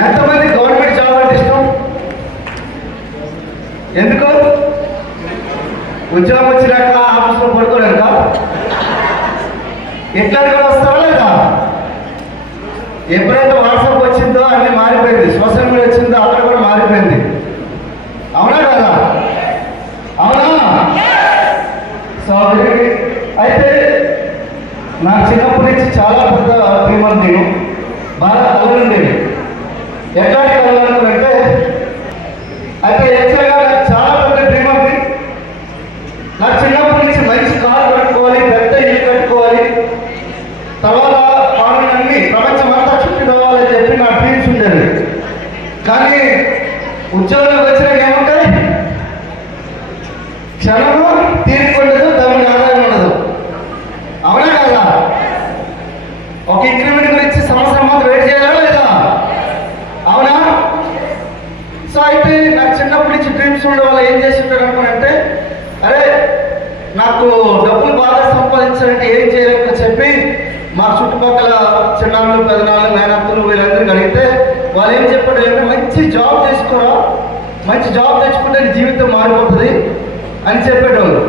ఎంతమంది government job అంటే ఇష్టం? ఎందుకు? ఉద్యోగం వచ్చినాక ఆఫీస్లో పడుకోలేక ఎట్లా కూడా వస్తారా లేదా? ఎప్పుడైతే వాట్సాప్ వచ్చిందో అన్నీ మారిపోయింది, సోషల్ మీడియా వచ్చిందో అక్కడ కూడా మారిపోయింది. అవునా కదా? అవునా? సో అయితే నాకు చిన్నప్పటి నుంచి చాలా పెద్ద డ్రీమర్, నేను బాగా కలలు ఉండేవి. ఎట్లాంటి కలలు అనుకుంటే అయితే యాక్చువల్గా నాకు చాలా పెద్ద డ్రీమర్. నాకు చిన్నప్పటి నుంచి మంచి కారు కట్టుకోవాలి, పెద్ద ఇల్లు కట్టుకోవాలి, తర్వాత అన్ని ప్రపంచం అంతా చుట్టూ రావాలని చెప్పి నా డ్రీమ్స్ ఉండేది. కానీ ఉద్యోగంలోకి వచ్చినాక ఏముంటాయి? క్షణము తీరికొండదు, దానికి ఆదాయం ఉండదు. అవునా కదా? ఒక ఇంక్రిమెంట్ గురించి సంవత్సరం మాత్రం వెయిట్ చేయాలా లేదా? అవునా? సో అయితే నాకు చిన్నప్పటి నుంచి డ్రీమ్స్ ఉండే వాళ్ళు ఏం చేసి ఉంటారు అనుకున్నంటే, అరే నాకు డబ్బులు బాగా సంపాదించాలంటే ఏం చేయాలని చెప్పి మా చుట్టుపక్కల చిన్నాళ్ళు, పెదనాళ్ళు, మేనత్తలు వీళ్ళందరికీ అడిగితే వాళ్ళు ఏం చెప్పారు అంటే, మంచి జాబ్ చేసుకోరా, మంచి జాబ్ తెచ్చుకుంటే జీవితం మారిపోతుంది అని చెప్పేటోళ్ళు.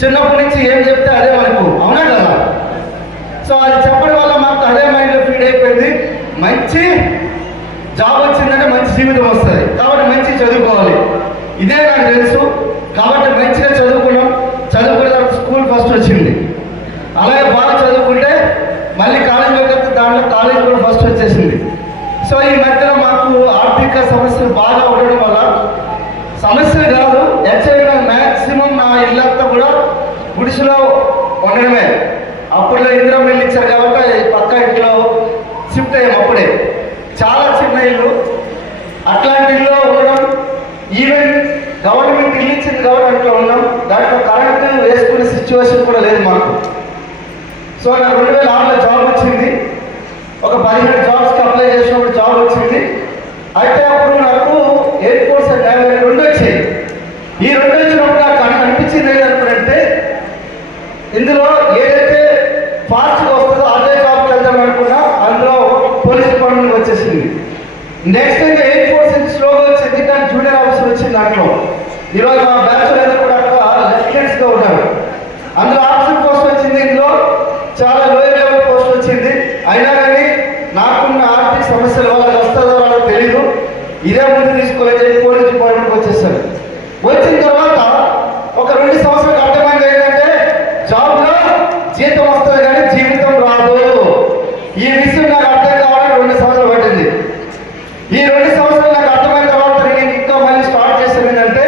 చిన్నప్పటి నుంచి ఏం చెప్తే అదే మనకు. అవునా కదా? సో అది చెప్పడం వల్ల మాకు అదే మైండ్లో ఫీడ్ అయిపోయింది. మంచి జాబ్ వచ్చిందంటే మంచి జీవితం వస్తుంది, కాబట్టి మంచి చదువుకోవాలి, ఇదే నాకు తెలుసు. కాబట్టి మంచిగా చదువుకున్నాం. చదువుకునే తర్వాత స్కూల్ ఫస్ట్ వచ్చింది. అలాగే బాగా చదువుకుంటే మళ్ళీ కాలేజీలోకి వెళ్తే దాంట్లో కాలేజ్ కూడా ఫస్ట్ వచ్చేసింది. సో ఈ మధ్యలో మాకు ఆర్థిక సమస్యలు బాగా ఉండడం వల్ల, సమస్యలు కాదు యాక్చువల్గా మ్యాక్సిమం నా ఇల్లంతా కూడా గుడిసెలో ఉండడమే. అప్పుడులో ఇందిరా మిల్లు ఇచ్చారు కాబట్టి పక్క ఇంట్లో షిఫ్ట్ అయ్యాం. అప్పుడే చాలా చిన్న ఇల్లు, అట్లాంటి ఇల్లు ఉండడం. ఈవెన్ గవర్నమెంట్ ఇల్లు ఇచ్చింది కాబట్టి అట్లా ఉన్నాం. దాంట్లో కరెంటు వేసుకునే సిచ్యువేషన్ కూడా లేదు మాకు. సో నాకు 2006లో జాబ్ వచ్చింది. ఒక 17 జాబ్స్కి అప్లై చేసినప్పుడు జాబ్ వచ్చింది. అయితే అప్పుడు నాకు ఎయిర్ ఫోర్స్ అండ్ నేవీ 2 వచ్చాయి. ఈ 2 వచ్చినప్పుడు నాకు అనిపించింది ఏంటంటే, ఇందులో ఏదైతే ఫాస్ట్గా వస్తుందో అదే జాబ్కి వెళ్దాం అనుకున్నా, అందులో పోలీస్ డిపార్ట్మెంట్ వచ్చేసింది. నెక్స్ట్ అయితే ఎయిర్ ఫోర్స్ స్లోగా వచ్చింది, కానీ జూనియర్ ఆఫీసర్ వచ్చింది. దాంట్లో ఈరోజు మా బ్యాచ్లో కూడా లెఫ్టినెంట్స్గా ఉన్నారు. అందులో ఆఫీసర్ పోస్ట్ వచ్చింది. ఇందులో చాలా లోయర్ లెవెల్ పోస్ట్ వచ్చింది. అయినా కానీ నాకున్న ఆర్థిక సమస్యల వల్ల వస్తుందో రాదో తెలీదు, ఇదే ముందు తీసుకోవాలని చెప్పి పోలీస్ డిపార్ట్మెంట్కి వచ్చేసారు. వచ్చిన తర్వాత ఒక 2 సంవత్సరాలకు అర్థమైంది ఏంటంటే, జాబ్లో జీతం వస్తుంది కానీ జీవితం రాదు. ఈ విషయం నాకు అర్థం కావాలని 2 సంవత్సరాలు పట్టింది. ఈ 2 సంవత్సరాలు నాకు అర్థమైన తర్వాత నేను ఇంకా మళ్ళీ స్టార్ట్ చేశాను ఏంటంటే,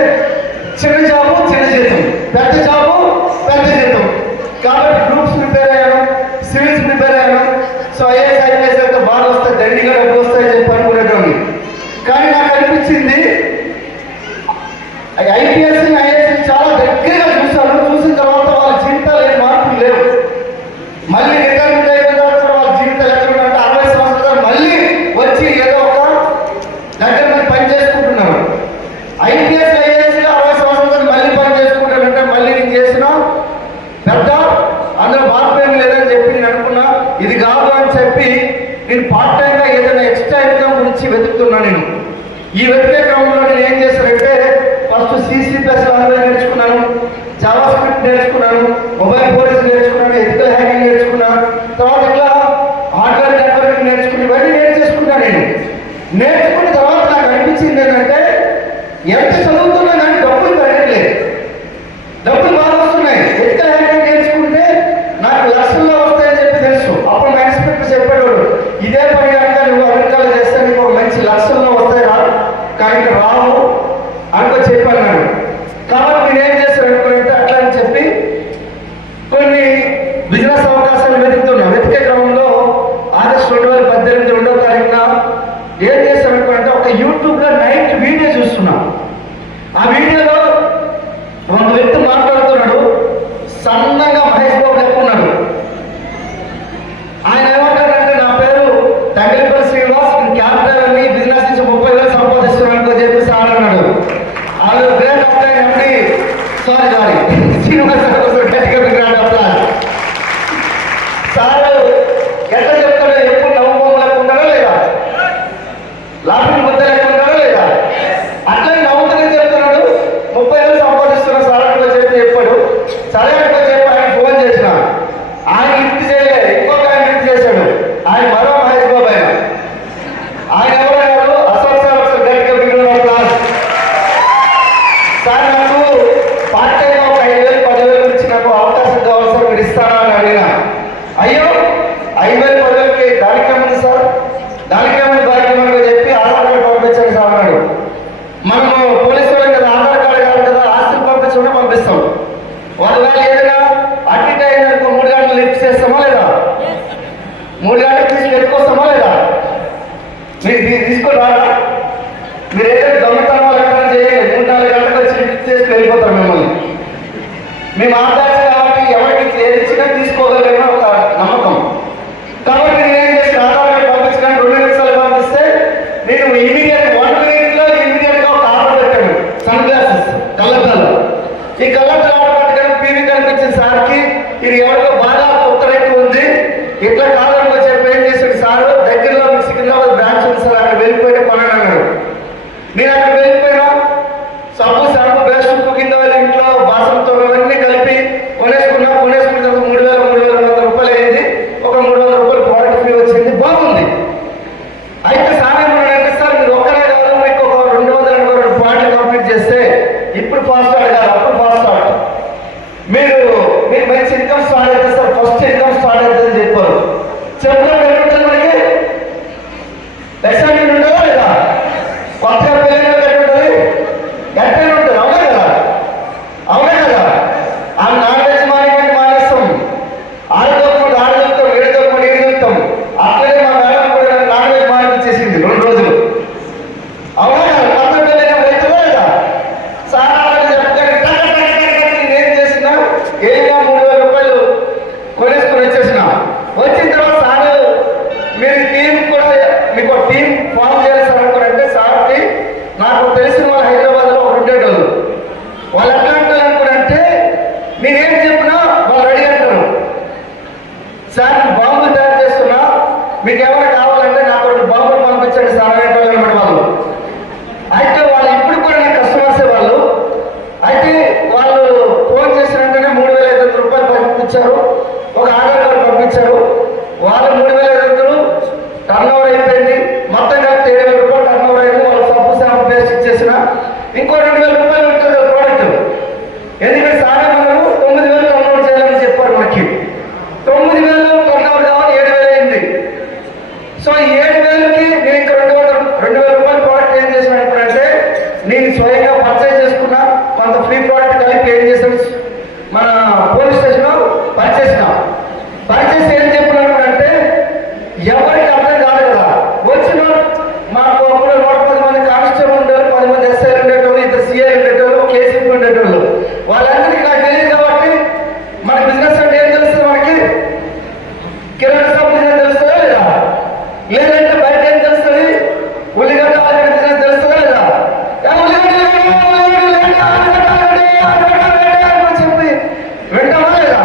చిన్న జాబు చిన్న జీతం, పెద్ద జాబు పెద్ద జీతం. కాబట్టి గ్రూప్స్ ప్రిపేర్ అయ్యాను, సివిల్స్ ప్రిపేర్ అయ్యాను. సో ఐఏఎస్ ఐపీఎస్ అయితే బాగా వస్తాయి, దండిగా డబ్బులు వస్తాయని చెప్పి అనుకునేటోని. కానీ నాకు అనిపించింది ఐపీఎస్ ఐఏఎస్ చాలా దగ్గరగా చూశాను. చూసిన తర్వాత వాళ్ళ జీవితాలు ఏం మార్పులు లేవు. మళ్ళీ రిటైర్మెంట్ అయిన తర్వాత వాళ్ళ జీవితాలు ఎక్కడ ఉన్నాయంటే 60 సంవత్సరాలు మళ్ళీ వచ్చి ఏదో ఒక దగ్గర మీద పని చేసుకుంటున్నారు. ఐపీఎస్ ఐఏఎస్ 60 సంవత్సరాలు మళ్ళీ పని చేసుకుంటానంటే మళ్ళీ నేను చేసిన పెద్ద అందులో మార్పు ఏమి లేదని చెప్పి నేను అనుకున్నా. ఇది కాదు అని చెప్పి నేను పార్ట్ టైంగా ఏదైనా ఎక్స్ట్రా ఇన్కమ్ గురించి వెతుకుతున్నా. నేను ఈ వెతికే క్రమంలో నేను ఏం చేశానంటే, ఫస్ట్ C++ లాంగ్వేజ్ నేర్చుకున్నాను, జావా స్క్రిప్ట్ నేర్చుకున్నాను, మొబైల్ పోలీస్ నేర్చుకున్నాను, ఎథికల్ హ్యాకింగ్ నేర్చుకున్నాను. తర్వాత ఇట్లా హార్డ్వేర్ నెట్వర్కింగ్ నేర్చుకుని ఇవన్నీ నేర్చేసుకున్నాను. నేను నేర్చుకున్న తర్వాత నాకు అనిపించింది ఏంటంటే, ఎంత చదువుతున్నా కానీ డబ్బులు పెరగట్లేదు, డబ్బులు బాగా వస్తున్నాయి. ఎథికల్ హ్యాకింగ్ నేర్చుకుంటే నాకు లక్షల్లో వస్తాయని చెప్పి తెలుసు. అప్పుడు మా ఇన్స్పెక్టర్ చెప్పేవాడు, ఇదే పని కనుక నువ్వు అమెరికాలో చేస్తే నీకు ఒక మంచి లక్షల్లో వస్తాయి రా, కానీ రావు అనుకో చెప్పన్నాడు. కాబట్టి నేను ఏం చేస్తాను అనుకుంటే, అట్లా అని చెప్పి కొన్ని బిజినెస్ అవకాశాలు వెతుకుతున్నా. వెతికే క్రమంలో ఆగస్టు 2018 2వ తారీఖున ఏం చేస్తాను అనుకుంటే, ఒక యూట్యూబ్లో నైట్ వీడియో చూస్తున్నా. ఆ వీడియోలో ఒక వ్యక్తి మాట్లాడుతున్నాడు, సన్నగా మహేష్ బాబు లెక్క ఉన్నాడు. ఆయన ఏమంటాడంటే, నా పేరు తగిలిపల్లి శ్రీనివాస్, నేను క్యాబ్ డ్రైవర్ని, బిజినెస్ నుంచి 30,000 సంపాదిస్తున్నాను అని చెప్పి సార్ అన్నాడు. వాళ్ళు గ్రేట్ అప్లై ఎండి సారీ శ్రీనివాస్ సార్ ఎట్లా చెప్తాడు, ఎప్పుడు నవ్వుకోలేక ఉన్నాడా లేదా? సార్ నాకు పార్ట్ టైం ఒక 5,000 10,000 నుంచి నాకు అవకాశం కావాలి సార్, మీరు ఇస్తారా అని అడిగిన. అయ్యో 5,000 10,000కి దానికేముంది సార్, దానికేముంది బాధ్యమని చెప్పి ఆధార్ కార్డు పంపించండి సార్ అన్నాడు. మనము పోలీసు వాళ్ళకి కదా ఆధార్ కార్డు కాదు కదా, ఆస్తులు పంపించడం పంపిస్తాం. వాళ్ళు ఏదైనా అడ్మిట్ అయినందుకు 3 గంటలు లిఫ్ట్ చేస్తామా లేదా, 3 గంటలకు తీసుకు ఎత్తుకొస్తామా లేదా, మీరు తీసుకొని రారా? మీరు ఏదైనా దొంగతనం వాళ్ళ చేయండి, 3-4 గంటలకు వచ్చి లిఫ్ట్ చేసి వెళ్ళిపోతారు మిమ్మల్ని. మేము ఆధార్ కాబట్టి ఎవరికి ఏది ఇచ్చినా తీసుకోగలమని ఒక నమ్మకం. కాబట్టి నేను ఏం చేసి ఆధార్ కార్డు పంపించడానికి 2 నిమిషాలు పంపిస్తే నేను ఇమీడియట్ 1 మినిట్లో ఇమీడియట్గా ఒక ఆర్డర్ పెట్టాను. సన్ గ్లాసెస్ కళ్ళద్దాలు. ఈ కళ్ళద్దాలు ఆర్డర్ పెట్టడం పీవీ కనిపించిన సార్కి ఇది ఎవరికో బాగా ఉత్తరైపు ఉంది, ఇట్లా కాదని వచ్చి ఏం చేశాడు సార్, దగ్గరలో మీకు సికింద్రాబాద్ బ్రాంచ్ ఉంది సార్, అక్కడ వెళ్ళిపోయిన కొనని అన్నాడు. నేను అక్కడ వెళ్ళిపోయినా సబ్బు షాంపూ బేస్ట్ కింద వాళ్ళ ఇంట్లో బాసంతో అవన్నీ కలిపి కొనేసుకున్న తర్వాత 3,000 రూపాయలు అయింది. ఒక 300 రూపాయలు ప్రోడక్ట్ ఫీ వచ్చింది, బాగుంది. అయితే సార్ ఏమన్నాడంటే సార్ మీరు ఒక్కరే కాదు, మీకు ఒక 282 పాయింట్లు కంప్లీట్ చేస్తే ఇప్పుడు ఫాస్ట్ అడగాలి, అప్పుడు ఫాస్ట్ ఆడ మీరు మంచి ఇన్కమ్ స్టార్ట్ అవుతుంది సార్, ఫస్ట్ ఇన్కమ్ స్టార్ట్ అవుతుందని చెప్పారు. చెప్పడం ఎట్లుంటుంది మనకి, ఎక్సైట్మెంట్ ఉంటుందా లేదా, కొత్తగా పెళ్ళైన ఎట్లుంటుంది, గట్టిగా ఉంటుంది. అవునా కదా, అవునా కదా. ఆ నాన్ వెజ్ మానేస్తాం, ఆడదొక్కుతాం, ఏడుదొక్కుతాం. అట్లనే మా మేడం కూడా నాన్ వెజ్ మానేసేసింది 2 రోజులు. అవునా కదా, కొత్త పెళ్ళైన అవుతుందా లేదా. సార్ నేనేం చేసినా ఏదో 3,000 రూపాయలు కొనేసుకొని వచ్చేసిన. వచ్చిన తర్వాత సార్ మీరు టీం కూడా మీకు టీం ఫామ్ చేయాలి సార్ అనుకున్నారంటే సార్కి నాకు తెలిసిన వాళ్ళు హైదరాబాద్లో ఒకరు ఉండేటోళ్ళు. వాళ్ళు ఎట్లా అంటారు అనుకున్నారంటే నేనేం చెప్పినా వాళ్ళు రెడీ అంటారు. సార్ నేను బాంబులు తయారు చేస్తున్నా, మీకు ఎవరు కావాలంటే నాకు 2 బాంబులు పంపించండి సార్ అనేటోళ్ళు అనమాట వాళ్ళు. అయితే వాళ్ళు ఇప్పుడు కూడా నాకు కస్టమర్సే వాళ్ళు. అయితే వాళ్ళు ఫోన్ చేసిన వెంటనే 3,500 రూపాయలు పంపించారు, ఒక ఆధార్ కార్డు పంపించారు. వాళ్ళు 3,500 టర్న్ ఓవర్ అయిపోయింది, మొత్తం కలిపి 7,000 రూపాయలు టర్న్ ఓవర్ అయింది. వాళ్ళు సబ్బు షాంపూ పేస్ట్ ఇచ్చేసిన ఇంకో 2,000 రూపాయలు ఉంటుంది ప్రోడక్ట్. ఎందుకంటే సారే మనము 9,000 టర్న్ ఓవర్ చేయాలని చెప్పారు మనకి. 9,000 టర్న్ ఓవర్ కావాలి, 7,000 అయింది. సో 7,000కి నేను ఇంకా 2,000 రూపాయలు ప్రోడక్ట్ ఏం చేసిన అంటే నేను స్వయంగా పర్చేజ్ చేసుకున్నా, కొంత ఫ్రీ ప్రోడక్ట్ కలిపి ఏం చేసాను మన పోలీస్ స్టేషన్లో పర్చేస్ ఏం చెప్పినాడు అంటే ఎవరికి అర్థం కాదు కదా. వచ్చిన మాకు అప్పుడు 110 మంది కానిస్టేబుల్ ఉండేవాళ్ళు, 10 మంది ఎస్ఐలు ఉండేటోళ్ళు, 2 సిఐలు ఉండేటోళ్ళు, కేసీపీ ఉండేటోళ్ళు. వాళ్ళందరికీ నాకు తెలియదు కాబట్టి మన బిజినెస్ అంటే ఏం తెలుస్తుంది మనకి, కిరాణా షాప్ బిజినెస్ తెలుస్తుందా లేదా, లేదంటే బయట ఏం తెలుస్తుంది, ఉల్లిగడ్డ ఆలుగడ్డ బిజినెస్ తెలుస్తుందా లేదా. చెప్పి వింటామా లేదా,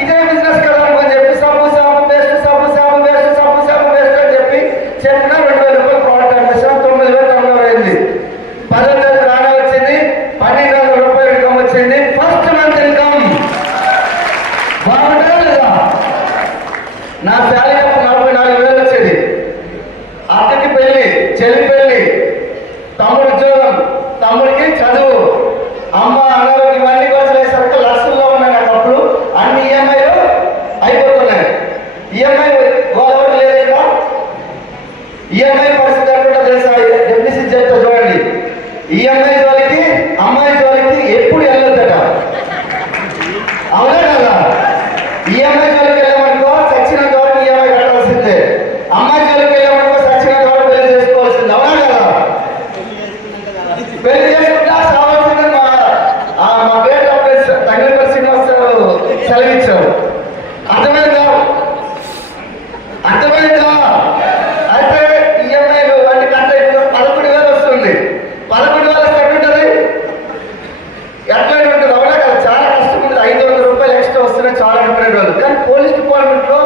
ఇదే బిజినెస్ కదా అని చెప్పి సబ్బు షాంపూ బేస్ట్ అని చెప్పి చెప్పిన 2,000 రూపాయలు ప్రోడక్ట్ అనిపిస్తున్నా. 9,000 టర్న్ ఓవర్ అయింది, 10,000 రాగా వచ్చింది, 12,000 రూపాయలు ఇన్కమ్ వచ్చింది. ఫస్ట్ మంత్ ఇన్కమ్ బాగుంటుందా లేదా. నా శాలరీ అప్పుడు 44,000 వచ్చేది. అక్కకి పెళ్లి, చెల్లి పెళ్లి, తమ్ముడు ఉద్యోగం, తమ్ముడికి చదువు, అమ్మ అనారోగ్యం, ఇవన్నీ కోసం వేసరికి లక్షల్లో ఉన్నాయి నాకు అప్పుడు. అన్ని ఈఎంఐలు అయిపోతున్నాయి. ఈఎంఐ గోదావరి లేదా, ఈఎంఐ పరిస్థితి ఎక్కడ తెలుసా, డెఫిసిట్ చెప్తా చూడండి. ఈఎంఐ జోలికి అమ్మాయి జోలికి ఎప్పుడు వెళ్ళొద్దట, అవునా కదా. ఈఎంఐ జోలికి వెళ్ళామనుకో చచ్చినంత వరకు ఈఎంఐ కట్టాల్సిందే, అమ్మాయి జోలికి వెళ్ళామనుకో చచ్చినంత వరకు పెళ్లి చేసుకోవాల్సింది, అవునా కదా. పెళ్లి చేసుకుంటా కావాల్సింది మా పేరు తగిలిపల్లి శ్రీనివాస్ సెలవిచ్చారు. అర్థమైందా. అయితే ఈఎంఐలు అన్ని కట్ అయిపోయి 11,000 వస్తుంది. 11,000 ఎట్లుంటుంది, ఎట్లయినా ఉంటుంది, అవునా కదా. చాలా కష్టం ఉంటుంది. 500 రూపాయలు ఎక్స్ట్రా వస్తున్నాయి చాలా డిఫరెంట్ వాళ్ళు. కానీ పోలీస్ డిపార్ట్మెంట్లో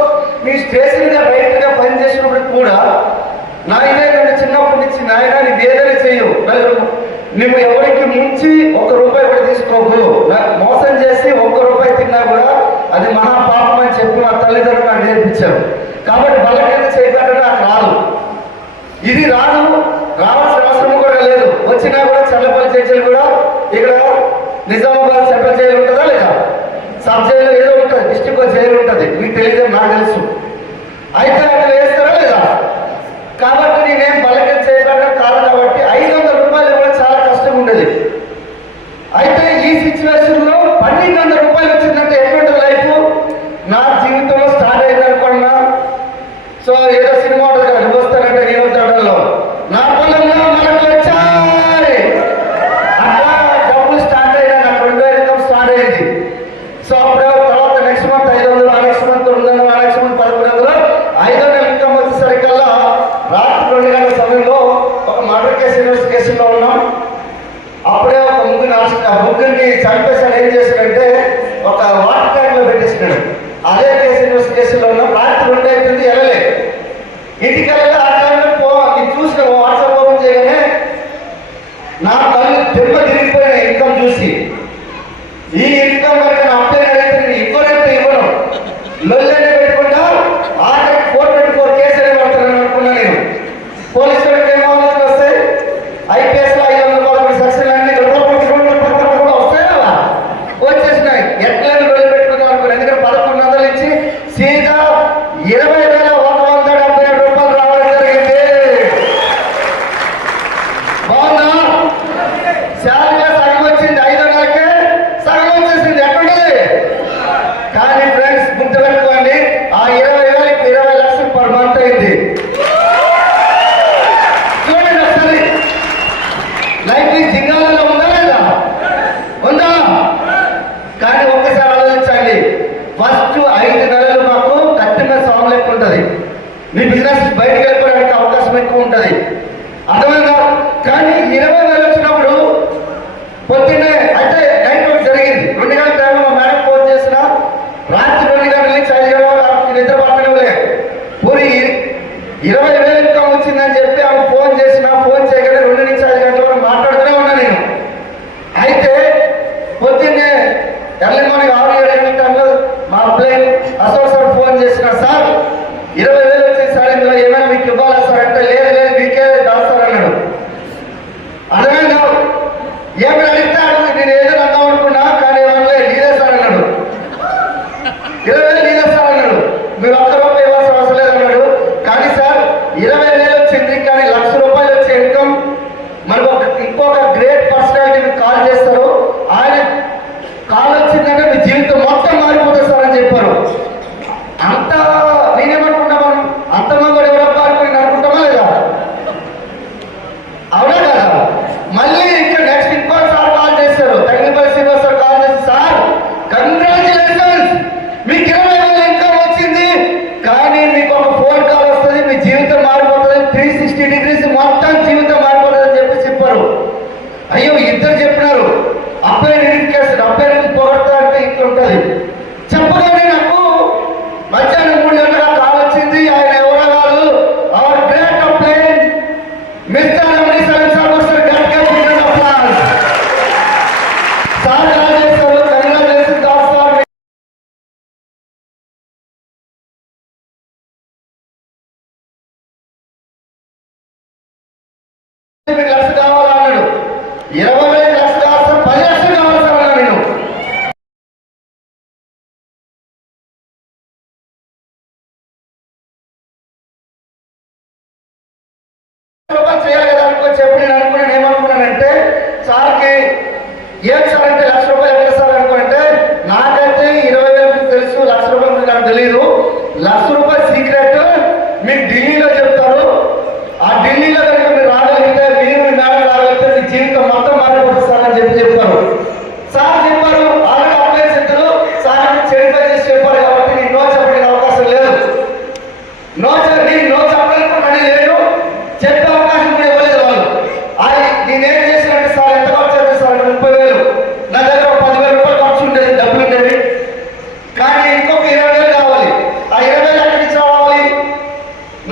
మీ స్టేషన్గా రైట్గా పనిచేసినప్పుడు కూడా నా ఇదేంటంటే చిన్నప్పటి నుంచి నాయన నీకు ఏదైనా చెయ్యవు, నువ్వు ఎవరికి మించి 1 రూపాయి కూడా తీసుకోకు, మోసం చేసి 1 రూపాయి తిన్నా కూడా అది మహాపాపం అని చెప్పి మా తల్లిదండ్రులు నాకు నేర్పించారు. కాబట్టి బలమైన చేయబడ్డ నాకు రాదు, ఇది రావాల్సిన అవసరం కూడా లేదు. వచ్చినా కూడా చల్లపల్లి చర్చలు కూడా ఇక్కడ నిజామాబాద్ సెంట్రల్ జైలు ఉంటుందా లేదా? సబ్ జైలు ఏదో ఉంటుంది, డిస్ట్రిక్ట్ జైలు ఉంటుంది, మీకు తెలియదు, నాకు తెలుసు. అయితే అట్లా వేస్తారా లేదా? కాబట్టి నేనేం బలకే చేయకుండా కాదు కాబట్టి 500 రూపాయలు ఇవ్వడం చాలా కష్టం ఉండేది. అయితే ఈ సిచ్యువేషన్ లో 1200 రూపాయలు వచ్చిందంటే ఎటువంటి లైఫ్ నా జీవితంలో స్టార్ట్ అయింది అనుకున్నా. సో ఏదో సినిమా ఉంటుంది కదా, నువ్వు వస్తానంటే నేను వస్తాడలో నా పొలంలో మనకు వచ్చాయి అట్లా డబ్బులు స్టార్ట్ అయినా నాకు 2000 ఇన్కమ్ స్టార్ట్ అయింది. సో అప్పుడు తర్వాత నెక్స్ట్ మంత్ 500, ఆ నెక్స్ట్ మంత్ 200, ఆ నెక్స్ట్ మంత్ 1100, 500 ఇన్కమ్ వచ్చేసరికల్లా రాత్రి 2 గంటల సమయంలో ఒక మర్డర్ కేసు ఇన్వెస్టిగేషన్లో ఉన్నాం. అప్పుడే ఒక ముగ్గురిని చంపేసాడు. ఏం చేశాడంటే ఒక వాటర్ ట్యాంక్ లో పెట్టేసినాడు. అదే కేసు ఇన్వెస్టిగేషన్లో ఉన్నాం. రాత్రి 2 అవుతుంది, వెళ్ళలే, ఇంటికి వెళ్ళలే. ఆ టైంలో నేను చూసిన వాట్సాప్ ఓపెన్ చేయగానే నా కళ్ళు దెబ్బ తిరిగిపోయినాయి ఇన్కమ్ చూసి. ఈ ఇన్కమ్ వరకు నా అప్లై అయితే నేను ఇవ్వనంటే ఇవ్వను, లొల్లనే పెట్టుకుంటా ఆర్డర్ 424 కేసు అని పడతానని అనుకున్నా. నేను పోలీసు వాళ్ళకి ఏమో ఆలోచన వస్తాయి, ఐపీఎస్ లో 513 సెక్షన్లు అన్ని వస్తాయి కదా, వచ్చేసినాయి. ఎట్లా రోజు పెట్టుకుందాం అనుకున్నాను. ఎందుకంటే 1100 ఇచ్చి సీదా 20,177 రూపాయలు రావడం జరిగింది. బాగుందా? శాలరీలో సగం వచ్చింది, 500కే సగం వచ్చేసింది. ఎక్కడుంది? కానీ ఫ్రెండ్స్ గుర్తుపెట్టుకోండి, ఆ 20,000కి 20 లక్షలు పర్ మంత్ అయింది. చూడండి ఒకసారి, లైఫ్ ఈ జింగాలలో ఉందా లేదా? ఉందా? కానీ ఒక్కసారి ఆలోచించండి, ఫస్ట్ 5 నెలలు మాకు కట్టిన సాంగ్ లెక్క ఉంటుంది. మీ బిజినెస్ బయటకు వెళ్ళిపోవడానికి అవకాశం ఎక్కువ ఉంటుంది, అర్థమైందా? కానీ 20,000 వచ్చినప్పుడు పొద్దున్నే అయితే నైట్ ఒకటి జరిగింది. 2 గంటల టైంలో మా మేడం ఫోన్ చేసిన, రాత్రి 2 గంటల నుంచి 5 గంటల వరకు నిద్ర పట్టనివ్వలే. పూరి 20,000 ఇన్కమ్ వచ్చిందని చెప్పి ఆమె ఫోన్ చేసిన, ఫోన్ చేయగానే 2 నుంచి 5 గంటల వరకు మాట్లాడుతూనే ఉన్నా నేను. అయితే పొద్దున్నే ఎర్లీ మార్నింగ్ 6-7 గంటల టైంలో మా అబ్బాయి అశోక్ సార్ ఫోన్ చేసిన, సార్ 20,000 వచ్చింది సార్, ఇందులో ఏమైనా మీకు ఇవ్వాలా సార్ అంటే, లేదు లేదు మీకే దాస్తారు అన్నాడు. అర్థమైందా? ఏమైనా అడిగితే అడుగు, నేను ఏదో అందాం అనుకున్నా, కానీ ఏమన్నా నీదే సార్ అన్నాడు. 20,000 నీదే సార్ అన్నాడు. మీరు ఒక్క రూపాయి ఇవ్వాల్సిన అవసరం లేదు అన్నాడు. కానీ సార్ 20,000 వచ్చింది, కానీ 1,00,000 రూపాయలు వచ్చే ఇన్కమ్ మనకు ఇంకొక గ్రేట్ పర్సనాలిటీ మీకు కాల్ చేస్తారు, ఆయన కాల్ వచ్చిందంటే మీ జీవితం మొత్తం మారిపోతుంది సార్ అని చెప్పారు. అంత నేనేమనుకున్నా, మనం అంతమా కూడా ఎవరబ్బా అనుకుని అనుకుంటామా లేదా? అవునా కదా? మళ్ళీ ఇంకా నెక్స్ట్ ఇంకో సార్ కాల్ చేశారు, తంగిపల్లి శ్రీనివాస్ సార్ కాల్ చేసి, సార్ కంగ్రాచులేషన్స్, మీకు 20,000 ఇన్కమ్ వచ్చింది, కానీ మీకు ఒక ఫోన్ కాల్ వస్తుంది, మీ జీవితం మారిపోతుంది, 360 డిగ్రీస్ మొత్తం జీవితం మారిపోతుంది అని చెప్పారు. అయ్యో, ఇద్దరు చెప్పినారు. అబ్బాయి నిడికేస్తాడు, అబ్బాయి నుంచి పొగడతా అంటే ఇట్లా ఉంటుంది. చెప్పగానే నాకు మధ్యాహ్నం 3 గంటలకు కాల్ వచ్చింది. ఆయన ఎవరో కాదు, hour great upline mister MD sir sir గట్టిగా సార్ కాల్ చేస్తారు. కంగ్రాచులేషన్స్ సార్, మీకు 1,00,000 కావాలా అన్నాడు. 20,000 లక్షలు కావాలి సార్, 10 లక్షలు కావాలి సార్ అన్నా నేను. చేయాలి కదా అనుకో చెప్పి నేను అనుకున్నాను. ఏమనుకున్నానంటే, సార్కి ఏం సార్ అంటే 1,00,000 రూపాయలు ఎక్కడ సార్ అనుకుంటే, నాకైతే 20,000 తెలుసు, 1,00,000 రూపాయలు నాకు తెలియదు. 1,00,000 రూపాయలు సీక్రెట్ మీకు ఢిల్లీలో చెప్తారు. ఆ ఢిల్లీలో కనుక మీరు రాగలిగితే, మీరు మేడం రాగలిగితే మీ జీవితం మొత్తం మారిపోతుంది సార్ అని చెప్పారు. సార్ చెప్పారు, ఆల్రెడీ అప్లై చేస్తారు సార్, చెడిపోయి చేసి చెప్పారు కాబట్టి నేను నో చెప్పడానికి అవకాశం లేదు. నో చెప్పడానికి లేదు, చెప్పే అవకాశం కూడా ఇవ్వలేదు వాళ్ళు. నేనేం చేసినట్టు సార్ ఎంత ఖర్చు అవుతుంది సార్ అంటే 30,000. నా దగ్గర 10,000 రూపాయలు ఖర్చు ఉండేది, డబ్బులు ఉండేవి. కానీ ఇంకొక 20,000 కావాలి. ఆ 20,000 ఎక్కడి నుంచి రావాలి?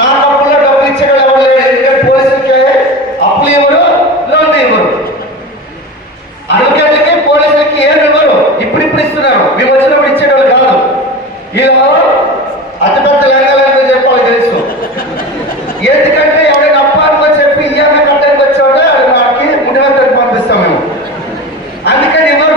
నా డబ్బుల్లో డబ్బులు ఇచ్చేవాళ్ళు ఎవరు లేరు. ఎందుకంటే పోలీసులకి అప్పులు ఇవ్వరు, లోన్లు ఇవ్వరు, అడ్వకేట్లకి పోలీసులకి ఏమి ఇవ్వరు. ఇప్పుడు ఇస్తున్నారు, మేము వచ్చినప్పుడు ఇచ్చేవాళ్ళు కాదు. ఇలా అతిపెద్ద లంగాలని చెప్పాలి తెలుసు. ఎందుకంటే ఎవరైనా అప్పానికి చెప్పి ఇయ్యాన్ని కట్టడానికి వచ్చామంటే అది మనకి ముడివంతకు పంపిస్తాం మేము. అందుకని ఇవ్వరు.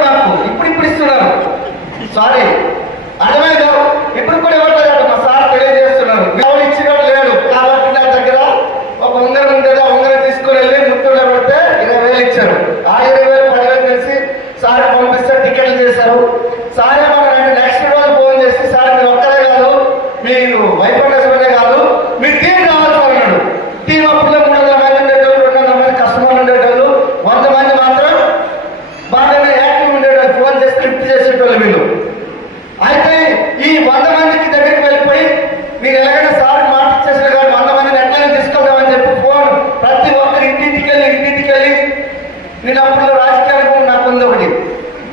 పంపిస్తే టికెట్లు చేశారు. సార్ ఏమన్నారంటే నెక్స్ట్ రోజు ఫోన్ చేసి సార్ మీరు ఒక్కరే కాదు, మీరు వైఫ్ అండ్ హస్బెండే కాదు, మీరు టీం కావాలి అన్నాడు. టీం అప్పుడు 300 మంది ఉండేటోళ్ళు, 200 మంది కస్టమర్లు ఉండేటోళ్ళు, 100 మంది మాత్రం బాగానే యాక్టివ్ ఉండేటోళ్ళు, ఫోన్ చేసి లిఫ్ట్ చేసేటోళ్ళు వీళ్ళు. అయితే ఈ 100 మందికి దగ్గరికి వెళ్ళిపోయి మీరు ఎలాగైనా సార్ మాట ఇచ్చేసిన కానీ 100 మందిని ఎట్లయినా తీసుకెళ్దామని చెప్పి ఫోన్ ప్రతి ఒక్కరు ఇంటింటికి వెళ్ళి నేను అప్పుడు రాజకీయ అనుభవం నాకు ఉంది ఒకటి.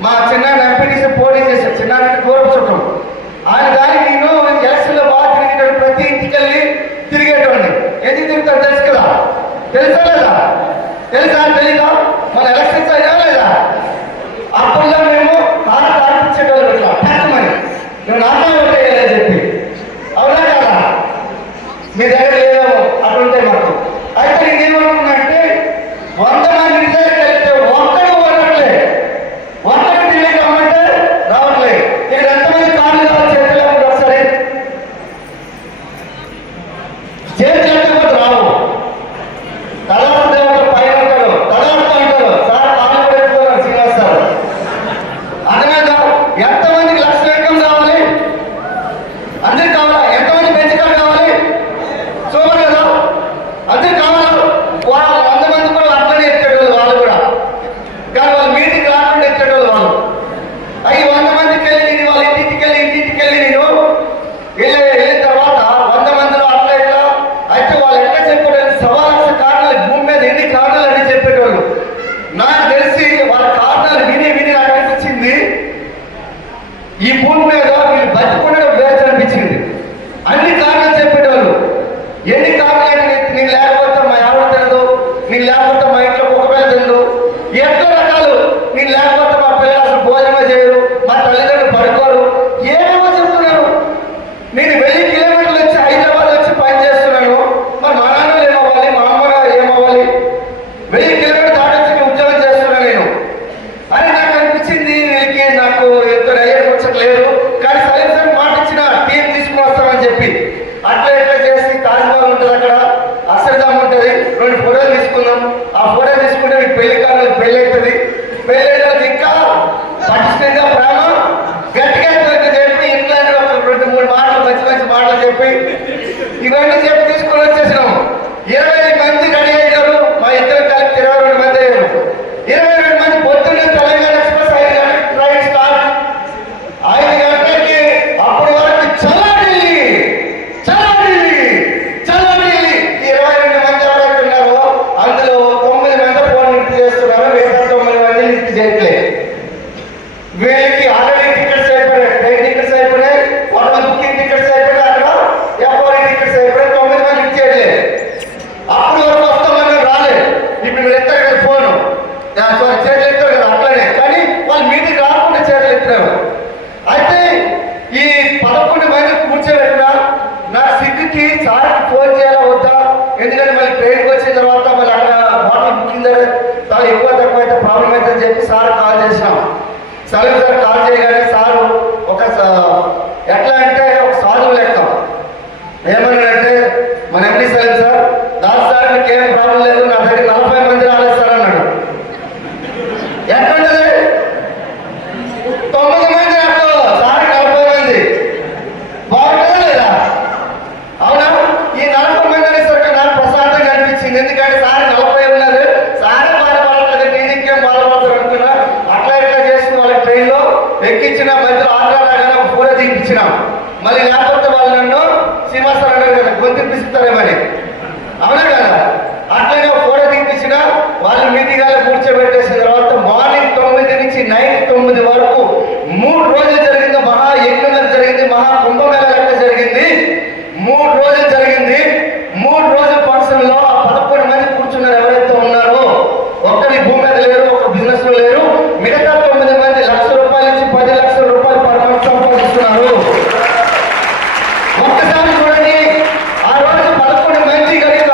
మా చిన్న ఎంపీటీసీ పోటీ చేశాను, చిన్న దూరపు చుట్టం. ఆయన కానీ నేను ఎలక్షన్లో బాగా తిరిగేటప్పుడు ప్రతి ఇంటికి వెళ్ళి తిరిగేటోడిని. ఎందుకు తిరుగుతాడు తెలుసు కదా, తెలుసా లేదా? తెలీదా? మన ఎలక్షన్స్ అయినా లేదా? అప్పుల్లో మేము బాగా ఆడిపించేటోళ్ళు ఇట్లా మరి నువ్వు నాతో ఓటేయాలని చెప్పి. అవునా కదా? మీ దగ్గర లేదేమో అట్లుంటాయి మాకు. అయితే నేనేమనుకున్నానంటే 100 మంది దగ్గరికి వెళ్తే ఒక్కడు ఓడట్లే, ఒక్కడు ఢిల్లీ రమ్మంటే రావట్లే. ఇక్కడ ఎంతమంది కార్లు కావాలి చేతిలో ఒకసారి చేతి లేకపోతే రావు. తలాపు దేవత పైన ఉంటాడు, తలాపు అంటారు సార్ కార్లు కూడా ఎత్తుకున్నారు శ్రీనివాస్ సార్. అర్థమైందా? ఎంతమందికి లక్ష ఇన్కమ్ కావాలి? అందరికి కావాలా? ఎంతమంది పెంచుకారు కావాలి? సూపర్ కదా, అందరికి కావాలా? వాళ్ళు 100 మంది కూడా అట్లనే ఎత్తేటోళ్ళు వాళ్ళు కూడా, కానీ వాళ్ళు మీటింగ్ రాకుండా ఎత్తేటోళ్ళు వాళ్ళు. అవి 100 మందికి వెళ్ళి వాళ్ళ ఇంటికి వెళ్ళి నేను వెళ్ళిన తర్వాత 100 మందిలో అట్లా ఇట్లా అయితే వాళ్ళు ఎట్లా చెప్పేటోళ్ళు 1,000,000 కారణాలు భూమి మీద ఎన్ని కారణాలు అని చెప్పేటోళ్ళు. నాకు తెలిసి వాళ్ళ కారణాలు విని నాకు అనిపించింది ఈ భూమి మీద వీళ్ళు బతికుండడం వేస్ట్ అనిపించింది. అన్ని కారణాలు చెప్పేటోళ్ళు. ఎన్ని కారణాలు? నీకు లేకపోతే మా ఆవిడ తినదు, నీకు లేకపోతే మా ఇంట్లో కుక్కపిల్ల తినదు, ఎన్నో రకాలు. నీకు లేకపోతే మా పిల్లలు అసలు భోజనమే చేయరు, మా తల్లిదండ్రులు పడుకోరు, ఏమేమో చెప్తున్నారు. నేను 1000 కిలోమీటర్లు వచ్చి హైదరాబాద్ వచ్చి పని చేస్తున్నాను. మరి మా నాన్నలు ఏమవ్వాలి, మా అమ్మ ఏమవ్వాలి? 1000 కిలోమీటర్లు దాటొచ్చి ఉద్యోగం చేస్తున్నాను నేను అని నాకు అనిపించింది. వీళ్ళకి నాకు ఎంతో వచ్చట్లేదు. కానీ సలీం సార్ మాట ఇచ్చిన టీం తీసుకుని వస్తామని చెప్పి అట్లా ఎట్లా చేసి తాజ్మహల్ ఉంటుంది, అక్కడ అక్షరధామ్ ఉంటుంది, 2 ఫోటోలు తీసుకున్నాం. ఆ ఫోటో తీసుకుంటే మీకు పెళ్లి కాలం పెళ్లి అవుతుంది. పెళ్లి అయితే ఇంకా పటిష్టంగా ప్రేమ గట్టిగా చెప్పి ఇంట్లో ఒక 2-3 మాటలు మంచి మాటలు చెప్పి ఇవన్నీ చెప్పి తీసుకొని వచ్చేసినాం. 20 మంది రెడీ అయ్యారు. మా ఇద్దరు కలిపి 22 మంది అయ్యారు. 22 మంది పొద్దున్నే తెలంగాణ ఎక్స్ప్రెస్ 5 గంటలకు ట్రైన్ స్టార్ట్. 5 గంటలకి అప్పటి వరకు చలాడిల్లి 22 మంది ఎవరైతే ఉన్నారో అందులో 9 మంది ఫోన్ లిఫ్ట్ చేస్తున్నారు, మిగతా 9 మంది లిఫ్ట్ చేయట్లేదు. వీళ్ళకి ఆల్రెడీ టికెట్స్ అయిపోయాయి, ట్రైన్ టికెట్స్ అయిపోయినాయి, హోటల్ బుకింగ్ టికెట్స్ అయిపోయినాయి, అక్కడ ఎఫ్ఆర్ఐ టికెట్స్ అయిపోయినాయి. 9 మంది లిఫ్ట్ చేయట్లేదు. అప్పుడు వరకు వస్తామని రాలేదు. ఇప్పుడు మీరు ఎత్తారు కదా ఫోను, చేతులు ఎత్తారు కదా అట్లనే, కానీ వాళ్ళు మీటింగ్ రాకుండా చేతులు ఎత్తారు. అయితే ఈ 11 మంది కూర్చోబెట్టినా నా సిగ్గుకి సార్కి ఫోన్ చేయాలా వద్దా? ఎందుకంటే మళ్ళీ ట్రైన్కి వచ్చిన తర్వాత మళ్ళీ అక్కడ హోటల్ బుకింగ్ చాలా ఎక్కువ తక్కువ అయితే ప్రాబ్లం అవుతుందని చెప్పి సార్ కాల్ చేసినాం. సలీం సార్ కాల్ చేయగానే సారు ఒక ఎట్లా అంటే ఒక సాధువు లెక్క ఏమన్నాడంటే, మన ఎండి సలీం సార్, దాని సార్ మీకు ఏం ప్రాబ్లం లేదు, నా దగ్గర 40 మంది రాలేదు సార్ అన్నాడు. ఎట్లుంటది? 9 మంది నాకు సార్ 40 మంది బాగుంటుందా లేదా? అవునా? ఈ 40 మంది అనేసరికి నాకు ప్రశాంతంగా అనిపించింది. ఎందుకంటే సార్ 40 ఉన్నారు, సారే బాధపడట్లేదు, నేను ఇంకేం బాధపడతారు అనుకున్నా. అట్లా ఇట్లా చేసిన వాళ్ళ ట్రైన్లో ఎక్కించిన మధ్యలో ఆంధ్ర లాగానే ఒక ఫోటో తీపించినాం. మళ్ళీ లేకపోతే వాళ్ళు నన్ను శ్రీనివాసరావు అన్నారు కదా గొంతు పిస్తారేమని. అవునా కదా? అట్లనే ఒక ఫోటో తీపించిన వాళ్ళు మీటింగాలో కూర్చోబెట్టేసిన తర్వాత మార్నింగ్ 9 నుంచి నైట్ 9 వరకు 3 రోజులు జరిగింది. మహా యజ్ఞం జరిగింది, మహా కుంభమేళ లెక్క జరిగింది. 3 రోజులు జరిగింది. 3 రోజుల ఫంక్షన్లో ఆ 11 మంది కూర్చున్నారు. ఎవరైతే ఉన్నారో ఒక్కరి భూమి మీద లేరు, ఒక బిజినెస్ లో లేరు. మిగతా 9 మంది ₹1,00,000 నుంచి 10 లక్షల రూపాయలు పర్ మంత్ సంపాదిస్తున్నారు. ఒక్కసారి చూడండి, ఆ రోజు 11 మంది కనుక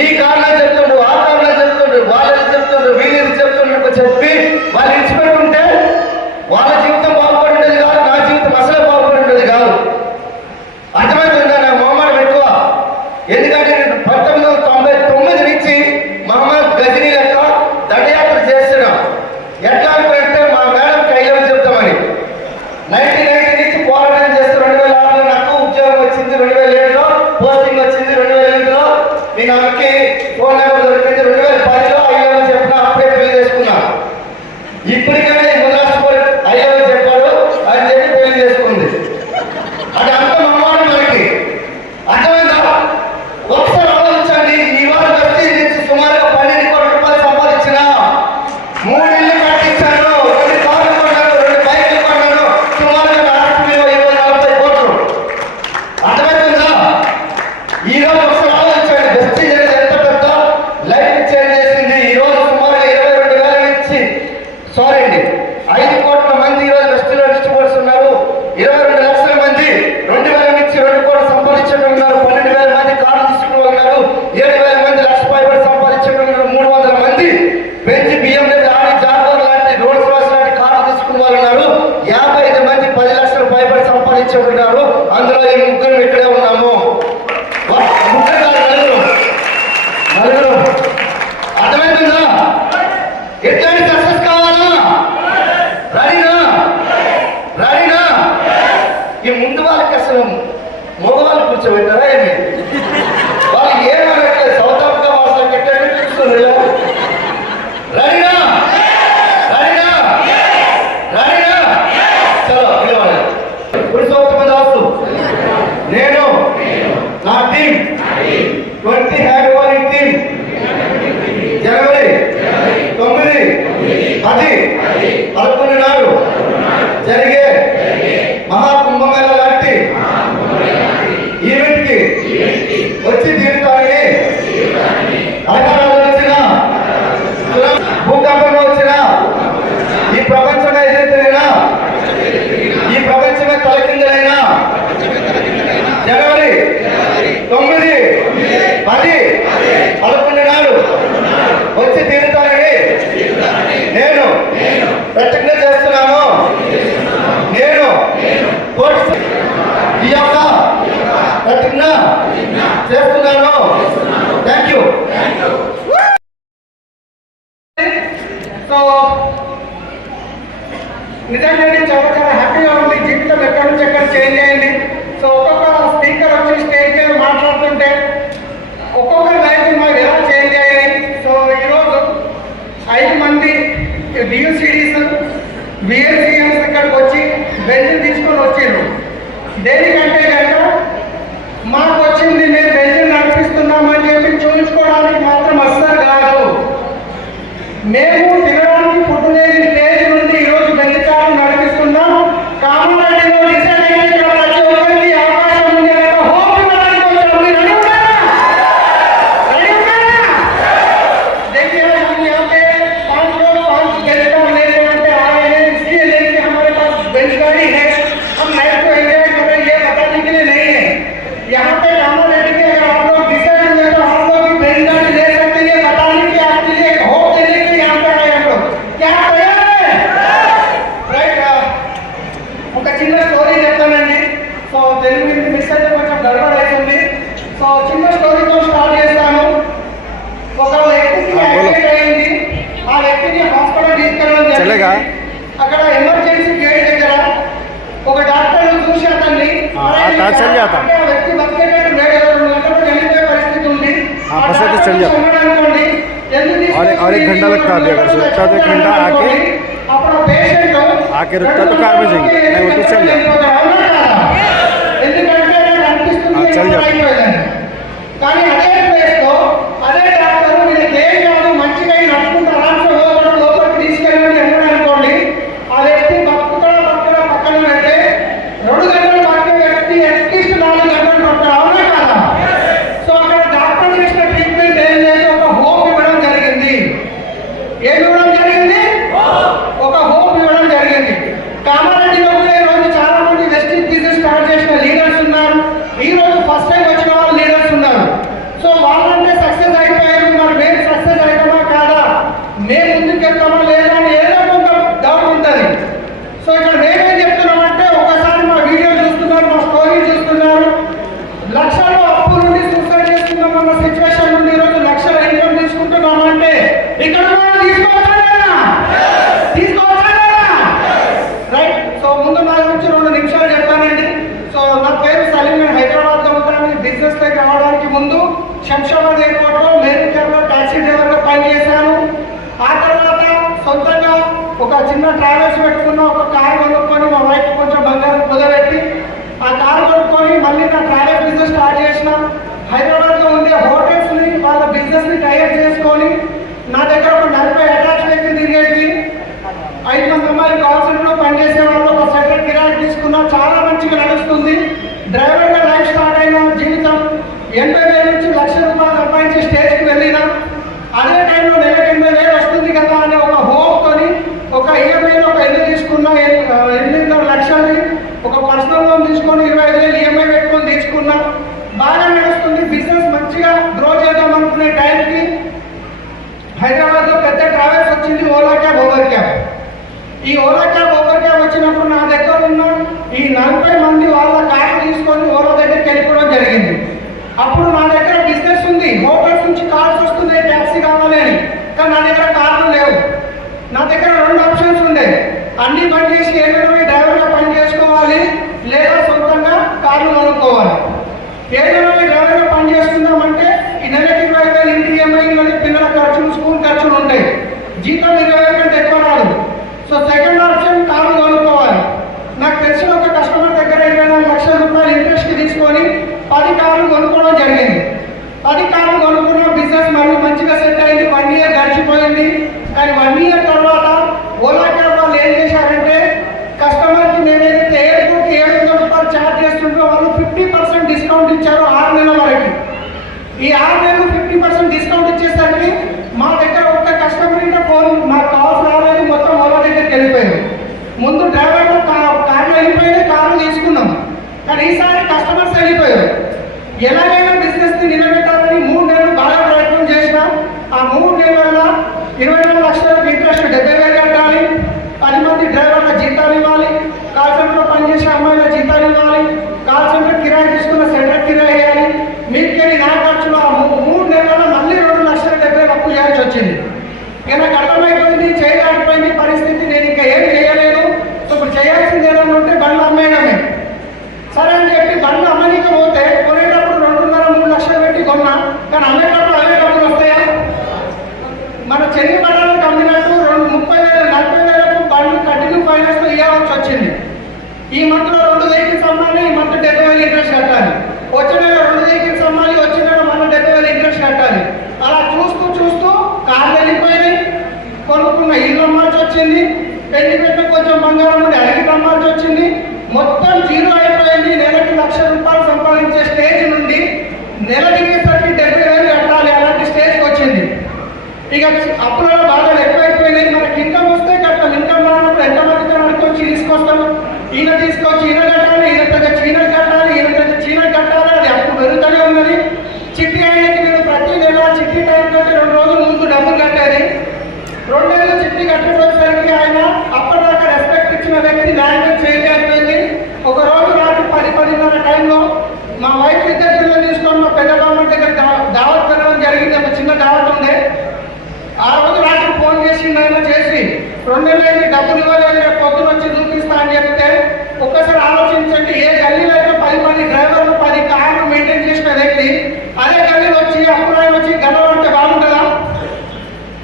ఈ కారణాలు చెప్తుండ్రు, ఆ కారణాలు చెప్తుండ్రు, వాళ్ళని చెప్తుండ్రు, వీళ్ళని చెప్తుండ్రు చెప్పి వాళ్ళు ఇచ్చిపెట్టుంటే వాళ్ళ జీవితం బాగుపడి ఉండేది కాదు, నా జీవితం అసలే బాగుపడి ఉండేది కాదు. అర్థమవుతుందా? నా మొహమాట పెట్టుకో ఇప్పటికైనా ఈ ముద్రాష్ట్రపతి అయ్యో చెప్పాడు అని చెప్పి పెళ్లి చేసుకుంది. అది అంత మమ్మల్ని మనకి అర్థమైందా? ఒకసారి ఆలోచించండి. ఈ వారు వచ్చి సుమారుగా 12 కోట్ల రూపాయలు సంపాదించిన 3 ఇళ్ళు కట్టించాను, 2 కార్లు కొన్నాను, 2 బైకులు కొన్నాను, సుమారుగా రాష్ట్ర విలువ 40 కోట్లు. అర్థమవుతుందా? ఈ రోజు ఒకసారి ఆలోచించండి. వెస్టీజ్ ఎంత పెద్ద లైఫ్ చేంజ్ చేసింది. ఈ రోజు సుమారుగా 22,000 నుంచి 5 కోట్ల మంది ఈ రోజు వెస్టీజ్లో డిస్ట్రిబ్యూటర్స్ ఉన్నారు. 22 లక్షల మంది 2,000 నుంచి 2 కోట్లు సంపాదించడం ఉన్నారు. 12,000 మంది కార్డు తీసుకుని ఉన్నారు. 7,000 మంది లక్ష పైబడి సంపాదించడం ఉన్నారు. 300 మంది బెంచ్ BMW ఆడి జాగ్వార్ లాంటి రోల్స్ రాయ్స్ లాంటి కార్డు తీసుకున్న వాళ్ళు ఉన్నారు. 55 మంది 10 లక్షల పైబడి సంపాదించడం ఉన్నారు. అందులో ఈ ముగ్గురు ఇక్కడే ఉన్నాము. ముగ్గురు కాదు, నలుగురు. అర్థమవుతుందా? ఎట్లాంటి సక్సెస్ కావాలా? రెడీనా? రెడీనా? ఈ ముందు వాళ్ళకి అసలు మగవాళ్ళు కూర్చోబెట్టారా ఏమి? వాళ్ళు ఏమనట్లేదు, సౌత్ ఆఫ్రికా భాషలో కట్టారు చూస్తుంది. రెడీనా? రెడీనా? రెడీనా? చలో పిలవాలి. పురుషోత్తమ దాసు, నేను నా టీం 20 హ్యాండ్ బౌలింగ్ టీం జనవరి 9, 10, 11 నాడు జరిగే మహాకుంభమేళ లాంటి ఈవెంట్ కి వచ్చి తీరుతానని, అధికారాలు వచ్చిన, భూకంపంలో వచ్చిన, ఈ ప్రపంచమే ఎదురైనా, ఈ ప్రపంచమే తలకిందులైనా జనవరి 9, 10, 11 నాడు వచ్చి తీరుతానని నేను ప్రతిజ్ఞ చేస్తున్నాను. నేను ఈ యొక్క ప్రతిజ్ఞ చేస్తున్నాను. Thank you. సో నిజంగా చాలా చాలా హ్యాపీగా ఉంది. జీవితం ఎక్కడి నుంచి ఎక్కడ చేంజ్ అయ్యింది. సో ఒక్కొక్క స్పీకర్ వచ్చి స్టేజ్ మీద మాట్లాడుతుంటే ఒక్కొక్కరి లైఫ్ మాకు ఎలా చేంజ్ అయ్యాయి. సో ఈరోజు 5 మంది డియూసిడీస్ బిఎస్సిఎస్ ఇక్కడికి వచ్చి బెంచ్ తీసుకొని వచ్చారు. దేనికంటే కనుక మాకు వచ్చింది మేము బెంచ్ నడిపిస్తున్నామని చెప్పి చూపించుకోవడానికి మాత్రం అస్సలు కాదు. మేము తినడానికి ఫుడ్ లేని స్టేజ్ నుండి ఈరోజు బెంచ్ చాలు నడిపిస్తున్నాం. కామారెడ్డిలో డిసైడ్ అయ్యి ఇక్కడ ప్రతి ఒక్కరికి అవకాశం ఉంది. హోప్ ఇవ్వడానికి వచ్చాము. మీరు రెడీ ఉన్నారా? రెడీ ఉన్నారా? देखिए हम यहाँ पे 5 लोग 5 गेस्ट ले रहे हैं। आ रहे हैं इसलिए लेके हमारे पास बेंच गाड़ी है। हम नाइट को एंजॉय कर रहे हैं, ये बताने के लिए नहीं है। यहाँ पे कामारेड्डी के अगर आप लोग डिसाइड हुए तो हम लोग भी बेंच गाड़ी ले सकते हैं। ये बताने के आपके लिए होप देने के लिए यहाँ पे आए हम लोग। क्या तैयार है? రైట్. ఒక చిన్న స్టోరీ చెప్తానండి. సో తెలుగు మీద మిస్ అయితే కొంచెం గడబడ అవుతుంది. సో చిన్న స్టోరీతో స్టార్ట్ చేస్తాను. ఒక వ్యక్తికి యాక్సిడెంట్ అయింది. ఆ వ్యక్తిని హాస్పిటల్ తీసుకెళ్ళడం జరిగింది. అక్కడ ఎమర్జెన్సీ గేట్ దగ్గర ఒక డాక్టర్ చూసి అతన్ని వ్యక్తి బతికేటట్టు 2 గంటలు చనిపోయే పరిస్థితి ఉంది. అనుకోండి और 1 घंटा लगता है। अगर सोचता तो 1 घंटा అప్పుడు పేషెంట్ आके रुकता तो कार में जाएंगे, नहीं वो तो चल जाए। ఎందుకంటే అనిపిస్తుంది కానీ అదే ప్లేస్ లో అదే డాక్టర్ వీళ్ళకి ఏం కాదు మంచిగా నడుచుకుంటూ ఆరాంసే లోపల లోపలికి తీసుకెళ్ళండి అన్నాడు అనుకోండి. ఆ వ్యక్తి పక్కన పెడితే 2 గంటలు పట్టే వ్యక్తి అట్లీస్ట్ 4 గంటలు పట్టారు. అవునా కాదా? సో అక్కడ డాక్టర్ చేసిన ట్రీట్మెంట్ ఏం లేదు, ఒక హోప్ ఇవ్వడం జరిగింది. ఏమి ఇవ్వడం జరిగింది? ఒక హోప్ ఇవ్వడం జరిగింది. కామారెడ్డిలో కూడా ఈ రోజు చాలా మంది వెస్టింగ్ బిజినెస్ స్టార్ట్ చేసిన లీడర్స్ ఉన్నారు. ఈ రోజు ఫస్ట్ టైం వచ్చిన వాళ్ళు లీడర్స్ ఉన్నారు. సో వాళ్ళంటే సక్సెస్ అయిపోయారు. చిన్న ట్రావెల్స్ పెట్టుకున్న, ఒక కారు కొనుక్కొని మా వైఫ్ కొంచెం బంగారం కుదబెట్టి ఆ కారు కొనుక్కొని మళ్ళీ నా ట్రావెల్ బిజినెస్ స్టార్ట్ చేసిన. హైదరాబాద్లో ఉండే హోటల్స్ని వాళ్ళ బిజినెస్ని టైఅప్ చేసుకొని నా దగ్గర ఒక 40 అటాచ్ వెహికల్ తిరిగేవి. 5 మంది అమ్మాయిలు కాల్ సెంటర్లో పనిచేసే వాళ్ళు, ఒక సెటర్ కిరాయి తీసుకున్నా. చాలా మంచిగా నడుస్తుంది. డ్రైవర్గా లైఫ్ స్టార్ట్ అయిన జీవితం 80,000 నుంచి ₹1,00,000 సంపాదించి స్టేజ్కి వెళ్ళిన. అదే టైంలో నెలకు 80,000 వస్తుంది కదా అనే ఒక హోప్తోని ఒక ఈఎంఐలో ఒక ఇల్లు తీసుకున్న. 8 లక్షలు ఒక పర్సనల్ లోన్ తీసుకొని 25,000 ఈఎంఐ పెట్టుకొని తీసుకున్నా. బాగా నడుస్తుంది బిజినెస్. మంచిగా గ్రో చేద్దాం అనుకునే టైంకి హైదరాబాద్లో పెద్ద ట్రావెల్స్ వచ్చింది, ఓలా క్యాబ్, ఊబర్ క్యాబ్. ఈ ఓలా క్యాబ్, ఊబర్ క్యాబ్ వచ్చినప్పుడు నా దగ్గర ఉన్న ఈ 40 మంది వాళ్ళ కార్లు తీసుకొని ఓలా దగ్గరికి వెళ్ళిపోవడం జరిగింది. అప్పుడు నా దగ్గర బిజినెస్ ఉంది, హోటల్స్ నుంచి కాల్స్ వస్తున్నాయి ట్యాక్సీ కావాలి అని. కానీ నా దగ్గర కార్లు లేవు. నా దగ్గర 2 ఆప్షన్స్ ఉండే. అన్ని బంద్ చేసి ఏదైనా డ్రైవర్గా పని చేసుకోవాలి, లేదా సొంతంగా కార్లు కొనుక్కోవాలి. ఏదైనా డ్రైవర్గా పని చేసుకుందామంటే ఈ నెలకి 20,000 ఇంటి ఈఎంఐ, పిల్లల ఖర్చులు, స్కూల్ ఖర్చులు ఉంటాయి. జీతం 20,000 కంటే ఎక్కువ రాదు. సో సెకండ్ ఆప్షన్ కార్లు కొనుక్కోవాలి. నాకు తెలిసిన ఒక కస్టమర్ దగ్గర 24 లక్షల రూపాయలు ఇంట్రెస్ట్కి తీసుకొని 10 కార్లు కొనుక్కోవడం జరిగింది. 10 కార్లు కొనుక్కున్న బిజినెస్ మళ్ళీ మంచిగా సెట్ అయింది. 1 ఇయర్ గడిచిపోయింది. కానీ 1 ఇయర్ తర్వాత ఓలా క్యాబ్ వాళ్ళు ఏం చేశారంటే, కస్టమర్కి మేమేదైతే ఎయిర్పోర్ట్కి 700 రూపాయలు ఛార్జ్ చేస్తుంటో వాళ్ళు 50% డిస్కౌంట్ ఇచ్చారు 6 నెలల వరకు. ఈ 6 నెలలు 50% డిస్కౌంట్ ఇచ్చేసరికి మా దగ్గర ఒక్క కస్టమర్ ఇంకా ఫోన్ మాకు కాల్స్ రాలేదు, మొత్తం ఓలా దగ్గరికి వెళ్ళిపోయింది. ముందు డ్రైవర్లు కార్లు వెళ్ళిపోయినాయి, కార్లు తీసుకున్నాం. కానీ ఈసారి కస్టమర్స్ వెళ్ళిపోయారు. ఎలాగైనా బిజినెస్ని నిలబెట్టాలని 3 నెలలు బాగా ప్రయత్నం చేసిన. ఆ 3 నెలల 24 లక్షలకు ఇంట్రెస్ట్ 70,000 కట్టాలి. 10 మంది డ్రైవర్ల జీతాలు ఇవ్వాలి, కాల్ సెంటర్లో పనిచేసే అమ్మాయిల జీతాలు ఇవ్వాలి, కాల్ సెంటర్ కిరాయి తీసుకున్న సెంటర్ కిరాయి వేయాలి. మీకెళ్ళి నా ఖర్చులు ఆ 3 నెలల మళ్ళీ 2,70,000 అప్పు చేయాల్సి వచ్చింది. ఇక నాకు అర్థమైపోయింది, చేయలేకపోయింది పరిస్థితి. నేను ఇంకా ఏం చేయలేదు. సో ఇప్పుడు చేయాల్సింది ఏదైనా ఉంటే బండ్లు అమ్మేయడమే. సరే అని చెప్పి బండ్లు అమ్మనీకి పోతే కొనేటప్పుడు 2.5-3 లక్షలు పెట్టి కొన్నా. కానీ అమ్మేటప్పుడు అవే డబ్బులు వస్తాయా? మన చెల్లి బండ్లకు అమ్మినట్టు 30,000-40,000 బండ్లు కంటిన్యూ ఫైనాన్స్ ఇవ్వాల్సి వచ్చింది. ఈ మంత్లో 2 వెహికల్స్ అమ్మాలి, ఈ మంత్ 70,000 ఇంట్రెస్ట్ కట్టాలి. వచ్చే నెల 2 వెహికల్స్ అమ్మాలి, వచ్చే నెల మన 70,000 ఇంట్రెస్ట్ కట్టాలి. అలా చూస్తూ చూస్తూ కార్లు వెళ్ళిపోయినాయి. కొనుక్కున్న ఇల్లు అమ్మాల్సి వచ్చింది. పెళ్లి పెట్టిన కొంచెం బంగారం ఉండి అడిగి అమ్మాల్సి వచ్చింది. మొత్తం జీరో అయిపోయింది. నెలకి ₹1,00,000 సంపాదించే స్టేజ్ నుండి నెల తిరిగేసరికి 70,000 కట్టాలి, అలాంటి స్టేజ్కి వచ్చింది. ఇక అప్పులలో బాగా ఎక్కువైపోయినాయి. మనకి ఇన్కమ్ వస్తే కట్టాలి. ఇన్కమ్ రానప్పుడు ఎంతమందితో అనుకొచ్చి తీసుకొస్తాం. ఈయన తీసుకొచ్చి ఈయన కట్టాలి, ఈయన దగ్గర చీన కట్టాలి, ఈయన దగ్గర చీన కట్టాలి. అది అప్పు పెరుగుతూనే ఉన్నది. చిట్టి ఆయనకి నేను ప్రతి నెల చిట్టి టైం కంటే 2 రోజుల ముందు డబ్బులు కట్టేది. 2 నెలలు చిట్టి కట్టేసరికి ఆయన అప్పటిదాకా రెస్పెక్ట్ ఇచ్చిన వ్యక్తి లాంగ్వేజ్ చేంజ్ అయిపోయింది. ఒక రోజు రాత్రి 10-10:30 టైంలో మా వైఫ్ ఇద్దరు పిల్లలు తీసుకొని మా పెద్ద బామ్మ దగ్గర దావత్ వెళ్ళడం జరిగింది. ఒక చిన్న దావత్ ఉండే. ఆ రోజు రాత్రి ఫోన్ చేసిండు ఆయన. చేసి 2 నెలలైంది డబ్బులు ఇవ్వలేదు, రేపు పొద్దున వచ్చి చూపిస్తా అని చెప్తే ఒక్కసారి ఆలోచించండి. ఏ గల్లీలో అయితే 10 మంది డ్రైవర్లు 10 కార్లు మెయింటైన్ చేసిన వ్యక్తి అదే గల్లీలో వచ్చి అప్పుడాయన వచ్చి గెలవంటే బాగుంటుందా?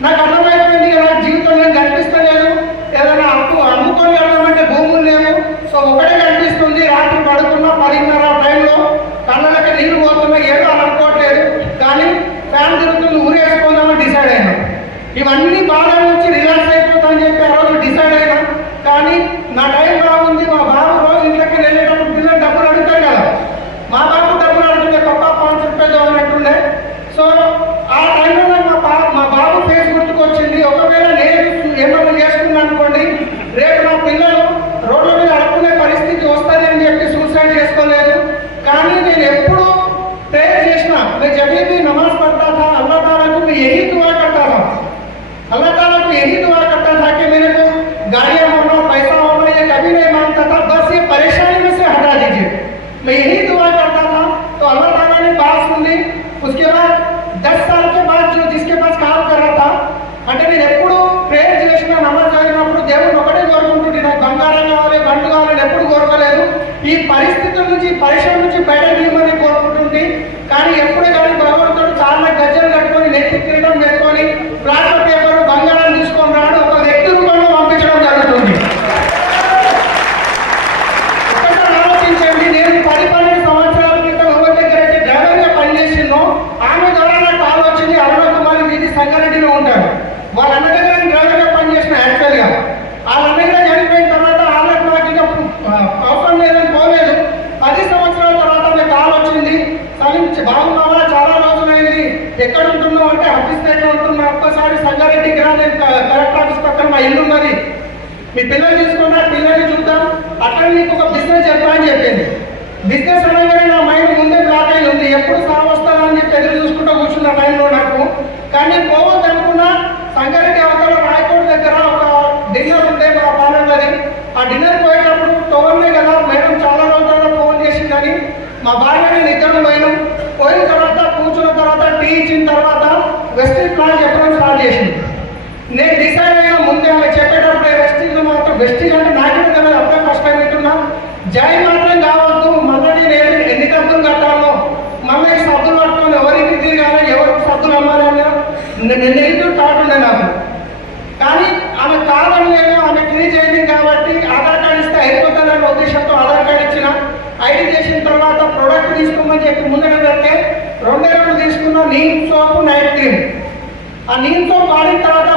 నాకు అర్థమైపోయింది. నా జీవితం నేను కనిపిస్తలేదు. ఏదైనా అమ్ముకొని వెళ్దామంటే భూములు లేవు. సో ఒకటే కనిపిస్తుంది. రాత్రి పడుకున్న 10:30 టైంలో కళ్ళకి నీళ్లు పోతున్నా, ఏదో అని అనుకోవట్లేదు. కానీ ఫ్యాన్ తిరుగుతుంది, ఊరేసుకుందామని డిసైడ్ అయినా. ఇవన్నీ బాధల నుంచి రిలాక్స్ అయిపోతామని చెప్పి ఆ రోజు డిసైడ్ అయినా. కానీ నా టైం బాగుంది. మా బాబు రోజు ఇంట్లోకి వెళ్ళేటప్పుడు పిల్లలు డబ్బులు అడుగుతారు కదా, మా బాబు డబ్బులు అడుగుతుండే, పప్ప అని చెప్పేదో అన్నట్టుండే. సో ఆ టైంలో మా బాబు ఫేస్ గుర్తుకొచ్చింది. ఒకవేళ నేను ఏమైనా చేసుకున్నాను అనుకోండి, రేపు నా పిల్లలు రోడ్ల మీద అడుక్కునే పరిస్థితి వస్తుంది అని చెప్పి సూసైడ్ చేసుకోలేదు. కానీ నేను ఎప్పుడు ప్రేయర్ చేసినా, मैं जब भी नमाज पढ़ता था अल्लाह ताला को मैं यही दुआ करता था, अल्लाह ताला को यही दुआ करता था कि मेरे को गाड़ियाँ होना, पैसा होना, ये कभी नहीं मांगता था, बस ये परेशानी में से हटा दीजिए, मैं यही दुआ करता था. तो अल्लाह ताला ने बात सुन ली. उसके बाद 10 साल के बाद जो जिसके पास काम कर रहा था, అంటే నేను ఎప్పుడు ప్రేయర్ చేసినా, నమాజ్ చదివినప్పుడు దేవుడు ఒకటే కోరుకుంటుంటే, నాకు బంగారం కావాలి, బండ్లు కావాలని ఎప్పుడు కోరుకోలేదు. ఈ పరిస్థితుల నుంచి, పరిశ్రమ నుంచి బయట తీయమని కోరుకుంటుంది. కానీ ఎప్పుడు కానీ భగవంతుడు చాలా గజ్జలు కట్టుకొని, నెత్తి కిరీటం పెట్టుకొని, ప్లాస్టర్ పేపర్ బంగారం తీసుకొని రాడు, ఒక వ్యక్తి రూపంలో పంపించడం జరుగుతుంది. మీ పిల్లలు తీసుకున్నా పిల్లల్ని చూద్దాం, అట్లా నీకు ఒక బిజినెస్ చెప్పా అని చెప్పింది. బిజినెస్ అనగానే నా మైండ్ ముందే బ్లాక్ అయి ఉంది. ఎప్పుడు సాగు వస్తానని చెప్పి ఎదురు చూసుకుంటూ కూర్చున్న మైండ్లో నాకు. కానీ నేను పోవద్దు అనుకున్నా. సంగారెడ్డి అవతల రాయకోట్ దగ్గర ఒక డిన్నర్ ఉంటే మా పాలనది. ఆ డిన్నర్ పోయేటప్పుడు టోన్నే కదా మేడం చాలా రోజుల్లో ఫోన్ చేసిందని మా భార్యని నిద్రను పోయిన తర్వాత కూర్చున్న తర్వాత టీ ఇచ్చిన తర్వాత వెస్టింగ్ ప్లాన్ చెప్పడం స్టార్ట్ చేసింది. నేను డిసైడ్ అయినా ముందే ఆమె చెప్పేటప్పుడే వెస్టింగ్ మాత్రం వెస్టింగ్ అంటే నాకే కదా అప్పుడే ఫస్ట్ టైం వింటున్నా. జై మాత్రం కావద్దు, మళ్ళీ నేను ఎన్ని డబ్బులు కట్టాలో, మళ్ళీ సబ్బులు పట్టుకొని ఎవరికి తిరగాలి, ఎవరికి సబ్బులు అమ్మాలన్నా నెగిటివ్ థాట్ ఉండే నాకు. కానీ ఆమె కాదని లేదు, ఆమె క్లీన్ చేయండి కాబట్టి ఆధార్ కార్డు ఇస్తే అయిపోతుందన్న ఉద్దేశంతో ఆధార్ కార్డు ఇచ్చిన. ఐడి చేసిన తర్వాత ప్రోడక్ట్ తీసుకోమని చెప్పి ముందు ఏంటంటే 2 రోజులు తీసుకున్న నీమ్ సోపు నైట్ క్రీమ్. ఆ నీమ్ సోప్ వాడిన తర్వాత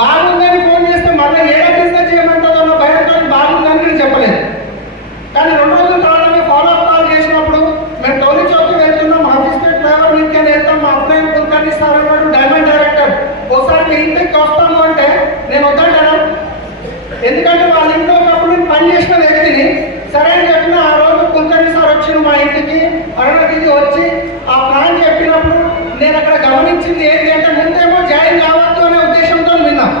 బాగుందని ఫోన్ చేస్తే మళ్ళీ ఏడా బిజినెస్ చేయమంటుందో నా భయంతో బాగుందని నేను చెప్పలేదు. కానీ 2 రోజుల తర్వాత ఫాలో అప్ కాల్ చేసినప్పుడు మేము టోలీ చౌక్ వెళ్తున్నాం, ఆఫీస్ డ్రైవర్ మీకే వెళ్తాం, మా అబ్బాయి కుల్కర్ణి సార్ అన్నాడు డైమండ్ డైరెక్టర్, ఒకసారి మీ ఇంటికి వస్తాము అంటే నేను వద్దంటాను. ఎందుకంటే వాళ్ళ ఇంట్లో ఒకప్పుడు నేను పని చేసిన వ్యక్తిని. సరే అని చెప్పిన ఆ రోజు కుల్కర్ణి సార్ వచ్చిన మా ఇంటికి అరుణగిరి వచ్చి ఆ ప్లాన్ చెప్పినప్పుడు నేను అక్కడ గమనించింది ఏంటి అంటే ముందేమో జాయిన్ కావద్దు అనే ఉద్దేశంతో విన్నాం.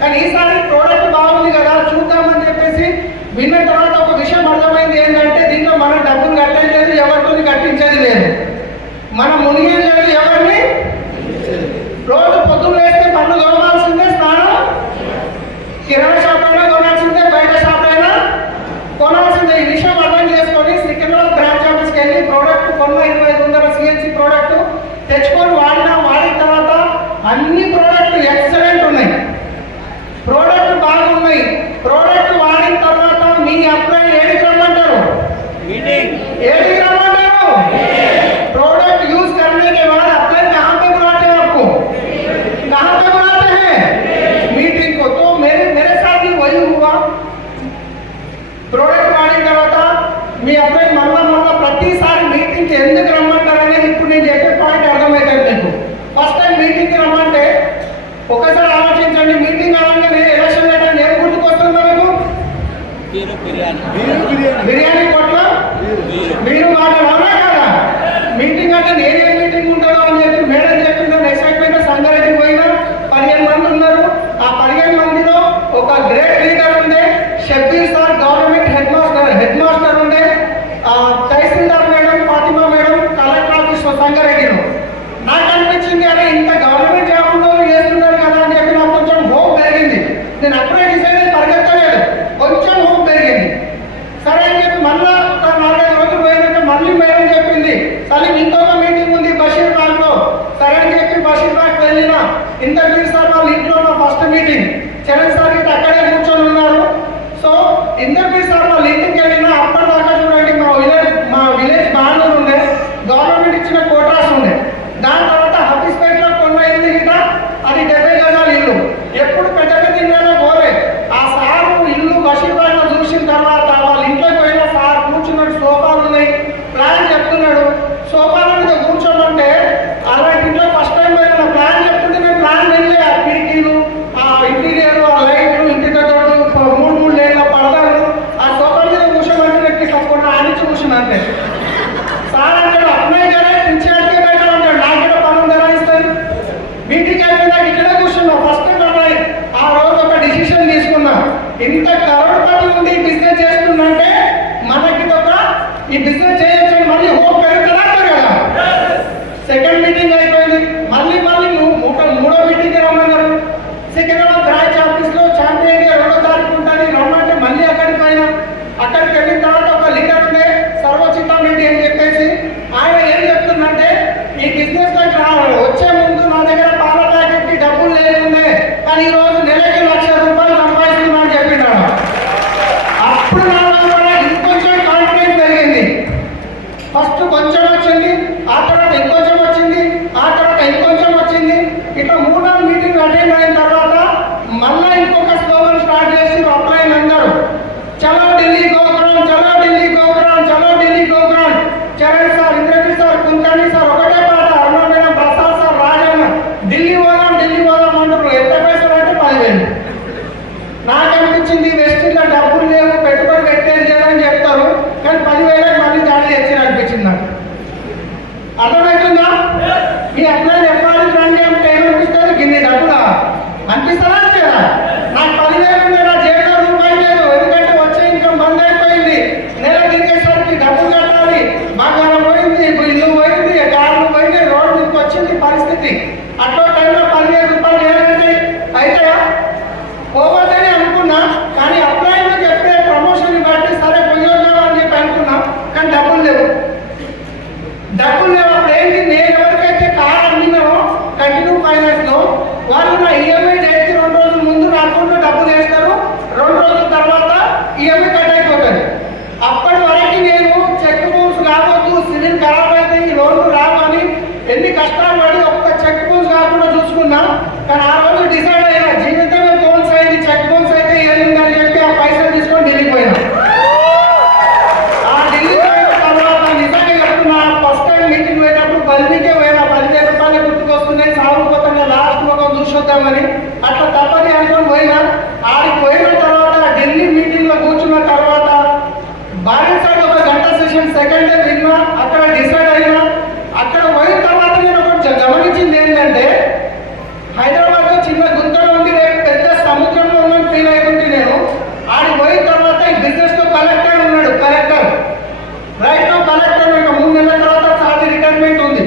కానీ ఈసారి ప్రోడక్ట్ బాగుంది కదా చూద్దామని చెప్పేసి విన్న తర్వాత ఒక విషయం అర్థమైంది ఏంటంటే దీంట్లో మనం డబ్బులు కట్టేది ఎవరితో కట్టించేది లేదు, మనం మునిగేది లేదు, ఎవరిని రోజు పొద్దున్న వేస్తే పన్ను కొనాల్సిందే, స్నానం కిరాణా షాప్ అయినా కొనాల్సిందే, బయట షాప్ అయినా కొనాల్సిందే. ఈ విషయం అర్థం చేసుకొని సికింద్రాబాద్ బ్రాంచ్ ఆఫీస్కి వెళ్ళి ప్రోడక్ట్ కొన్న 2500 సిఎన్సి ప్రోడక్ట్ తెచ్చుకొని వాడిన తర్వాత అన్ని ప్రోడక్ట్లు ఎక్సలెంట్ ఉన్నాయి, ప్రోడక్ట్ బాగున్నాయి. ప్రోడక్ట్ వాడిన తర్వాత మీ అబ్బాయి ఏడికి రమ్మంటారు, ఏడికి रखो प्रोडक्ट यूज करने के बाद अप्लाई कहाँ पे बुलाते हैं आपको, कहाँ पे बुलाते हैं मीटिंग को। तो मेरे साथ भी वही हुआ। प्रोडक्ट వాడిన తర్వాత మీ అబ్బాయి మళ్ళా ప్రతిసారి మీటింగ్ కి ఎందుకు రమ్మంటారనేది ఇప్పుడు నేను చెప్పే పాయింట్ అర్థమవుతుంది మీకు। ఫస్ట్ టైం మీటింగ్ కి రమ్మంటే ఒకసారి ఆలోచించండి, మీటింగ్ అనగానే ఎలక్షన్ లెటర్ నేను గుర్తుకొస్తుంది మనకు బిర్యానీ కొట్ల మీరు మాట అవునా కదా। మీటింగ్ అంటే నేనే మీటింగ్ ఉంటుందో అని చెప్పి మేడం చెప్పిందో ఎక్సైట్మెంట్ సంగారెడ్డికి పోయినా 15 మంది ఉన్నారు। ఆ 15 మందిలో ఒక గ్రేట్ లీడర్ ఉండే Shabbir sir government headmaster ఉండే, tehsildar madam Fatima madam collector office సంగారెడ్డిలో। నాకు అనిపించింది అరే ఇంత గవర్నమెంట్ జాబ్ ఉన్నోళ్ళు చేస్తున్నారు కదా అని చెప్పి నాకు కొంచెం హోప్ పెరిగింది। నేను అప్పుడే డిసైడ్ అయ్యి పరిగెత్తలేదు, కొంచెం హోప్ పెరిగింది। సరే అని చెప్పి మళ్ళా 4-5 రోజులు పోయినాక మళ్ళీ మేడం చెప్పింది సలీం ఇంకొక మీటింగ్ ఉంది బషీర్బాగ్ లో। సరే అని చెప్పి బషీర్బాగ్ వెళ్ళిన ఇంద్రవీర్ సార్ వాళ్ళ ఇంట్లో నా ఫస్ట్ మీటింగ్, చరణ్ సార్ గిట్ట అక్కడే కూర్చొని ఉన్నారు। సో ఇంద్రవీర్ సార్ వాళ్ళ ఇంటికి వెళ్ళిన అప్పటిదాకా చూడండి మా విలేజ్ బాణూరు ఉండే, గవర్నమెంట్ ఇచ్చిన కోటాస్ ఉండే। దాని తర్వాత హఫీస్పేటలో కొన్న ఇల్లు గిట్ట అది 70 గజాల ఇల్లు, ఎప్పుడు పెద్ద పెద్ద ఇళ్ళలో పోలే। ఆ సార్ ఇల్లు బషీర్బాగ్ లో చూసిన తర్వాత వాళ్ళ ఇంట్లోకి పోయిన సార్ కూర్చున్నాడు, సోఫాలు ఉన్నాయి, ప్లాన్ చెప్తున్నాడు। సోఫాల మీద కూర్చోమంటే అలాంటి ఇంట్లో ఫస్ట్ టైం పోయిన ప్లాన్ చెప్తుంటే నేను ప్లాన్ వెళ్ళే ఆ కిటికీలు ఆ ఇంటీరియర్ ఆ లైట్లు ఇంటి తోడు 3 లేన్ల పడతాడు ఆ సోఫా మీద కూర్చోమంటే నెక్కి తప్పకుండా ఆనిచ్చి కూర్చున్నంటే సార్ అంటాడు అమ్మాయి గారే పిలిచేటికే బయట ఉంటాడు, నాకు కూడా పనులు ధరాయిస్తాడు। మీటింగ్ అయిపోయిందాక ఇక్కడే కూర్చున్నాం ఫస్ట్ టైం అమ్మాయి। ఆ రోజు ఒక డిసిషన్ తీసుకున్నా, ఇంత కరోడ్పతి ఉండి బిజినెస్ చేస్తుందంటే మనకి ఒక ఈ బిజినెస్ చేయొచ్చు మళ్ళీ హోప్ పెరుగుతుందా కదా। సెకండ్ మీటింగ్ అయిపోయింది, మళ్ళీ మూడో మీటింగ్ రమ్మన్నారు। సికింద్రాబాద్ బ్రాంచ్ ఆఫీస్ లో ఛాంపియన్ 2వ తారీఖు ఉంటుంది రమ్మంటే మళ్ళీ అక్కడికి పోయినా। అక్కడికి వెళ్ళిన తర్వాత ఒక లీడర్ ఉండే సర్వచిత్తం రెడ్డి అని చెప్పేసి ఆయన ఏం చెప్తుందంటే ఈ బిజినెస్ లోకి రావాలి వచ్చే ముందు నా దగ్గర పాల ప్యాకెట్ డబ్బులు లేకుండే కానీ ఈ రోజు నెలకి 1,00,000 రూపాయలు సంపాదిస్తున్నా అని చెప్పినాడు। అప్పుడు నా లోపల ఇంకొంచెం కాన్ఫిడెన్స్ పెరిగింది। ఫస్ట్ కొంచెం వచ్చింది, ఆ తర్వాత ఇంకొంచెం వచ్చింది, ఆ తర్వాత ఇంకొంచెం వచ్చింది। ఇట్లా 3-4 మీటింగ్ అటెండ్ అయిన తర్వాత మళ్ళీ ఇంకొక స్లోగన్ స్టార్ట్ చేసి అప్లైన్ అందరూ చలో ఢిల్లీ గోగ్రామ్, చలో ఢిల్లీ గోగ్రామ్, చలో ఢిల్లీ గోగ్రామ్। Charan sir, Indraveer sir, Kulkarni sir ఒకటే పాట, అరుణ మేడం, ప్రసాద్ సార్, రాజన్న ఢిల్లీ పోదాం అంటారు। ఎంత పైసలు అంటే 10,000। నాకు వెస్టిన్లో డబ్బులు లేవు, పెట్టుబడి పెట్టేది లేదని చెప్తారు, కానీ 10,000 మళ్ళీ దాడి తెచ్చి అనిపించింది నాకు. అర్థమవుతుందా? మీ అప్లైన్ ఎఫ్ఆర్కి రండి అంటే ఏమనిపిస్తుంది? గిన్ని డబ్బులా అనిపిస్తుందా? అంతేనా? నాకు 10,000 ఉండే నా జేబులో రూపాయి లేదు, ఎందుకంటే వచ్చే ఇన్కమ్ బంద్ అయిపోయింది. నెల తిరిగేసరికి డబ్బులు కట్టాలి, బంగారం పోయింది, ఇల్లు పోయింది, కార్లు పోయింది, రోడ్డు మీకు వచ్చింది పరిస్థితి. అట్లో టైంలో 10,000 రూపాయలు ఏమైతే అవుతాయా? పోవద్దని అనుకున్నా, కానీ అప్లైన్లో చెప్పే ప్రమోషన్ బట్టి సరే పోయోజనం అని చెప్పి అనుకున్నా, కానీ డబ్బులు లేవు. డబ్బులు లేవు. అప్పుడు ఏంటి, నేను ఎవరికైతే కార్ అమ్మినామో కంటిన్యూ ఫైనాన్స్ లో, వాళ్ళు నా ఈఎంఐ డేట్కి 2 రోజుల ముందు నా అకౌంట్లో డబ్బులు వేస్తారు, 2 రోజుల తర్వాత ఈఎంఐ కట్ అయిపోతుంది. అప్పటి వరకు నేను చెక్ బౌన్స్ కావద్దు, సివిల్ ఖరాబ్ అయితే ఈ లోన్లు రావు అని ఎన్ని కష్టాలు పడి ఒక్క చెక్ బౌన్స్ కాకుండా చూసుకున్నా. కానీ ఆ రోజు డిసైడ్ అయినా జీవితమే బౌన్స్ అయింది, చెక్ బౌన్స్ అయితే ఏముందని చెప్పి ఆ పైసలు తీసుకొని ఢిల్లీకి పోయినా. ఆ ఢిల్లీ పోయిన తర్వాత నిజంగా చెప్తున్నా, ఫస్ట్ టైం మీటింగ్ పోయినప్పుడు బల్బీకే పోయినా, 10,000 రూపాయలు గుర్తుకొస్తున్నాయి, సాగుపోతున్నా లాస్ట్ ముఖం చూసొద్దామని అట్లా తప్పని అనుకొని పోయినా. ఆడికి పోయిన తర్వాత ఢిల్లీ మీటింగ్ లో కూర్చున్న తర్వాత బాలెన్సార్ ఒక గంట సెషన్ సెకండ్ డే విన్నా, అక్కడ డిసైడ్ అయినా. అక్కడ పోయిన తర్వాత నేను ఒకటి గమనించింది ఏంటంటే, హైదరాబాద్ లో చిన్న గుంతలో ఉండి రేపు పెద్ద సముద్రంలో ఉన్న ఫీల్ అవుతుంది నేను. ఆడికి పోయిన తర్వాత ఈ బిజినెస్ తో కలెక్టర్ ఉన్నాడు, కలెక్టర్ రైట్ నో కలెక్టర్ ఇక 3 నెలల తర్వాత సాటి రిటైర్మెంట్ ఉంది.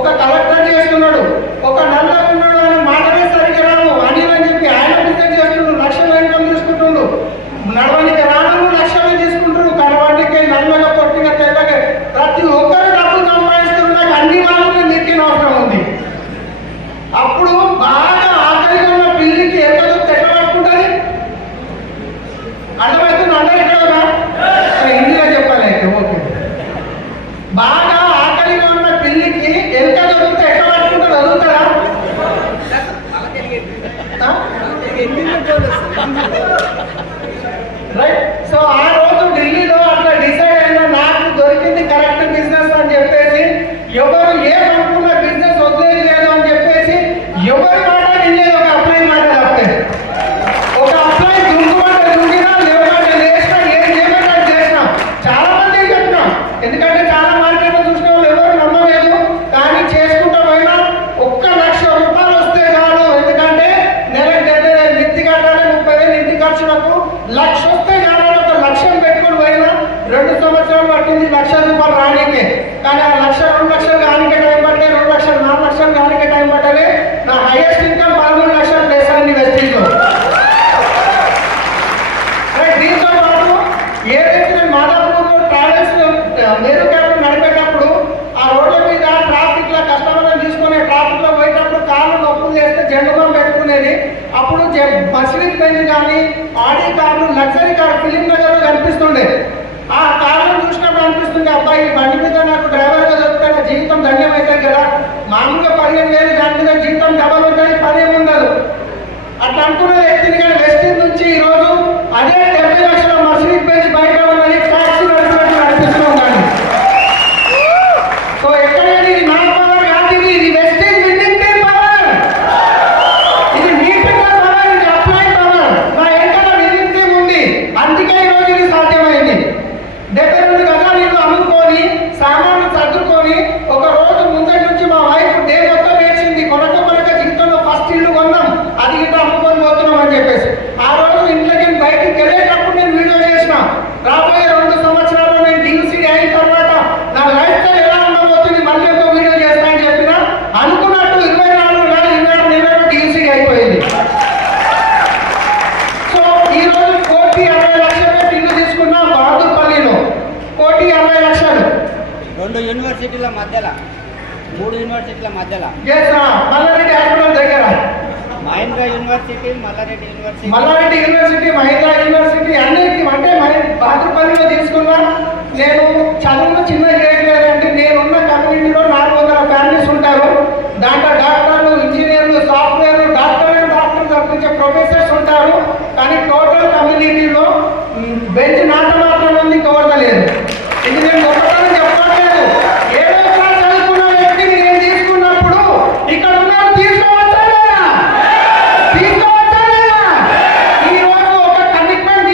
ఒక కలెక్టర్ చేస్తున్నాడు, ఒక నల్ల ఉన్నాడు అని మాటనే సరిగ్గా రావు అనిల్ అని చెప్పి ఆయన బిజినెస్ చేస్తున్నాడు, లక్షల ఇన్కమ్ తీసుకుంటుండు. నడవనికి రాను లక్షలు తీసుకుంటున్నాడు, కనవాడికి నల్లగా పొట్టిగా తెల్లగా ప్రతి ఒక్కరు డబ్బులు సంపాదిస్తున్నారు. నాకు అన్ని వాళ్ళని నెక్కిన అవసరం ఉంది. అప్పుడు బాగా ఆకలిగా ఉన్న పిల్లికి ఎక్కడో తెగబట్టుకుంటుంది. అర్థమవుతుంది? అందరూ ఎక్కడ హిందీలో చెప్పాలి అయితే ఓకే. బాగా ఆకలిగా ఉన్న పిల్లికి ఎంత దొరికితే ఎక్కడ పట్టుకుంటుంది? వదులుతారా? రైట్. సో ఆ రోజు ఢిల్లీలో అట్లా డిసైడ్ అయినా, నాకు దొరికింది కరెక్ట్ బిజినెస్ అని చెప్పేసి, ఎవరు ఏమనుకున్న బిజినెస్ వదిలేదు లేదు అని చెప్పేసి ఎవరి మాట వినలేదు, ఒక అప్లై మాట తప్పితే. ఒక అప్లై దుంకుమంటే దుంకినా, లేవంటే లేచినా, ఏం చేయమంటే చేసినా. చాలా మంది చెప్పినా, ఎందుకంటే చాలా మార్కెట్లో చూసిన వాళ్ళు ఎవరు నమ్మలేదు, కానీ చేసుకుంటూ పోయినా. 1,00,000 రూపాయలు వస్తే చాలు, ఎందుకంటే నెలకు 70,000 నిత్తి కట్టాలి, 30,000 ఇంటి ఖర్చులకు, 1,00,000 వస్తే చాలు ఒక లక్ష్యం పెట్టుకుని పోయినా. 2 సంవత్సరాలు పట్టింది 1,00,000 రూపాయలు రానికే, కానీ ఆ 1,00,000 2 లక్షలు కానికే టైం పట్టే, 2 లక్షలు 4 లక్షలు కానికే టైం పట్టాలి. నా హైయెస్ట్ ఇన్కమ్ 13 లక్షలు ప్లేస్ అయింది వెస్టీజ్లో. దీంతో పాటు ఏదైతే నేను మాదాపూర్లో ట్రావెల్స్ మేరు క్యాబ్ నడిపేటప్పుడు ఆ రోడ్ల మీద ట్రాఫిక్ లో కస్టమర్లను తీసుకునే ట్రాఫిక్ లో పోయేటప్పుడు కార్లు నొప్పులు చేస్తే జెండుబాం పెట్టుకునేది. అప్పుడు మర్సిడీస్ బెంజ్ కానీ ఆడి కార్లు, లగ్జరీ కార్ ఫిలిం నగర్ లో కనిపిస్తుండే. ఆ కార్లను చూసినప్పుడు అనిపిస్తుంది, అబ్బాయి బండి మీద నాకు డ్రైవర్ గా దొరికితే జీవితం ధన్యం అవుతుంది కదా. మామూలుగా 15,000 దాని మీద జీవితం డబల్ ఉంటుంది, పని ఉండదు. అట్లా అనుకున్న వ్యక్తిని కానీ వెస్టిన్ నుంచి ఈ రోజు అదే 70 లక్షల మర్సిడీస్ బెంజ్ బయట ఉన్నది ట్యాక్సీ నడిపినట్టు నడిపిస్తూ ఉండాలి. సో ఎక్కడైనా ఇది నా పవర్ కాదు, ఇది వెస్టిన్ విన్నింగ్ టీమ్ పవర్, ఇది మీ పిల్లల పవర్, ఇది అప్లై పవర్. నా ఎక్కడ విన్నింగ్ టీమ్ ఉంది, అందుకే ఈ రోజు ఇది సాధ్యమైంది. 72 గజాలు ఇల్లు అమ్ముకొని సామాన్లు సర్దుకొని ఒక రోజు ముందటి నుంచి మా వైఫ్ డే మొత్తం వేసింది, కొనక జీవితంలో ఫస్ట్ ఇల్లు కొన్నాం, అది ఇట్లా అమ్ముకొని పోతున్నాం అని చెప్పేసి. ఆ రోజు ఇంట్లోకి బయటికి వెళ్ళేటప్పుడు నేను వీడియో చేసిన, రాబోయే 2 సంవత్సరాల్లో నేను డిగ్రీ అయిన తర్వాత నా లైఫ్ స్టైల్ ఎలా ఉండబోతుంది, మళ్ళీ ఒక వీడియో చేస్తా అని చెప్పిన. అనుకున్నట్టు 24 వేల 26 నెలలో డిగ్రీ అయిపోయింది. సో ఈ రోజు 1,60,00,000 ఇల్లు తీసుకున్నా బహదూర్పల్లిలో, 1,60,00,000. 2 యూనివర్సిటీల మధ్యలో, 3 యూనివర్సిటీల మధ్యలో మల్లారెడ్డి హాస్పిటల్ దగ్గర Mahindra university, Malla Reddy university, Mahindra university అన్నిటికీ అంటే మరి బహదూర్పల్లిలో తీసుకున్నా. నేను చదువును చిన్న చేయట్లేదంటే, నేనున్న కమ్యూనిటీలో 400 ఫ్యామిలీస్ ఉంటారు. దాంట్లో డాక్టర్లు, ఇంజనీర్లు, సాఫ్ట్వేర్లు, డాక్టర్లు తప్పించే ప్రొఫెసర్స్ ఉంటారు. కానీ టోటల్ కమ్యూనిటీలో బెంచ్ నాట మాత్రం ఉంది, కోరలేదు. ఇది నేను ఒకటని చెప్పలేదు. ఏదో చదువుకున్న వ్యక్తిని నేను తీసుకున్నప్పుడు ఇక్కడ ఉన్న తీసుకోవచ్చా లేదా? ఈ రోజు ఒక కమిట్మెంట్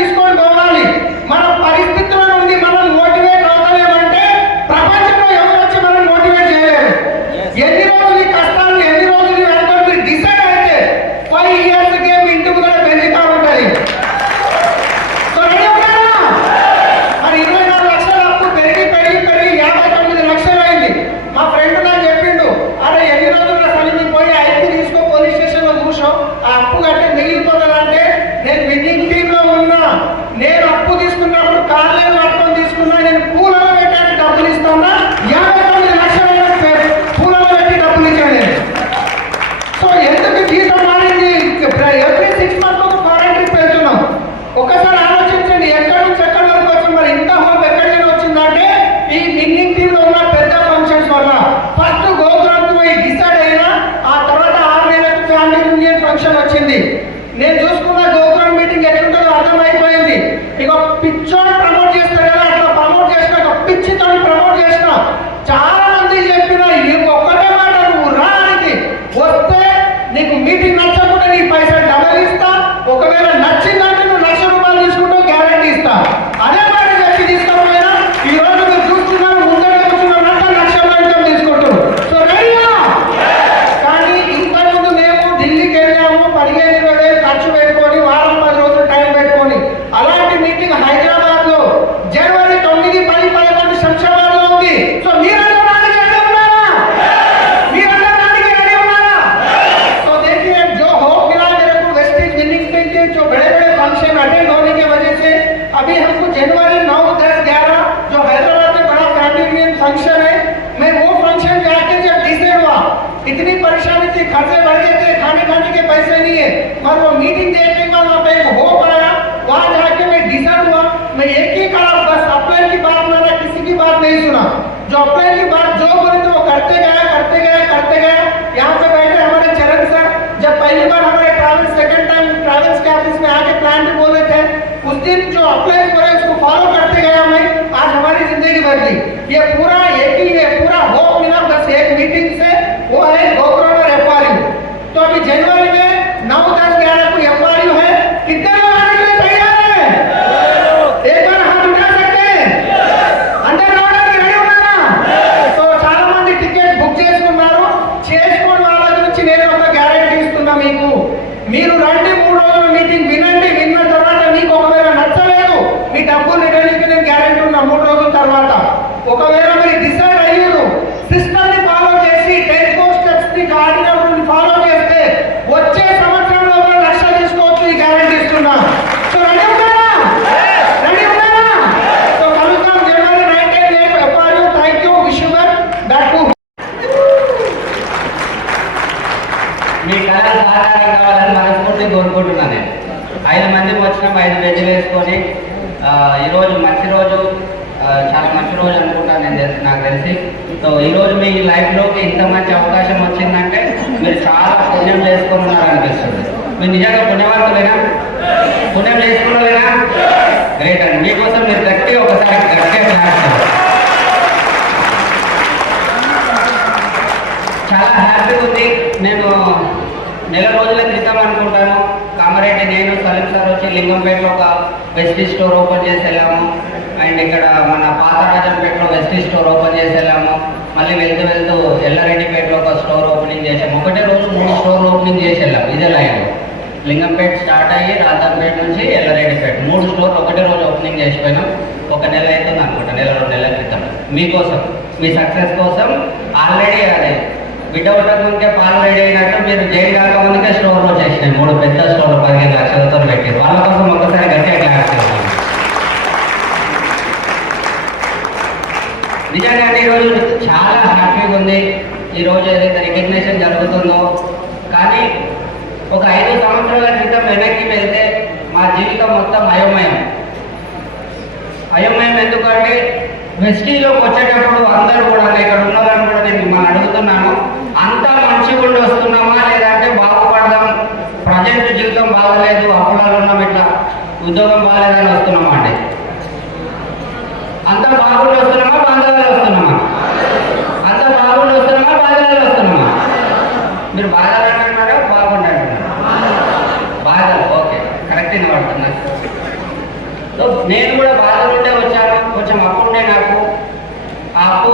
నేను అప్పు తీసుకున్నప్పుడు కార్లను పట్టుకొని తీసుకున్నా, నేను పూలలో పెట్టడానికి డబ్బులు ఇస్తున్నా, 59 లక్షలైన పూలలో పెట్టి డబ్బులు ఇచ్చాను. సో ఎందుకు జీతం మారింది? ఎవ్రీ 6 months ఒక ఫారెన్ ట్రిప్ వెళ్తున్నాం. ఒకసారి ఆలోచించండి, ఎక్కడి నుంచి ఎక్కడి వరకు వచ్చాం. మరి ఇంత హోప్ ఎక్కడికైనా వచ్చిందంటే ఈ ఇన్నింటిలో ఉన్న పెద్ద ఫంక్షన్స్ వల్ల. ఫస్ట్ గోకులంకు పోయి డిసైడ్ అయినా, ఆ తర్వాత 6 నెలలకు ఫ్యామిలీ యూనియన్ ఫంక్షన్ వచ్చింది. నేను చూసుకున్న గోకులం మీటింగ్ ఎట్లుంటుందో అర్థమైపోయింది. ఇక పిచ్చోని ప్రమోట్ చేస్తారు కదా, అట్లా ప్రమోట్ చేసిన, ఒక పిచ్చితో ప్రమోట్ చేసిన. చాలా మంది చెప్పిన ఒక్కటే మాట, నువ్వు రానికి వస్తే నీకు మీటింగ్ నచ్చకుండా నీ పైసలు డబల్ ఇస్తా, ఒకవేళ నచ్చిందంటే నువ్వు ₹1,00,000 తీసుకుంటూ గ్యారంటీ ఇస్తా. అదే మాట చెప్పి తీసుకోకపోయినా ఈ రోజు మీరు చూస్తున్నారు, ముందర కూర్చున్నారంటే ₹1,00,000 ఇన్కమ్ తీసుకుంటారు. సో రెడీయా? కానీ ఇంతకుముందు మేము ఢిల్లీకి వెళ్ళాము, 15-20 వేలు ఖర్చు పెట్టుకొని, వారం 10 రోజులు టైం పెట్టుకొని. అలాంటి మీటింగ్ హైదరాబాద్ లో జనవరి 9, 10, 11 శంషాబాద్ లో ఉంది. సో మీరందరూ రానికి రెడీ ఉన్నారా? మీరందరూ రానికి రెడీ ఉన్నారా? तो देखिए, जो होप मिला मेरे को वेस्टेज विनिंग के जो बड़े-बड़े फंक्शन अटेंड होने की वजह से अभी हमको जनवरी 9, 10, 11 जो हैदराबाद में बड़ा फैमिली यूनियन फंक्शन है, मैं वो फंक्शन जाके जब डिसाइड हुआ, इतनी परेशानी थी, खर्चे बढ़ गए थे, खाने के पैसे नहीं है, मगर वो मीटिंग देखने के बाद वहाँ पे एक होप आया. वहाँ जाके मैं डिसाइड हुआ, मैं एक ही कहा, बस अप्लाई की बात माना, किसी की बात नहीं सुना. जो अप्लाई की बात जो बोले थे वो करते गया. यहाँ पे बैठे हमारे चरण सर, जब पहली बार हमारे ट्रैवल्स, सेकंड टाइम ट्रैवल्स के ऑफिस में आके प्लान भी बोले थे, उस दिन जो अप्लाई बोले उसको फॉलो करते गया मैं. आज हमारी जिंदगी बदली. ये पूरा एक ही है, पूरा होप मिला बस एक मीटिंग से, वो है गोकुल और एफआरयू. तो अभी जनवरी में 9, 10, 11 को एफआरयू है. कितने लोग आने के लिए तैयार हैं? एक बार हाथ उठा सकते हैं? अंदर రావడానికి రెడీ ఉన్నారా? సో చాలా మంది టికెట్ బుక్ చేసుకున్నారు. చేసుకోని వాళ్ళ గురించి నేను ఒక గ్యారెంటీ ఇస్తున్నా మీకు. మీరు రండి, 3 రోజుల మీటింగ్ వినండి. విన్న తర్వాత మీకు ఒకవేళ నచ్చలేదు, మీ డబ్బులు రిటర్న్ నేను గ్యారెంటీ ఉన్నా 3 రోజుల తర్వాత. ఒకవేళ మీరు డిసైడ్ అయ్యారు, సిస్టమ్ ని ఫాలో చేసి 10 స్టెప్స్ ని ఆర్డినరీ ఫాలో చేస్తే వచ్చే సంవత్సరంలో ఒక 1,00,000 తీసుకోవచ్చు. ఈ గ్యారెంటీ ఇస్తున్నా. సో రెడీ ఉన్నారా? రెడీ ఉన్నారా? సో కలుద్దాం జనవరి 19 FRU. Thank you. Wish you back to మీ కళలు సాకారం కావాలని మనస్ఫూర్తిగా కోరుకుంటున్నాను. నేను 5 మందికి వచ్చినాం, 5 వెజ్జీలు వేసుకొని. ఈరోజు మంచి రోజు, చాలా మంచి రోజు అనుకుంటాను నేను, నాకు తెలిసి. సో ఈరోజు మీ లైఫ్లోకి ఇంత మంచి అవకాశం వచ్చిందంటే మీరు చాలా పుణ్యం చేసుకొని ఉన్నారనిపిస్తుంది. మీరు నిజంగా పుణ్యవంతులేనా? పుణ్యం చేసుకున్నారేనా? గ్రేట్ అండి. మీకోసం మీరు గట్టిగా ఒకసారి గట్టిగా చేస్తారు. చాలా హ్యాపీగా ఉంది. నేను నెల రోజుల క్రితం అనుకుంటాను, కామారెడ్డి నేను సలీం సార్ వచ్చి లింగంపేటలో ఒక వెస్టీ స్టోర్ ఓపెన్ చేసి వెళ్ళాము. అండ్ ఇక్కడ మన పాతరాజంపేటలో వెస్టీ స్టోర్ ఓపెన్ చేసి వెళ్ళాము. మళ్ళీ వెళ్తూ ఎల్లారెడ్డిపేటలో ఒక స్టోర్ ఓపెనింగ్ చేసాము. ఒకటే రోజు 3 స్టోర్లు ఓపెనింగ్ చేసి వెళ్ళాము. ఇదే లైన్ లింగంపేట స్టార్ట్ అయ్యి రాజంపేట నుంచి ఎల్లారెడ్డిపేట 3 స్టోర్లు ఒకటే రోజు ఓపెనింగ్ చేసిపోయినాం. ఒక నెల అవుతుంది అనుకుంటా, 1-2 నెలల క్రితం. మీకోసం, మీ సక్సెస్ కోసం ఆల్రెడీ అదే బిడ్డ ఉండకుంటే పాలు రెడీ అయినట్టు మీరు జైలు కాకముందుకే స్టోర్లో చేసినాయి. 3 పెద్ద స్టోర్లు 15 లక్షలతో పెట్టారు. వాళ్ళ కోసం ఒకసారి గట్టిగా క్లాస్ చేస్తాం. నిజంగా ఈరోజు చాలా హ్యాపీగా ఉంది. ఈరోజు ఏదైతే రికగ్నేషన్ జరుగుతుందో, కానీ ఒక 5 సంవత్సరాల క్రితం వెనక్కి వెళ్తే మా జీవితం మొత్తం అయోమయం. ఎందుకంటే వెస్టీలోకి వచ్చేటప్పుడు అందరూ కూడా, ఇక్కడ ఉన్నవాళ్ళని కూడా నేను మిమ్మల్ని అడుగుతున్నాను, అంతా మంచిగా ఉండి వస్తున్నామా లేదంటే బాగుపడదాం, ప్రజెంట్ జీవితం బాగలేదు, అప్పులాలు ఉన్నాం, ఇట్లా ఉద్యోగం బాగాలేదని వస్తున్నామా అండి? అంతా బాగుండి వస్తున్నామా బాధలు వస్తున్నామా? అంతా బాగుండి వస్తున్నామా బాధలు వస్తున్నామా? మీరు బాధలు అంటున్నారా బాగుండి అంటున్నారా? బాధలు. ఓకే, కరెక్ట్ పడుతున్నా. నేను కూడా బాధలు ఉంటే వచ్చాను. కొంచెం అప్పు ఉండే నాకు. ఆ అప్పు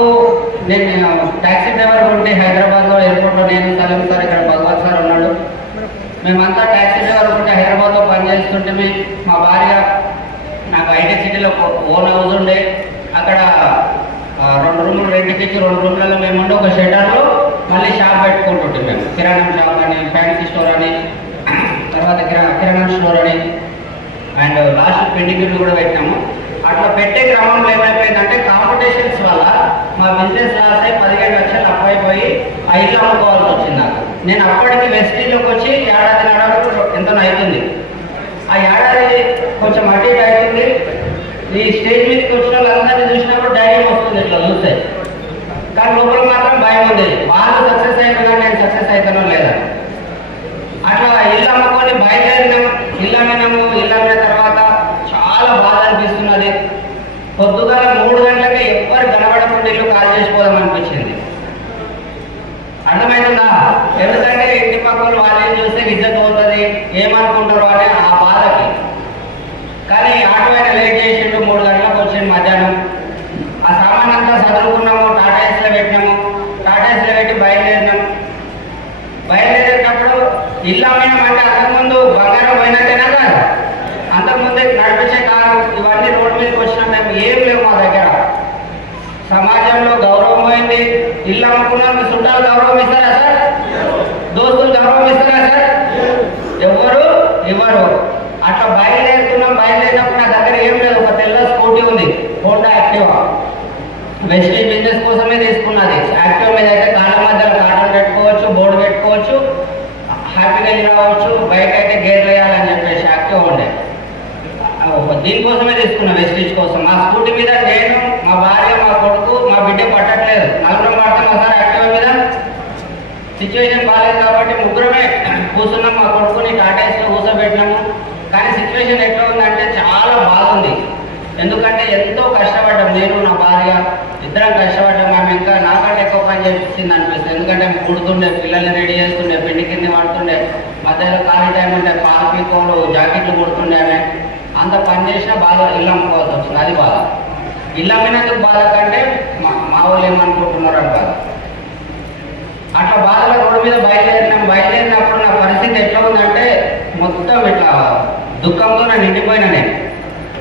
నేను ట్యాక్సీ డ్రైవర్ ఉంటే హైదరాబాద్లో ఎయిర్పోర్ట్లో, నేను సలీం సార్, ఇక్కడ భగవత్ సార్ ఉన్నాడు. మేమంతా ట్యాక్సీ డ్రైవర్ ఉంటే హైదరాబాద్లో పనిచేస్తుంటే మా భార్య, నాకు ఐటీ సిటీలో ఓన్ హౌస్ ఉండే, అక్కడ 2 రూములు రెంట్కి ఇచ్చి 2 రూమ్లలో మేము ఉండి ఒక షెటర్లో మళ్ళీ షాప్ పెట్టుకుంటుంటే మేము, కిరాణం షాప్ అని, ఫ్యాన్సీ స్టోర్ అని, తర్వాత కిరాణం స్టోర్ అని. అండ్ లాస్ట్ పెండింగ్ ఇల్లు కూడా పెట్టినాము. అట్లా పెట్టే క్రమంలో ఏమైపోయిందంటే కాంపిటీషన్స్ వల్ల మా బిజినెస్ లాస్ అయి 15 లక్షలు అప్పైపోయి ఆ ఇల్లు అమ్ముకోవాల్సి వచ్చింది నాకు. నేను అప్పటికి వెస్టీలోకి వచ్చి ఏడాది నడవకు ఎంతో అవుతుంది. ఆ ఏడాది కొంచెం అటు ఇటు అవుతుంది. ఈ స్టేజ్ మీదకి వచ్చిన వాళ్ళందరినీ చూసినప్పుడు ధైర్యం వస్తుంది ఇట్లా చూస్తే, కానీ లోపల మాత్రం భయం ఉంది. వాళ్ళు సక్సెస్ అయిపోయినా నేను సక్సెస్ అవుతానో లేదా. అట్లా ఇల్లు అమ్ముకొని బయలుదేరినాము. ఇల్లు అమ్మినాము. ఇల్లు అమ్మిన తర్వాత చాలా బాధ అనిపిస్తున్నది. పొద్దుగాల 3 గంటలకే ఎవ్వరు కనబడకుండా ఇల్లు ఖాళీ చేసిపోదాం అనిపించింది. అర్థమవుతుందా? ఎందుకంటే ఇంటి పక్కన వాళ్ళేం చూస్తే ఇజ్జత్ పోతుంది, ఏమనుకుంటారు అని ఆ బాధకి. కానీ ఆటో అయినా లేట్ చేసిండు. 3 గంటలకు వచ్చిండు మధ్యాహ్నం. ఆ సామాన్ అంతా చదువుకున్నాము. టాటాయిస్లో పెట్టినాము. టాటాయిస్లో పెట్టి బయలుదేరినాము. బయలుదేరేటప్పుడు ఇల్లు అమ్మినామంటే అంతకుముందు బంగారం పోయినట్టేనా కాదు? అంతకుముందే నడిపించే కారు ఇవన్నీ రోడ్డు మీదకి వచ్చిన మేము ఏం లేవు మా దగ్గర. సమాజంలో గౌరవం పోయింది. ఇల్లు అమ్ముకున్నందుకు చుట్టాలు గౌరవం ఇస్తారా సార్? దోస్తులు గౌరవం ఇస్తారా సార్? ఎవరు ఇవ్వరు. అట్లా బయలుదేరినప్పుడు నా దగ్గర ఏం లేదు. ఒక తెల్ల స్కూటీ ఉంది, హోండా యాక్టివా. వెస్టేజ్ బిజినెస్ కోసమే తీసుకున్నది. యాక్టివ్ మీద అయితే కాళ్ళ మధ్యలో కాటన్ పెట్టుకోవచ్చు, బోర్డు పెట్టుకోవచ్చు, హ్యాపీగా వెళ్ళి రావచ్చు. బైక్ అయితే గేర్లు వేయాలని చెప్పేసి యాక్టివ్ ఉండే. దీనికోసమే తీసుకున్నా, వెస్టేజ్ కోసం. మా స్కూటీ మీద నేను, మా భార్య, మా కొడుకు, మా బిడ్డ పట్టట్లేదు. నలుగురం పడతాం సార్ యాక్టివ్ మీద. సిచ్యువేషన్ బాగాలేదు కాబట్టి ముగ్గురమే కూర్చున్నాం. మా కొడుకుని టాటాయిస్లో కూర్చోబెట్టినాము. కానీ సిచ్యువేషన్ ఎట్లా ఉందంటే చాలా బాగుంది. ఎందుకంటే ఎంతో కష్టపడ్డాం. నేను నా భార్య ఇద్దరం కష్టపడ్డాం. మేము ఇంకా నాకంటే ఎక్కువ పని చేసింది అనిపిస్తుంది. ఎందుకంటే కుడుతుండే, పిల్లల్ని రెడీ చేస్తుండే, పిండి కింద పడుతుండే, మధ్యలో ఖాళీ టైం ఉంటే పాలు పీకోలు, జాకెట్లు కుడుతుండే. ఆమె అంత పని చేసినా బాగా ఇల్లు అమ్ముకోవాల్సి వచ్చింది. అది బాధ. ఇల్లు అమ్మినందుకు బాధ కంటే మా వాళ్ళు ఏమనుకుంటున్నారు అని బాధ. అట్లా బాధలో రోడ్డు మీద బయలుదేరినప్పుడు నా పరిస్థితి ఎట్లా ఉందంటే మొత్తం ఇట్లా దుఃఖంతో నేను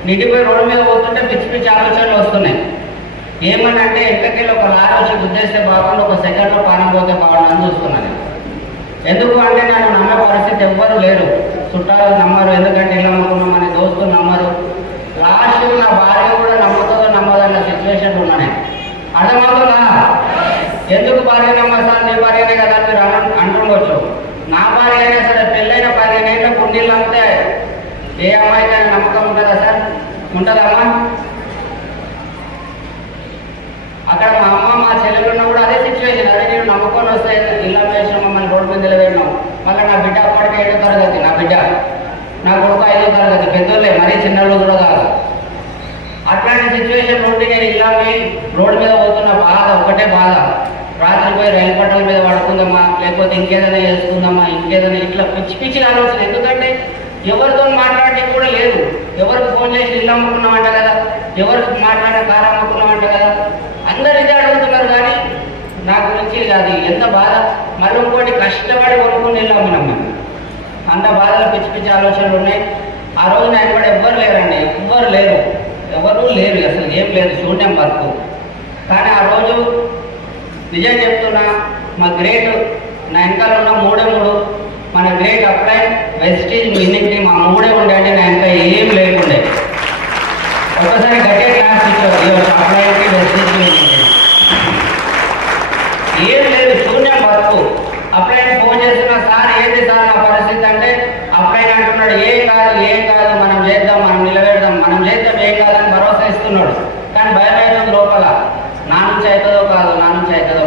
నిండిపోయి రోడ్డు మీద పోతుంటే పిచ్చి పిచ్చి ఆలోచనలు వస్తున్నాయి. ఏమనంటే ఎక్కడికెళ్ళి ఒక లారీ వచ్చి గుద్దేస్తే బాగుండు, ఒక సెకండ్లో పానం పోతే బాగుండు అని చూస్తున్నాను. ఎందుకు అంటే నన్ను నమ్మే పరిస్థితి ఎవ్వరూ లేరు. చుట్టాలు నమ్మరు, ఎందుకంటే ఇల్లు అమ్ముకున్నామని. దోస్తులు నమ్మరు. లాస్ట్ నా భార్య కూడా నమ్మతుందో నమ్మదన్న సిచ్యువేషన్ ఉన్నా నేను. అర్థమవుతుందా? ఎందుకు భార్య నమ్మరు సార్? నీ భార్యనే కదా మీరు అంటుండొచ్చు. నా భార్య అయినా సరే పెళ్ళైన 15 ఏళ్ళ కుండీళ్ళు అంతే. ఏ అమ్మాయికైనా నమ్మకం ఉంటుందా సార్? ఉంటుందమ్మా? అక్కడ మా అమ్మ, మా చెల్లెలు ఉన్నా కూడా అదే సిచ్యువేషన్. అదే నేను నమ్మకం వస్తే ఇల్లు వేసిన మమ్మల్ని రోడ్డు మీద నిలబెట్టినాం. మళ్ళీ నా బిడ్డ అప్పటికే 7వ తరగతి, నా బిడ్డ. నా కొడుకు 5వ తరగతి. పెద్దోళ్ళే, మరీ చిన్నోళ్ళు కూడా కాదు. అట్లాంటి సిచ్యువేషన్ నుండి నేను ఇల్లామి రోడ్డు మీద పోతున్న బాధ, ఒకటే బాధ. రాత్రి పోయి రైలు పట్టాల మీద పడుకుందామా, లేకపోతే ఇంకేదైనా చేసుకుందామా, ఇంకేదైనా ఇట్లా పిచ్చి పిచ్చిగా ఆలోచన. ఎందుకంటే ఎవరితో మాట్లాడటం కూడా లేదు. ఎవరికి ఫోన్ చేసి ఇల్లు అమ్ముకున్నామంట కదా, ఎవరికి మాట్లాడే కారు అమ్ముకున్నామంట కదా, అందరు ఇదే అడుగుతున్నారు. కానీ నా గురించి అది ఎంత బాధ. మళ్ళీ ఇంకోటి కష్టపడి కొనుక్కొని ఇల్లు అమ్మినాం మేము. అంత బాధలు పిచ్చి పిచ్చి ఆలోచనలు ఉన్నాయి. ఆ రోజు నాకు కూడా ఎవ్వరు లేరండి, ఎవరు లేరు అసలు ఏం లేదు, శూన్యం బతుకు. కానీ ఆ రోజు నిజం చెప్తున్నా, మా గ్రేట్ నా వెనకాల ఉన్న 3 మన great upline Vestige winning team ఆ 3 ఉండే. అంటే నా వెనక ఏం లేకుండే. ఒకసారి గట్టే క్లాస్ ఇచ్చారు అప్లైన్కి, వెస్టీజ్ విన్నింగ్ టీమ్. ఏం లేదు, శూన్యం బతుకు. అప్లైన్ ఫోన్ చేస్తున్నా, సార్ ఏంటి సార్ నా పరిస్థితి అంటే, అప్లైన్ అంటున్నాడు ఏం కాదు మనం చేద్దాం, మనం నిలబెడదాం, ఏం కాదని భరోసా ఇస్తున్నాడు. కానీ భయం అవుతుంది లోపల, నా నుంచి అవుతుందో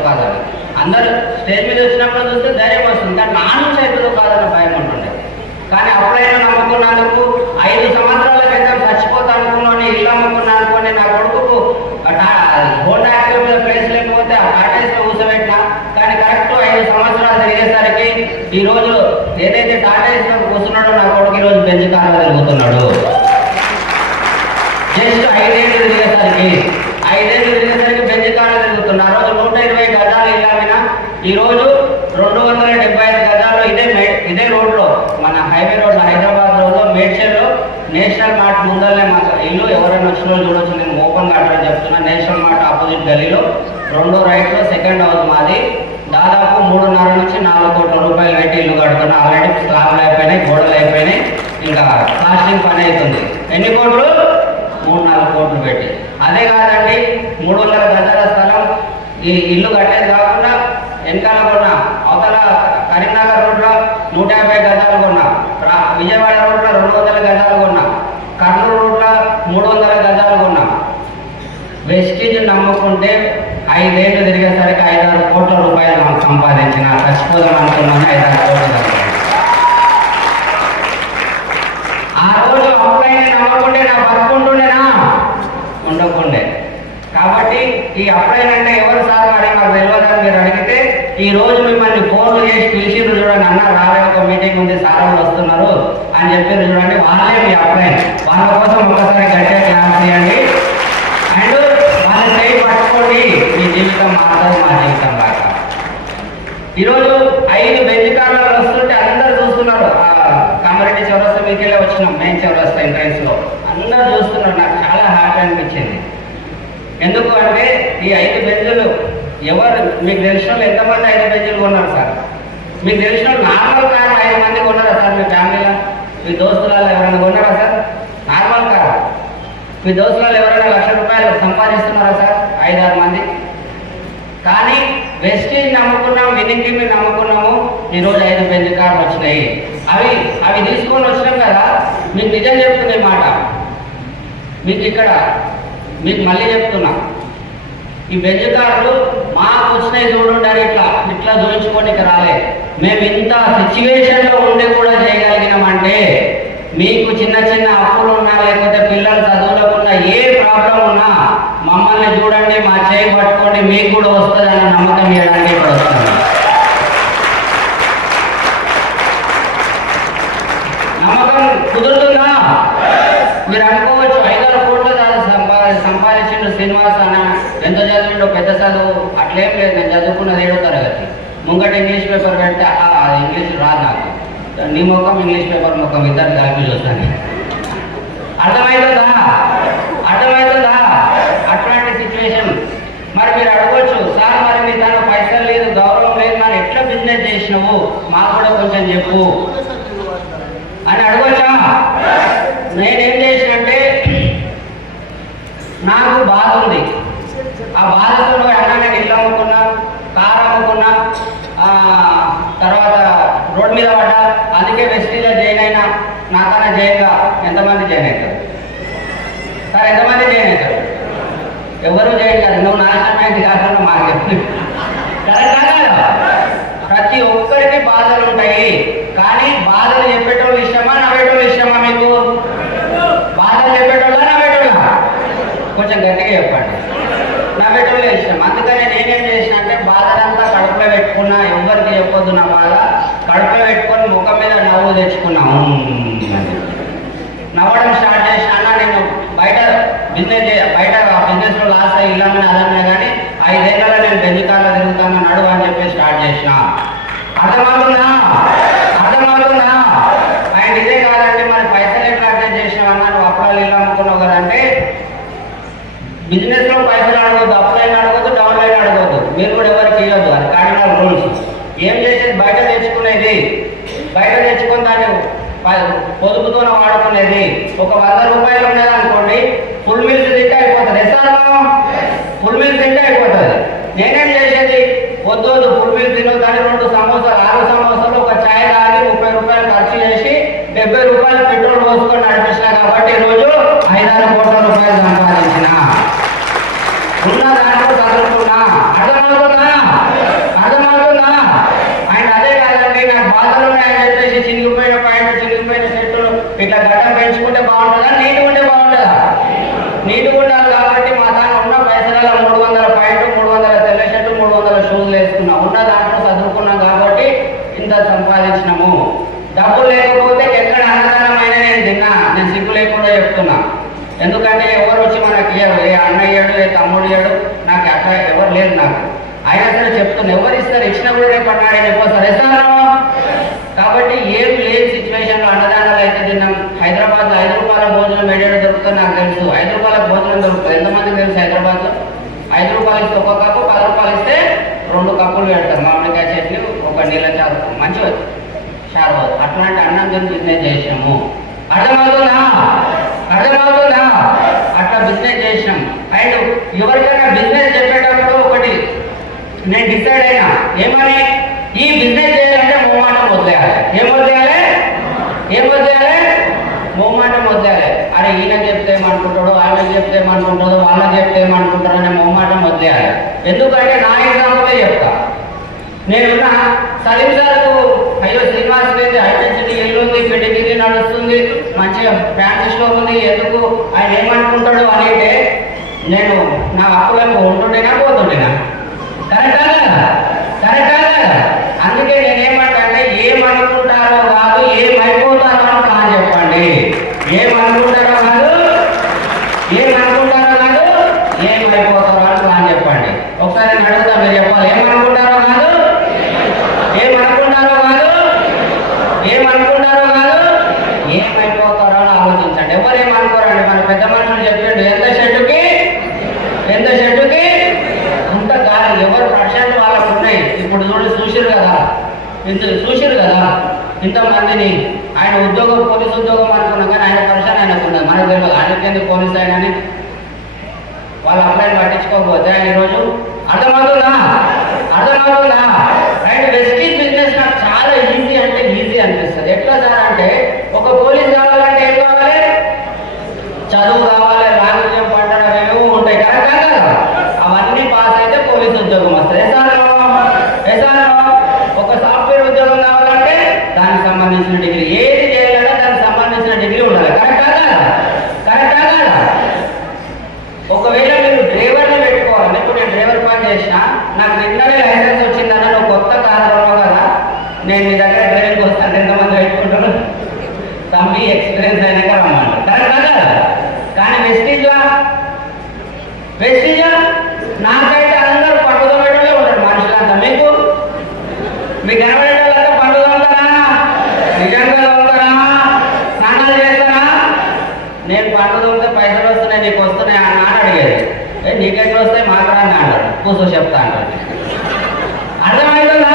కాదు అని. అందరూ స్టేజ్ మీద వచ్చినప్పుడు చూస్తే ధైర్యం వస్తుంది, కానీ నా నుంచి అవుతుందో కాదన్న భయం ఉంటుండే. కానీ అప్లైన్ నమ్ముకున్నందుకు 5 సంవత్సరాల క్రితం చచ్చిపోతా అనుకున్నాను, ఇల్లు అమ్ముకున్నా అనుకోండి. నా కొడుకు హోండా యాక్టివ్ మీద ప్లేస్ లేకపోతే ఆ టాటాయిస్లో కూర్చోబెట్టినా. కానీ కరెక్ట్ 5 సంవత్సరాలు తిరిగేసరికి ఈరోజు ఏదైతే టాటాయిస్లో కూర్చున్నాడో నా కొడుకు ఈరోజు బెంచ్ కారులో తిరుగుతున్నాడు. జస్ట్ 5 ఏళ్ళు తిరిగేసరికి బెంచ్ కారులో తిరుగుతున్నాడు. ఆ రోజు 120 గజాలు ఇల్లామినా, ఈరోజు 275 గజాలు ఇదే రోడ్లో, మన హైవే రోడ్ హైదరాబాద్ రోడ్లో మేడ్చల్లో నేషనల్ మార్ట్ ముందరనే మా ఇల్లు. ఎవరైనా వచ్చిన చూడొచ్చు, నేను ఓపెన్గా అడ్రస్ చెప్తున్నా. నేషనల్ మార్ట్ ఆపోజిట్ గలీలో 2వ రైట్లో 2nd హౌస్ మాది. దాదాపు 3.5 నుంచి 4 కోట్ల రూపాయలు పెట్టి ఇల్లు కడుతున్నా. ఆల్రెడీ స్లాబ్లు అయిపోయినాయి, గోడలు అయిపోయినాయి, ఇంకా ప్లాస్టింగ్ పని అవుతుంది. ఎన్ని కోట్లు? 3-4 కోట్లు పెట్టి. అదే కాదండి, 300 గజాల స్థలం ఈ ఇల్లు కట్టేది కాకుండా వెనకాల కొన్నా, అవతల కరీంనగర్ రోడ్లో 150 గజాలు కొన్నా, విజయవాడ రోడ్లో 200 గజాలు కొన్నా, కర్నూలు రోడ్లో 300 గజాలు కొన్నా. వెస్టీజ్ నమ్ముకుంటే 5 ఏళ్ళు తిరిగేసరికి 5-6 కోట్ల రూపాయలు మనం సంపాదించిన. చచ్చిపోదాం అనుకున్నాను, 5-6 కోట్లు సంపాదించిన. ఆ రోజు అప్పుడైనా నమ్మకుంటే నా బతుకుంటుండేనా? ఉండకుండే. కాబట్టి ఈ అప్లైన్ అంటే ఎవరు సార్ అని మాకు తెలియదని మీరు అడిగితే, ఈ రోజు మిమ్మల్ని ఫోన్లు చేసి పిలిచిరు చూడండి, అన్న రాలే ఒక మీటింగ్ ఉంది, సార్ వాళ్ళు వస్తున్నారు అని చెప్పారు చూడండి, వాళ్ళే మీ అప్లైన్. వాళ్ళ కోసం ఒకసారి గట్టిగా క్లాస్ చేయండి. అండ్ వాళ్ళ చేయి పట్టుకోండి, మీ జీవితం మాత్రం మా జీవితం లాగా. ఈరోజు 5 బెంచ్ కార్లు వస్తుంటే అందరు చూస్తున్నారు. కామారెడ్డి చౌరస్తా మీకెళ్ళే వచ్చినాం, మెయిన్ చౌరస్తా ఎంట్రన్స్ లో అందరు చూస్తున్నారు. నాకు చాలా హ్యాపీ అనిపించింది. ఎందుకు అంటే ఈ 5 బెంచులు ఎవరు మీకు తెలిసిన వాళ్ళు ఎంతమంది 5 బెంచులు కొన్నారు సార్? మీకు తెలిసిన వాళ్ళు నార్మల్ కార్ 5 మంది కొన్నారా సార్? మీ ఫ్యామిలీలో మీ దోస్తులలో ఎవరైనా కొన్నారా సార్? నార్మల్ కార్ మీ దోస్తులలో ఎవరైనా ₹1,00,000 సంపాదిస్తున్నారా సార్? 5-6 మంది. కానీ వెస్టీజ్ నమ్ముకున్నాం, విన్నింగ్ టీమ్ నమ్ముకున్నాము. ఈరోజు 5 బెంచ్ కార్లు వచ్చినాయి. అవి తీసుకొని వచ్చినాం కదా. మీకు నిజం చెప్తుంది మాట, మీకు ఇక్కడ మీకు మళ్ళీ చెప్తున్నా, ఈ బెంచ్ కార్లు మాకు వచ్చినాయి చూడండి అని ఇట్లా చూపించుకోనికి రాలే. మేము ఇంత సిచ్యువేషన్లో ఉండి కూడా చేయగలిగినామంటే, మీకు చిన్న చిన్న అప్పులు ఉన్నా, లేకపోతే పిల్లలు చదువులకున్నా, ఏ ప్రాబ్లం ఉన్నా మమ్మల్ని చూడండి, మా చేయి పట్టుకోండి, మీకు కూడా వస్తుంది అన్న నమ్మకం ఇవ్వడానికి ఇక్కడ వస్తుంది. నమ్మకం కుదురుతుందా? మీరు అనుకోవచ్చు 5-6 కోట్ల సంపాదించిండు శ్రీనివాస్ అన్న, ఎంత చదివిండో, పెద్ద చదువు అట్లేం లేదు. నేను చదువుకున్నది 7వ తరగతి. ముంగట ఇంగ్లీష్ పేపర్ పెడితే ఇంగ్లీష్ రాదు నాకు. నీ ముఖం ఇంగ్లీష్ పేపర్ ముఖం ఇద్దరు కలిపి చూస్తాను. అర్థమవుతుందా? అట్లాంటి సిచ్యువేషన్. మరి మీరు అడగవచ్చు, సార్ మరి మీ తన పైసలు లేదు, గౌరవం లేదు, మరి ఎట్లా బిజినెస్ చేసినావు మాకు కూడా కొంచెం చెప్పు అని అడగవచ్చా? నేనేం చేసినంటే, నాకు బాధ ఉంది. ఆ బాధతో అన్నా నేను ఇల్లు అమ్ముకున్నా, కారు అమ్ముకున్నా, తర్వాత రోడ్ మీద పడ్డా. అందుకే వెస్టీలో జాయిన్ అయినా. నాకన్నా జాయిన్గా ఎంతమంది జాయిన్ అవుతారు సార్? ఎంతమంది జాయిన్ అవుతారు? ఎవరు జాయిన్ కాదు. నువ్వు నాశనమైంది కాకుండా మాకు చెప్తుంది. కరెక్టా కాదా? ప్రతి ఒక్కరికి బాధలు ఉంటాయి. కానీ బాధలు చెప్పేటోళ్ళు ఇష్టమా, నవ్వేటోళ్ళు ఇష్టమా? మీకు బాధలు చెప్పేటోళ్ళ, నవ్వేటోళ్ళ? కొంచెం గట్టిగా చెప్పండి. నవ్వేటోళ్ళే ఇష్టం. అందుకని నేనేం చేసిన అంటే, బాధలంతా కడుపులో పెట్టుకున్నా, ఎవరికి చెప్పొద్దు నా బాధ. కడుపులో పెట్టుకొని ముఖం మీద నవ్వు తెచ్చుకున్నా. నవ్వడం స్టార్ట్ చేసిన. నేను బయట బిజినెస్లో లాస్ అయ్యి ఇల్లు అదన్నా కానీ 5 ఏళ్ళలో నేను బెంచ్ కార్లో తిరుగుతాను, నడువు అని చెప్పి స్టార్ట్ చేసిన. అర్థమవుతుందా? అండ్ ఇదే కాదంటే, మరి పైసలు ఎట్లా అడ్జస్ట్ చేసినావు అన్నా, నువ్వు అప్పుడాలు ఇల్లు అమ్ముకున్నావు కదంటే, బిజినెస్లో పైసలు అడగొద్దు, అప్లైన్ అడగొద్దు, డౌన్ లైన్ అడగొద్దు. మీరు కూడా ఎవరికి ఇవ్వద్దు. అది కార్డినల్ రూల్స్. ఏం చేసేది? బయట తెచ్చుకునేది, బయట తెచ్చుకొని దాన్ని పొదుపుతోనే వాడుకునేది. ఒక ₹100 ఉన్నది అనుకోండి, ఫుల్ మీల్స్ తింటే అయిపోతుంది. ఫుల్ మీల్స్ తింటే అయిపోతుంది. నేనేం చేసేది? వద్దు ఫుల్ మీల్స్ తినొద్దని 2 సమోసాలు, 6 సమోసాలు, ఒక ఛాయ్ తాగి ₹30 ఖర్చు చేసి ₹70 పెట్రోల్ పోసుకొని నడిపించిన. కాబట్టి ఈరోజు 5-6 కోట్ల రూపాయలు సంపాదించిన. ఉన్న దాంట్లో చదువుకున్నా. అర్థమవుతుందా? అండ్ అదే కాదండి, నాకు బాధలు ఉన్నాయని చెప్పేసి చినిగిపోయిన ప్యాంటు, చినిగిపోయిన షర్టులు ఇట్లా గడ్డం పెంచుకుంటే బాగుంటుందా? నీట్గా ఉంటే బాగుంటుందా? నీట్గా ఉండాలి. కాబట్టి మా దాంట్లో ఉన్న పైసలలో 300 ప్యాంటు, 300 తెల్ల షర్టు, 300 షూలు వేసుకున్నాం. ఉన్న దాంట్లో చదువుకున్నాం కాబట్టి ఇంత సంపాదించినాము. డబ్బులు లేకపోతే ఎక్కడ అన్నదానం అయినా నేను తిన్నా. నేను సిగ్గు లేకుండా చెప్తున్నా. ఎందుకంటే ఎవరు వచ్చి మనకి ఇయ్యరు. ఏ అన్నయ్యాడు, ఏ తమ్ముడు ఇయ్యాడు, నాకు అట్లా ఎవరు లేదు. నాకు అయినా సరే చెప్తున్నా, ఎవరు ఇస్తారు? ఇచ్చిన కూడా రేపు అన్నాడే చెప్పొస్తారు. ఇస్తాను. కాబట్టి ఏం లేని సిచ్యువేషన్లో అన్నదానాలు అయితే తిన్నాం. హైదరాబాద్లో ₹5 భోజనం ఏడాడు దొరుకుతుంది నాకు తెలుసు. ₹5 భోజనం దొరుకుతుంది. ఎంతమందికి తెలుసు? హైదరాబాద్లో ₹5 ఇస్తే 1 కప్పు, ₹10 ఇస్తే 2 కప్పు. పప్పులు పెడతారు, మామిడికాయ చట్నీ, ఒక నీళ్ళ చారు, మంచిగా చారు. అట్లాంటి అన్నం తిని బిజినెస్ చేసినాము. అర్థమవుతుందా? అర్థమవుతుందా? అట్లా బిజినెస్ చేసినాం. అండ్ ఎవరికైనా బిజినెస్ చెప్పేటప్పుడు ఒకటి నేను డిసైడ్ అయినా, ఏమని, ఈ బిజినెస్ చేయాలంటే మొహమాటం వదిలేయాలి. ఏం వదిలేయాలి? ఏం వదిలేయాలి? మొహమాటం వదిలేయాలి. అరే ఈయన చెప్తే ఏమనుకుంటాడో, వాళ్ళకి చెప్తే ఏమనుకుంటాడో, వాళ్ళకి చెప్తే ఏమనుకుంటాడో అనే మొహమాటం వదిలేయాలి. ఎందుకంటే నా ఎగ్జాంపులే చెప్తా. నేనున్న సలీం సార్కు అయ్యో శ్రీనివాస్ లేదు, ఐడెంటిటీ ఇల్లు ఉంది, పెడిగిరి నడుస్తుంది, మంచిగా ఫ్యాన్సీ స్టోర్ ఉంది, ఎందుకు ఆయన ఏమనుకుంటాడు అని అంటే నేను నా అప్పులకు ఉంటుండేనా పోతుండేనా? కరెక్టా కదా? కరెక్టా కదా? అందుకే నేనేమంటా అంటే ఏమనుకుంటారో కాదు, ఏమైపోతారో అని ప్లాన్ చెప్పండి. ఏమనుకుంటారో కాదు, ఏమనుకుంటారో కాదు, ఏమైపోతారో అని ప్లాన్ చెప్పండి. ఒకసారి నేను అడుగుతా, మీరు చెప్పాలి. ఏమనుకుంటారో కాదు, ఏమనుకుంటారో కాదు, ఏమనుకుంటారో కాదు, ఏమైపోతారో అని ఆలోచించండి. ఎవరు ఏమనుకోరండి. మన పెద్ద మనుషులు చెప్పండి, ఎంత షెడ్డుకి అంత కాదు. ఎవరు ప్రశాంత్ వాళ్ళకు ఉన్నాయి. ఇప్పుడు చూసిరు కదా, చూసిరు కదా ఇంతమందిని. ఆయన ఉద్యోగం పోలీసు ఉద్యోగం అనుకున్నాం, కానీ ఆయన పరిశాన్ ఆయనకున్నది. మనకు తెలియదు ఆయనకేంది పోలీసు ఆయనని. వాళ్ళు అప్లైని పట్టించుకోకపోతే ఆయన ఈరోజు అర్థమవుతుందా? అర్థమవుతుందా? రైట్. వెస్టీజ్ బిజినెస్ నాకు చాలా ఈజీ అంటే ఈజీ అనిపిస్తుంది. ఎట్లా సార్ అంటే, ఒక పోలీస్ కావాలంటే ఏం కావాలి? చదువు కావాలి, లాంగ్వేజ్ పట్టడం ఏమో ఉంటాయి. కరెక్టా కదా? అవన్నీ పాస్ అయితే పోలీస్ ఉద్యోగం వస్తుంది. ఒక సాఫ్ట్వేర్ ఉద్యోగం కావాలంటే దానికి సంబంధించిన డిగ్రీ, ఏది చేయాలంటే దానికి సంబంధించిన డిగ్రీ ఉండాలి. కరెక్టా కదా? కరెక్టా కదా? ఒకవేళ మీరు డ్రైవర్ని పెట్టుకోవాలి. ఇప్పుడు నేను డ్రైవర్ పని చేసినా, నాకు నిన్ననే లైసెన్స్ వచ్చిందన్న, నువ్వు కొత్త కారు కొన్నావు కదా, నేను మీ దగ్గర డ్రైవింగ్ వస్తాను, ఎంతమంది పెట్టుకుంటాను, తమ్మి ఎక్స్పీరియన్స్ అయినాక రమ్మంటారు. కరెక్టా కదా? కానీ వెస్టీజా నాకైతే అందరూ పండుగ పెట్టలే ఉంటారు మనుషులంతా. మీకు కనబడే వాళ్ళంతా పండుగ ఉంటారా? నిజంగా ఉంటారా? స్నానాలు చేస్తారా? నేను పండుగ ఉంటే పైసలు వస్తున్నాయి, నీకు వస్తున్నాయి అని అడిగేది. నీకెట్లు వస్తాయి మాట్లాడని అంటారు, కూర్చో చెప్తా అంటారు. అర్థమవుతుందా?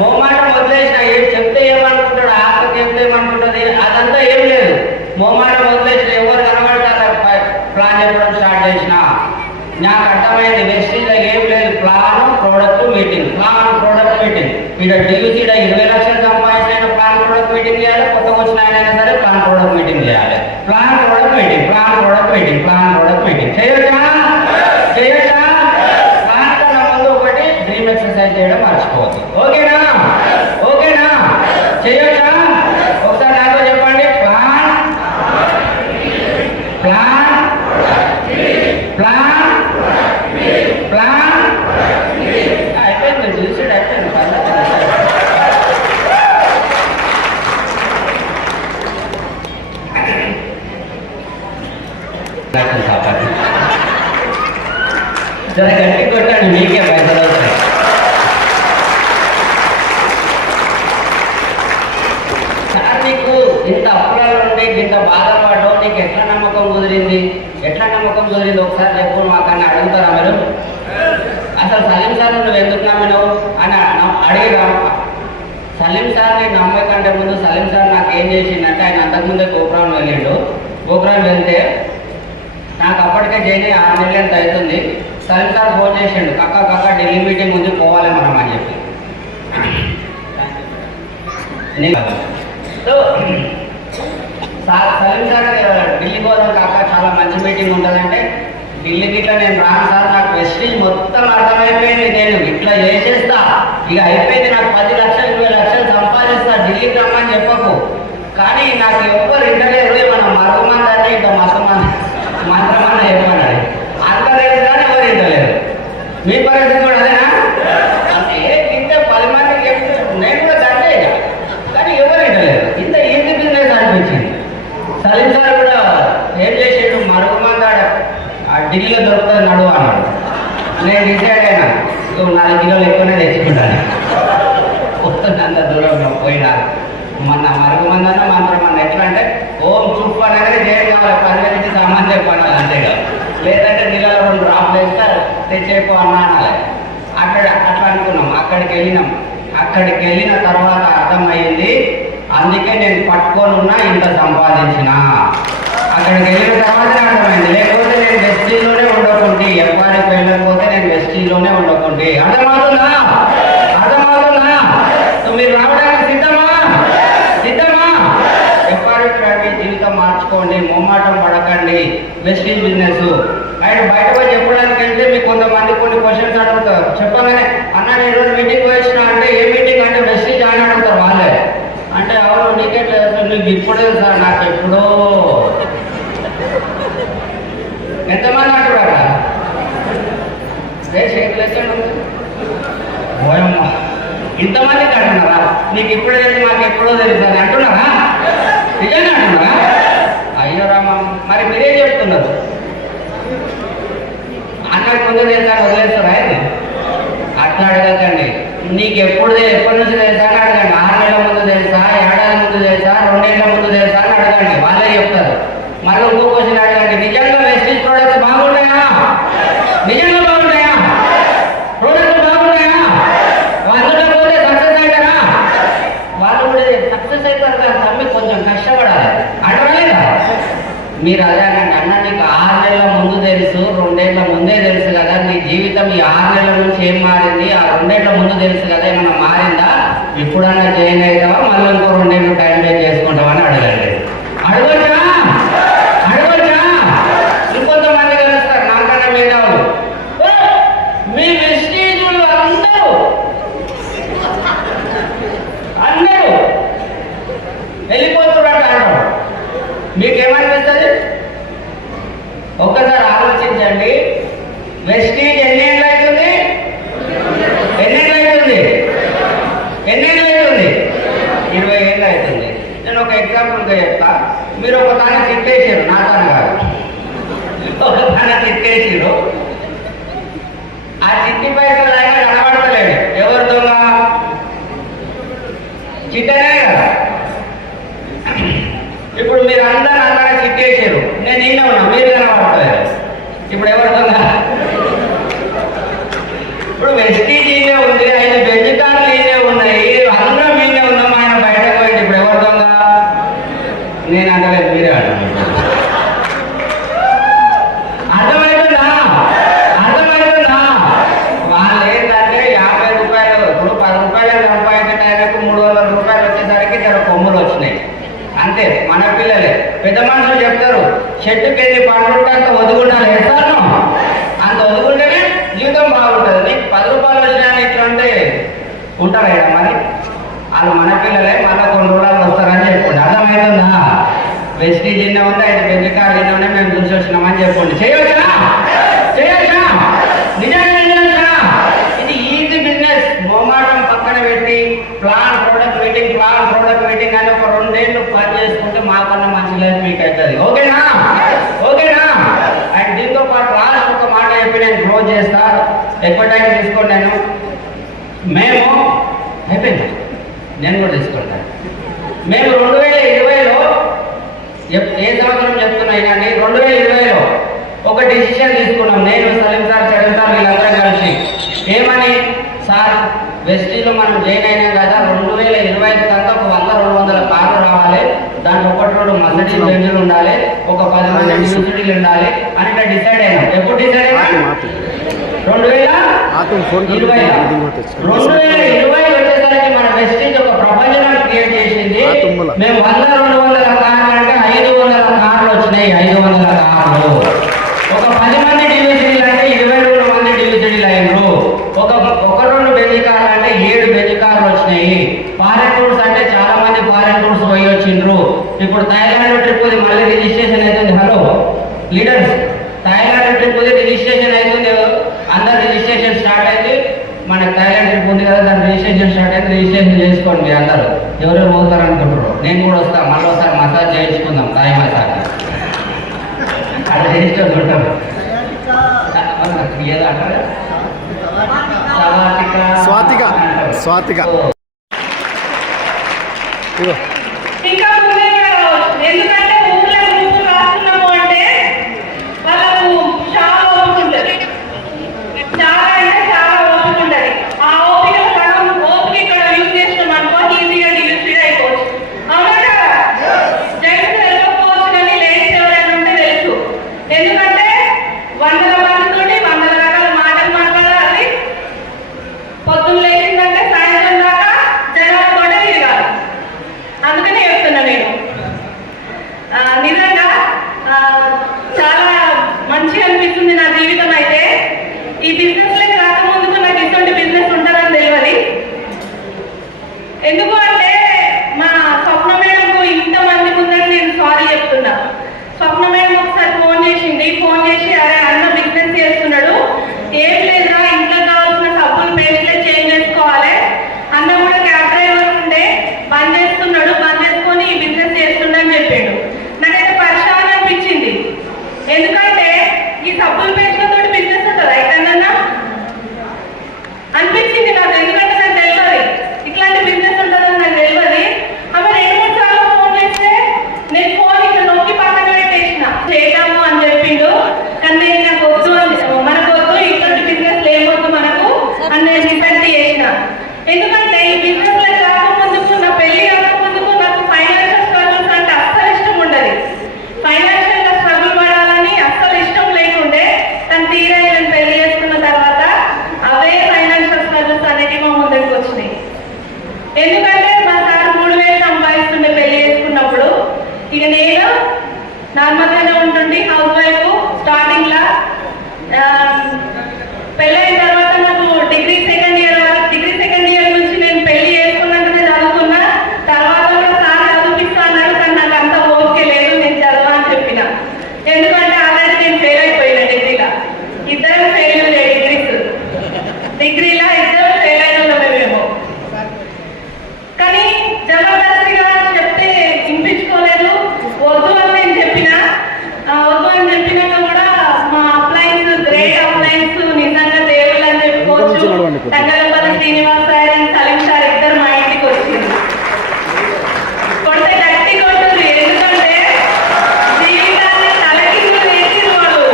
మొహమాటం వదిలేసిన, ఏం చెప్తే ఏమనుకుంటాడు, ఆత్మ చెప్తే ఏమనుకుంటుంది, అదంతా ఏం లేదు. మొహమాటం వదిలేసిన, ఎవరు కనబడతారు ప్లాన్ చెప్పడం స్టార్ట్ చేసిన. నాకు అర్థమైంది, వెస్టీజ్లో ఏం లేదు. Plan product meeting, plan product meeting. ఇక్కడ డీయూసీలో 20 లక్షలు సంపాదించిన ప్లాన్ ప్రోడక్ట్ మీటింగ్ చేయాలి, కొత్తగా వచ్చిన ఆయన సరే ప్లాన్ ప్రోడక్ట్ మీటింగ్ చేయాలి. Plan product meeting, plan product meeting, plan product meeting చేయొచ్చా? ప్లాన్ కన్నా ముందు ఒకటి డ్రీమ్ ఎక్సర్సైజ్ చేయడం మర్చిపోవద్దు. ఓకేనా? చేయొచ్చా? ఒకసారి నాతో చెప్పండి. ప్లాన్ అయిపోయింది, చూసాడు అయిపోయింది. జర గట్టి కొట్టండి, మీకే పైసలు వస్తాయి. సార్ నీకు ఇంత అప్పులలో ఉండి ఇంత బాధపడడం నీకు ఎట్లా నమ్మకం కుదిరింది? ఒకసారి చెప్పు మాకన్నా అడుగుతారా మీరు? అసలు సలీం సార్ నువ్వు ఎందుకు నమ్మినావు అని అడిగిరా? సలీం సార్ని నమ్మే కంటే ముందు సలీం సార్ నాకు ఏం చేసిందంటే, ఆయన అంతకుముందే గోపురం వెళ్ళిండు. గోపురం వెళ్తే నాకు అప్పటికే జైన్ 6 నెలలు ఎంత అవుతుంది. సలీం సార్ ఫోన్ చేసిండు, కక్క ఢిల్లీ మీటింగ్ ఉంది, పోవాలి మనం అని చెప్పి. సో సలీం సార్ ఢిల్లీ పోదాం కాక, చాలా మంచి మీటింగ్ ఉంటుందంటే, ఢిల్లీకి ఇట్లా నేను రాను సార్, నాకు వెస్టీజ్ మొత్తం అర్థమైపోయింది, నేను ఇట్లా చేసేస్తా, ఇక అయిపోయింది, నాకు 10 లక్షలు 20 లక్షలు సంపాదిస్తా, ఢిల్లీకి రమ్మని చెప్పకు. కానీ నాకు ఎవ్వరు ఇంటలేదు. మన మరుగుమంది ఇంత మంత్రమన్న చెప్పన్నాడు, అంత లేదు కానీ ఎవరు ఇంటలేదు. మీ పరిస్థితి కూడా అదేనా? అంటే ఇంత 10 మందికి చెప్తే నేను కూడా కట్టే, కానీ ఎవరు ఇంటలేదు. ఇంత ఈజీ బిజినెస్ అనిపించింది. సలీం సార్ కూడా ఏం చేసేడు, మరుగుమందాడ ఢిల్లీలో దొరుకుతుంది నడువు అన్నాడు. నేను డిసైడ్ అయినా, 4 కిలోలు ఎక్కువనే తెచ్చుకుంటాను. అంత దూరం పోయినా మన మరుగుమందన్న మంత్రమన్న ఎట్లా అంటే, ఓం చూపు అనేది జయం కావాలి, 10 నుంచి సామాన్ చెప్పాలి అంతేగా. లేదంటే నీళ్ళలో 2 డ్రాప్లు వేస్తే తెచ్చేపో అన్నా అనాలి. అట్లా అనుకున్నాను. వెళ్ళినాం. అక్కడికి వెళ్ళిన తర్వాత అర్థమైంది, అందుకే నేను పట్టుకొని ఉన్నా ఇంత సంపాదించిన. అక్కడికి వెళ్ళిన తర్వాత అర్థమైంది, లేకపోతే నేను వెస్టీలోనే ఉండకుంటే, ఎవ్వరికి వెళ్ళకపోతే నేను వెస్టీలోనే ఉండకుంటే. అర్థమవుతుందా? అర్థమవుతుందా? మీరు రావడానికి సిద్ధమా? సిద్ధమా? ఎవ్వరికి జీవితం మార్చుకోండి, మొమ్మాటం పడకండి. వెస్టీజ్ బిజినెస్ ఆయన బయట పోయి చెప్పడానికి వెళ్తే మీకు కొంతమంది కొన్ని క్వశ్చన్స్ అడుగుతారు. చెప్పగానే అన్న నేను ఈరోజు మీటింగ్ వచ్చినా అంటే ఏ మీటింగ్ అంటే వెస్టీజ్ అని అడుగుతారు వాళ్ళే. అంటే అవును నీకే తెలుసు, నీకు ఇప్పుడే సార్, నాకు ఎప్పుడో. ఎంతమంది అంటున్నారా? ఓయమ్మ, ఇంతమందికి అంటున్నారా? నీకు ఇప్పుడే తెలుసు, మాకు ఎప్పుడో తెలుసు అని అంటున్నారా? నిజంగా అంటున్నారా? అయ్యో రామా, మరి మీరేం చెప్తున్నారు? అన్నకు ముందు తెలుసా వదిలేస్తారా? అట్లా అడగకండి. నీకు ఎప్పటి నుంచి తెలుసా అని అడగండి. 6 నెలల ముందు తెలుసా, ఏడాది ముందు తెలుసా, 2 ఏళ్ల ముందు తెలుసా అని అడగండి, వాళ్ళే చెప్తారు. మళ్ళీ ఇంకో క్వశ్చన్ అడగండి, నిజంగా వెస్టీజ్ ప్రోడక్ట్స్ బాగుంటాయా? నిజంగా బాగుంటాయా? ప్రోడక్ట్స్ బాగుంటాయా? అందులో పోతే సక్సెస్ అవుతారా? వాళ్ళు కూడా సక్సెస్ అవుతారు కదా, తమ్మి కొంచెం కష్టపడాలి. అడగలేదా? మీరు అదే అనండి, అన్న నీకు 6 నెలల ముందు తెలుసు, 2 ఏళ్ల ముందే తెలుసు కదా, నీ జీవితం ఈ 6 నెలల నుంచి ఏం మారింది, ఆ 2 ఏళ్ల ముందు తెలుసు కదా, ఏమన్నా మారిందా? ఇప్పుడన్నా జాయిన్ అవుతావా, మళ్ళీ ఇంకో 2 ఏళ్ళు టైం వేస్ట్ చేసుకుంటావా అని అడగండి. అడగొచ్చా? అడగొచ్చా? ఇంకొంతమంది కలుస్తారు నాకన్నా మేధావులు, మీ వెస్టీజులు అందరూ వెళ్ళిపోతున్నట్టు అంటారు. మీకేమనిపిస్తుంది? ఒక్కసారి ఆలోచించండి. వెస్టీజ్ ఎన్నేళ్ళు అవుతుంది? ఎన్నేళ్ళు అవుతుంది? ఎన్నేళ్ళు అవుతుంది? 20 ఏళ్ళు అవుతుంది. నేను ఒక ఎగ్జాంపుల్గా చెప్తా. మీరు ఒక దాన్ని తిట్టేసారు, నా తన కాదు, ఒక దాన్ని తిట్టేసారు. ఆ చిట్టి పైసలు అయినా కనబడతలేడు. ఎవరు దొంగ? చిట్టనే కదా. ఇప్పుడు మీరు అందరూ అందరూ చిట్టేసారు, నేను ఈయన ఉన్నా, మీరు కనబడతారు. ఇప్పుడు ఎవరు దొంగ? ఇప్పుడు వెస్టీజ్ ఈయనే ఉంది, 5 బెంజ్ కార్లు ఈయనే ఉన్నాయి, అందరం ఈయనే ఉన్నాం, ఆయన బయటకు పోయింది. ఇప్పుడు ఎవరు దొంగ? నేను అనలేదు, మీరే అంటున్నారు. అర్థమవుతుందా? అర్థమవుతుందా? వాళ్ళు ఏంటంటే 50 రూపాయలు, ఇప్పుడు 10 రూపాయలు సంపాదించడానికి 300 రూపాయలు వచ్చేసరికి జర కొమ్ములు వచ్చినాయి అంతే. మన పిల్లలే పెద్ద మనుషులు చెప్తారు, చెట్టుకి ఎన్ని పండ్లు ఉంటే అంత ఒదుగుండాలి. ఎట్టాను అంత ఒదుగుంటేనే జీవితం బాగుంటుంది. నీకు 10 రూపాయలు వచ్చినా ఇట్లా అంటే ఉంటారా ఇక్కడ? మరి వాళ్ళు మన పిల్లలే, మళ్ళీ కొన్ని రోజులు వస్తారని చెప్పండి. అర్థమవుతుందా? వెస్టీజ్ ఎన్నో ఉంది, 5 బెంజ్ కార్లు ఎన్నో ఉన్నాయి, మేము చూసి వచ్చినామని చెప్పండి. చేయవచ్చా? చేయొచ్చా? నిజంగా చేయొచ్చా? ఇది ఈజీ బిజినెస్. మొమాటం పక్కన పెట్టి ప్లాన్ ప్రోడక్ట్ మీటింగ్ అని ఒక 2 ఏళ్ళు పని చేసుకుంటే మాకన్నా మంచి లైఫ్ మీకు అవుతుంది. ఓకేనా? ఓకేనా? అండ్ దీంతో పాటు లాస్ట్ ఒక మాట చెప్పి నేను క్లోజ్ చేస్తా. ఎక్కువ టైం తీసుకోండి. మేము అయిపోయింది, నేను కూడా తీసుకుంటాను. మేము 2020లో ఏ సంవత్సరం చెప్తున్నాయినండి, 2020లో ఒక డిసిషన్ తీసుకున్నాం. నేను, సలీం సార్, చరణ్ సార్ వీళ్ళందరం కలిసి. ఏమని? సార్ వెస్టీజ్లో మనం జాయిన్ అయినాం కదా, 2025 కంతా ఒక 100-200 కార్లు రావాలి, దాంట్లో 1-2 మర్సిడీస్ బెంజులు ఉండాలి, ఒక 10 మంది డ్యూటీలు ఉండాలి అని ఇట్లా డిసైడ్ అయినాం. ఎప్పుడు డిసైడ్ అయినా? 2020 వచ్చేసరికి మన వెస్టీజ్ ఒక ప్రపంచాన్ని క్రియేట్ చేసింది. మేము 100-200 కార్లు అంటే 500 కార్లు వచ్చినాయి. 500 కార్లు. ఒక 10 మంది డివిజన్లు అంటే 22 మంది డివిజన్లు అయినరు. ఒక 2 బెంజ్ కార్లు అంటే 7 బెంజ్ కార్లు వచ్చినాయి. ఫారెన్ టూర్స్ అంటే చాలా మంది ఫారెన్ టూర్స్ పోయి వచ్చిండ్రు. ఇప్పుడు థాయిలాండ్ ట్రిప్ మళ్ళీ రిజిస్ట్రేషన్ అవుతుంది. Hello leaders, Thailand trip registration అవుతుంది. అందరు రిజిస్ట్రేషన్ స్టార్ట్ అయింది. మన థాయిలాండ్ ట్రిప్ ఉంది కదా, దాని రిజిస్ట్రేషన్ స్టార్ట్ అయింది. రిజిస్ట్రేషన్ చేసుకోండి మీరు అందరూ. ఎవరెవరు పోతారు అనుకుంటారు? నేను కూడా వస్తాను. మళ్ళీ ఒకసారి మసాజ్ చేయించుకుందాం, థాయ్ మసాజ్. అది రిజిస్టర్ ఉంటారు. స్వాతిక స్వాతిక ఇంకా ఎందుకంటే ఊర్లో గ్రూపులు రాస్తున్నాము అంటే వాళ్ళకు చాలా ఓపిక ఉంటుంది. చాలా అంటే చాలా ఓపిక ఉంటుంది. ఆ ఓపిక సగం మంచిగా అనిపిస్తుంది నా జీవితం అయితే. ఈ బిజినెస్ లకి రాకముందుకు నాకు ఇటువంటి బిజినెస్ ఉంటుందని తెలియదు. ఎందుకు అంటే మా స్వప్న మేడంకు ఇంతమంది ముందర నేను సారీ చెప్తున్నా. స్వప్న మేడం ఒకసారి ఫోన్ చేసింది. ఫోన్ చేసి అరే అన్న బిజినెస్ చేస్తున్నాడు, ఏం లేదా ఇంట్లో కావాల్సిన సబ్బులు పేస్ట్లే చేంజ్ చేసుకోవాలి, అన్న కూడా క్యాబ్ డ్రైవర్ ఉండే బంద్ చేస్తున్నాడు, బంద్ చేసుకొని ఈ బిజినెస్ చేస్తుండని చెప్పాడు. నాకైతే పరిశాన్ అనిపించింది. ఎందుకంటే ఈ సబ్బులు పేస్ట్లతో బిజినెస్ ఉంటుందా ఎక్కడన్నా అనిపించింది నాకు. ఎందుకంటే నాకు తెలియదు ఇట్లాంటి బిజినెస్ ఉంటుందని నాకు తెలియదు. ఆమె 2-3 సార్లు ఫోన్ చేస్తే నేను ఫోన్ ఇట్లా నొక్కి పక్కన పెట్టేసిన చేద్దాము అని చెప్పిండు. కానీ నేను నాకు వద్దు అని, మనకు వద్దు ఇట్లాంటి బిజినెస్ లేవద్దు మనకు అని నేను డిపెండ్ చేసిన. ఎందుకంటే ఈ బిజినెస్ లో రాకముందుకు, నా పెళ్లి కాకముందుకు నాకు ఫైనాన్షియల్ స్ట్రగుల్స్ అంటే అస్సలు ఇష్టం ఉండదు. ఫైనాన్షియల్ గా స్ట్రగుల్ పడాలని అస్సలు ఇష్టం లేకుండే. కానీ తీరా నేను పెళ్లి చేసుకున్న తర్వాత అవే ఫైనాన్షియల్ స్ట్రగుల్స్ అనేవి మా ముందుకు వచ్చినాయి. ఎందుకంటే మా సార్ 3,000 సంపాదిస్తుండే పెళ్లి చేసుకున్నప్పుడు. ఇక నేను నార్మల్ గానే ఉంటుండే హౌస్ వైఫ్. స్టార్టింగ్ లా పెళ్ళైన తర్వాత నాకు డిగ్రీ సెకండ్ ఇయర్ నుంచి నేను పెళ్లి చేసుకున్నాకనే చదువుకున్నా. తర్వాత కూడా సార్ చదివిస్తా అన్నాడు, కానీ నాకు అంత ఓకే లేదు, నేను చదవా అని చెప్పిన. ఎందుకంటే ఆల్రెడీ నేను ఫెయిల్ అయిపోయినా డిగ్రీలా. ఇద్దరు ఫెయిల్ డిగ్రీలా ఇద్దరు ఫెయిల్ అయిన మేము. కానీ జబర్దస్తిగా చెప్తే వినిపించుకోలేదు. వద్దు అని నేను చెప్పిన. వద్దు అని చెప్పినాక కూడా మా అప్లయన్స్ గ్రేట్ అప్లయన్స్ నిజంగా దేవుళ్ళు అని చెప్పుకోవచ్చు. Daggarapalli Srinivas sir and Saleem sir ఇద్దరు మా ఇంటికి వచ్చింది. కొడితే గట్టి కొట్టారు. ఎందుకంటే జీవితాన్ని తలకిందులు వేసిన వాళ్ళు.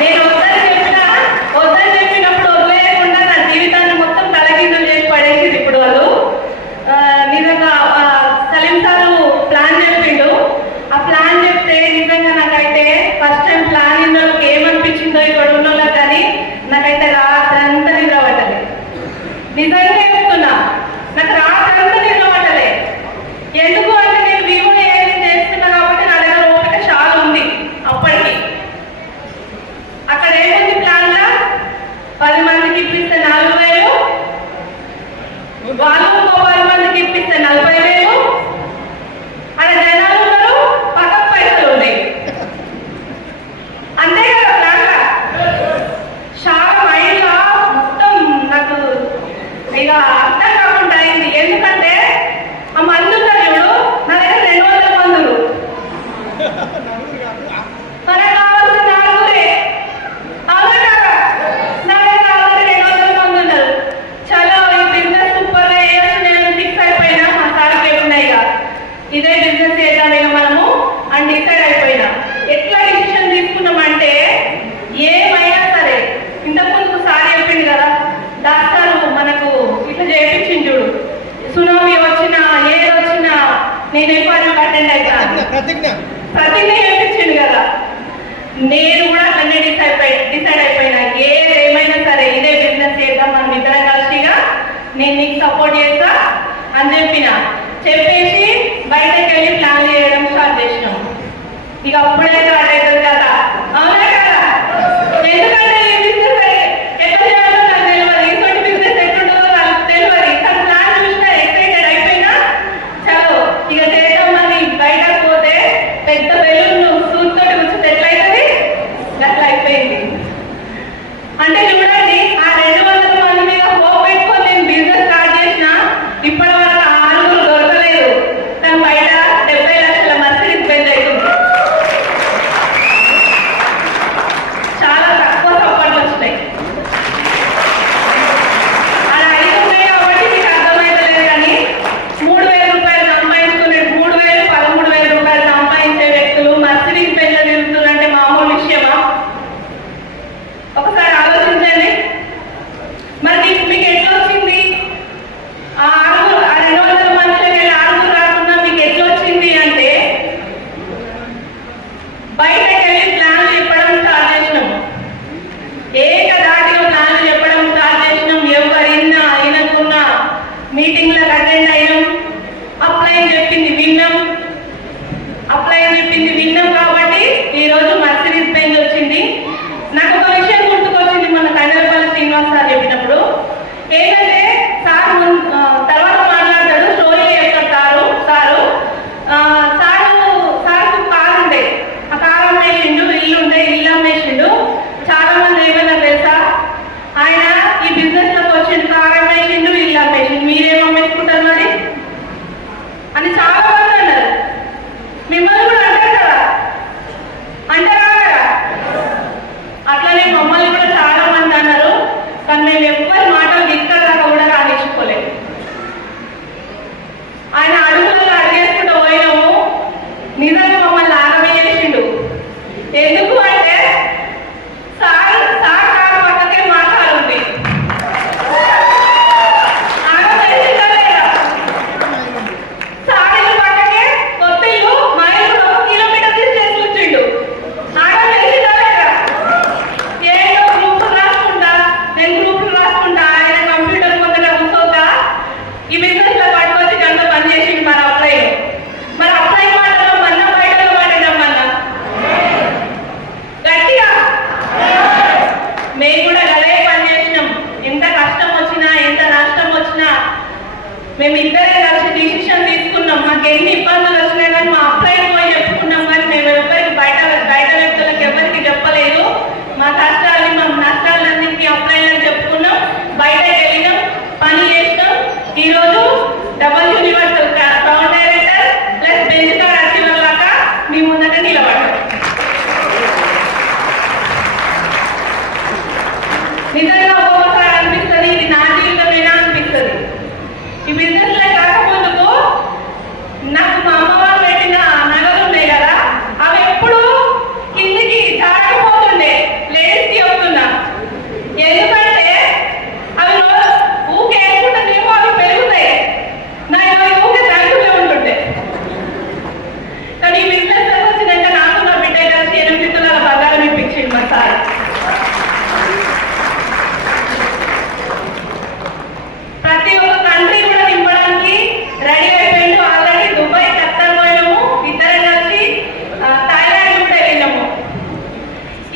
నేను వద్దని చెప్పినప్పుడు వదిలేయకుండా నా జీవితాన్ని మొత్తం తలకిందులు చేసి పడేసింది ఇప్పుడు వాళ్ళు. నిజంగా సలీం సారు ప్లాన్ చెప్పిండు. ఆ ప్లాన్ చెప్తే నిజంగా నాకైతే ఫస్ట్ టైం ప్లాన్ ఇన్న వాళ్ళకి ఏమనిపించిందో ఇక్కడ ఉన్న వాళ్ళకి, కానీ నాకైతే రాత్రంతా నిద్ర పట్టలే. నిజంగా చెప్తున్నా, నాకు రాత్రంతా నిద్ర పట్టలే. ఎందుకు అంటే నేను వివో ఏది చేస్తున్నా కాబట్టి నా దగ్గర ఓపిక చాలా ఉంది అప్పటికి. అక్కడ ఏముంది ప్లాన్ లా 10 మందికి ఇప్పిస్తే 4,000, వాళ్ళు ఇంకో 10 మందికి ఇప్పిస్తే 40,000. అక్కడ జనాలు ఉన్నారు, పక్కకు పైసలు ఉన్నాయి. అంతే కదా ప్లాన్ లా. చాలా మైండ్ లా మొత్తం నాకు ఇక అర్థం కాకుండా అయింది. ఎందుకంటే ఆ మంది ఉన్నారు చూడు, నా దగ్గర 200 మందులు, మనకు కావాల్సిన 4 అవునా కదా. నా దగ్గర ఆల్రెడీ 200 మంది ఉన్నారు. చలో ఈ బిజినెస్ సూపర్ గా చేయొచ్చు నేను ఫిక్స్ అయిపోయినా. మా సార్కి ఉన్నాయి ఇక ఇదే బిజినెస్ చేద్దాం ఇక మనము అని డిసైడ్ అయిపోయినా. ఎట్లా డిసిషన్ తీసుకున్నామంటే ఏమైనా సరే, ఇంతకుముందు సార్ చెప్పింది కదా, డాక్టర్ మనకు ఇట్లా చేయించింది చూడు, సునామీ వచ్చినా ఏది వచ్చినా నేను ఎఫ్ఐఆర్ అటెండ్ అవుతాను ప్రతిజ్ఞ చేయించింది కదా. నేను కూడా అట్లనే డిసైడ్ అయిపోయినా. ఏమైనా సరే ఇదే బిజినెస్ చేద్దాం మనం ఇద్దరం కలిసిగా, నేను నీకు సపోర్ట్ చేస్తా అని చెప్పేసి బయటకు వెళ్ళి ప్లాన్ చేయడం స్టార్ట్ చేసినాం. ఇక అప్పుడే స్టార్ట్ అవుతుంది కదా, అవునా కదా. ఎందుకంటే ఈ బిజినెస్ ఎట్లా చేయాలో నాకు తెలియదు, ఇటువంటి బిజినెస్ ఎట్లుంటుందో నాకు తెలియదు. కానీ ప్లాన్ చూసినా ఎక్సైటెడ్ అయిపోయినా. చలో ఇక చేద్దామని బయటకు పోతే పెద్ద బెలూన్ సూత్తోటి కూర్చుంటే ఎట్లయితుంది, అట్లా అయిపోయింది. అంటే చూడండి, ఆ 200 మంది మీద హోప్ పెట్టుకొని నేను బిజినెస్ స్టార్ట్ చేసిన. ఇప్పటి వరకు 6 దొరకలేదు, కానీ బయట 70 లక్షల మర్సిడీస్ బెంజ్ అవుతుంది.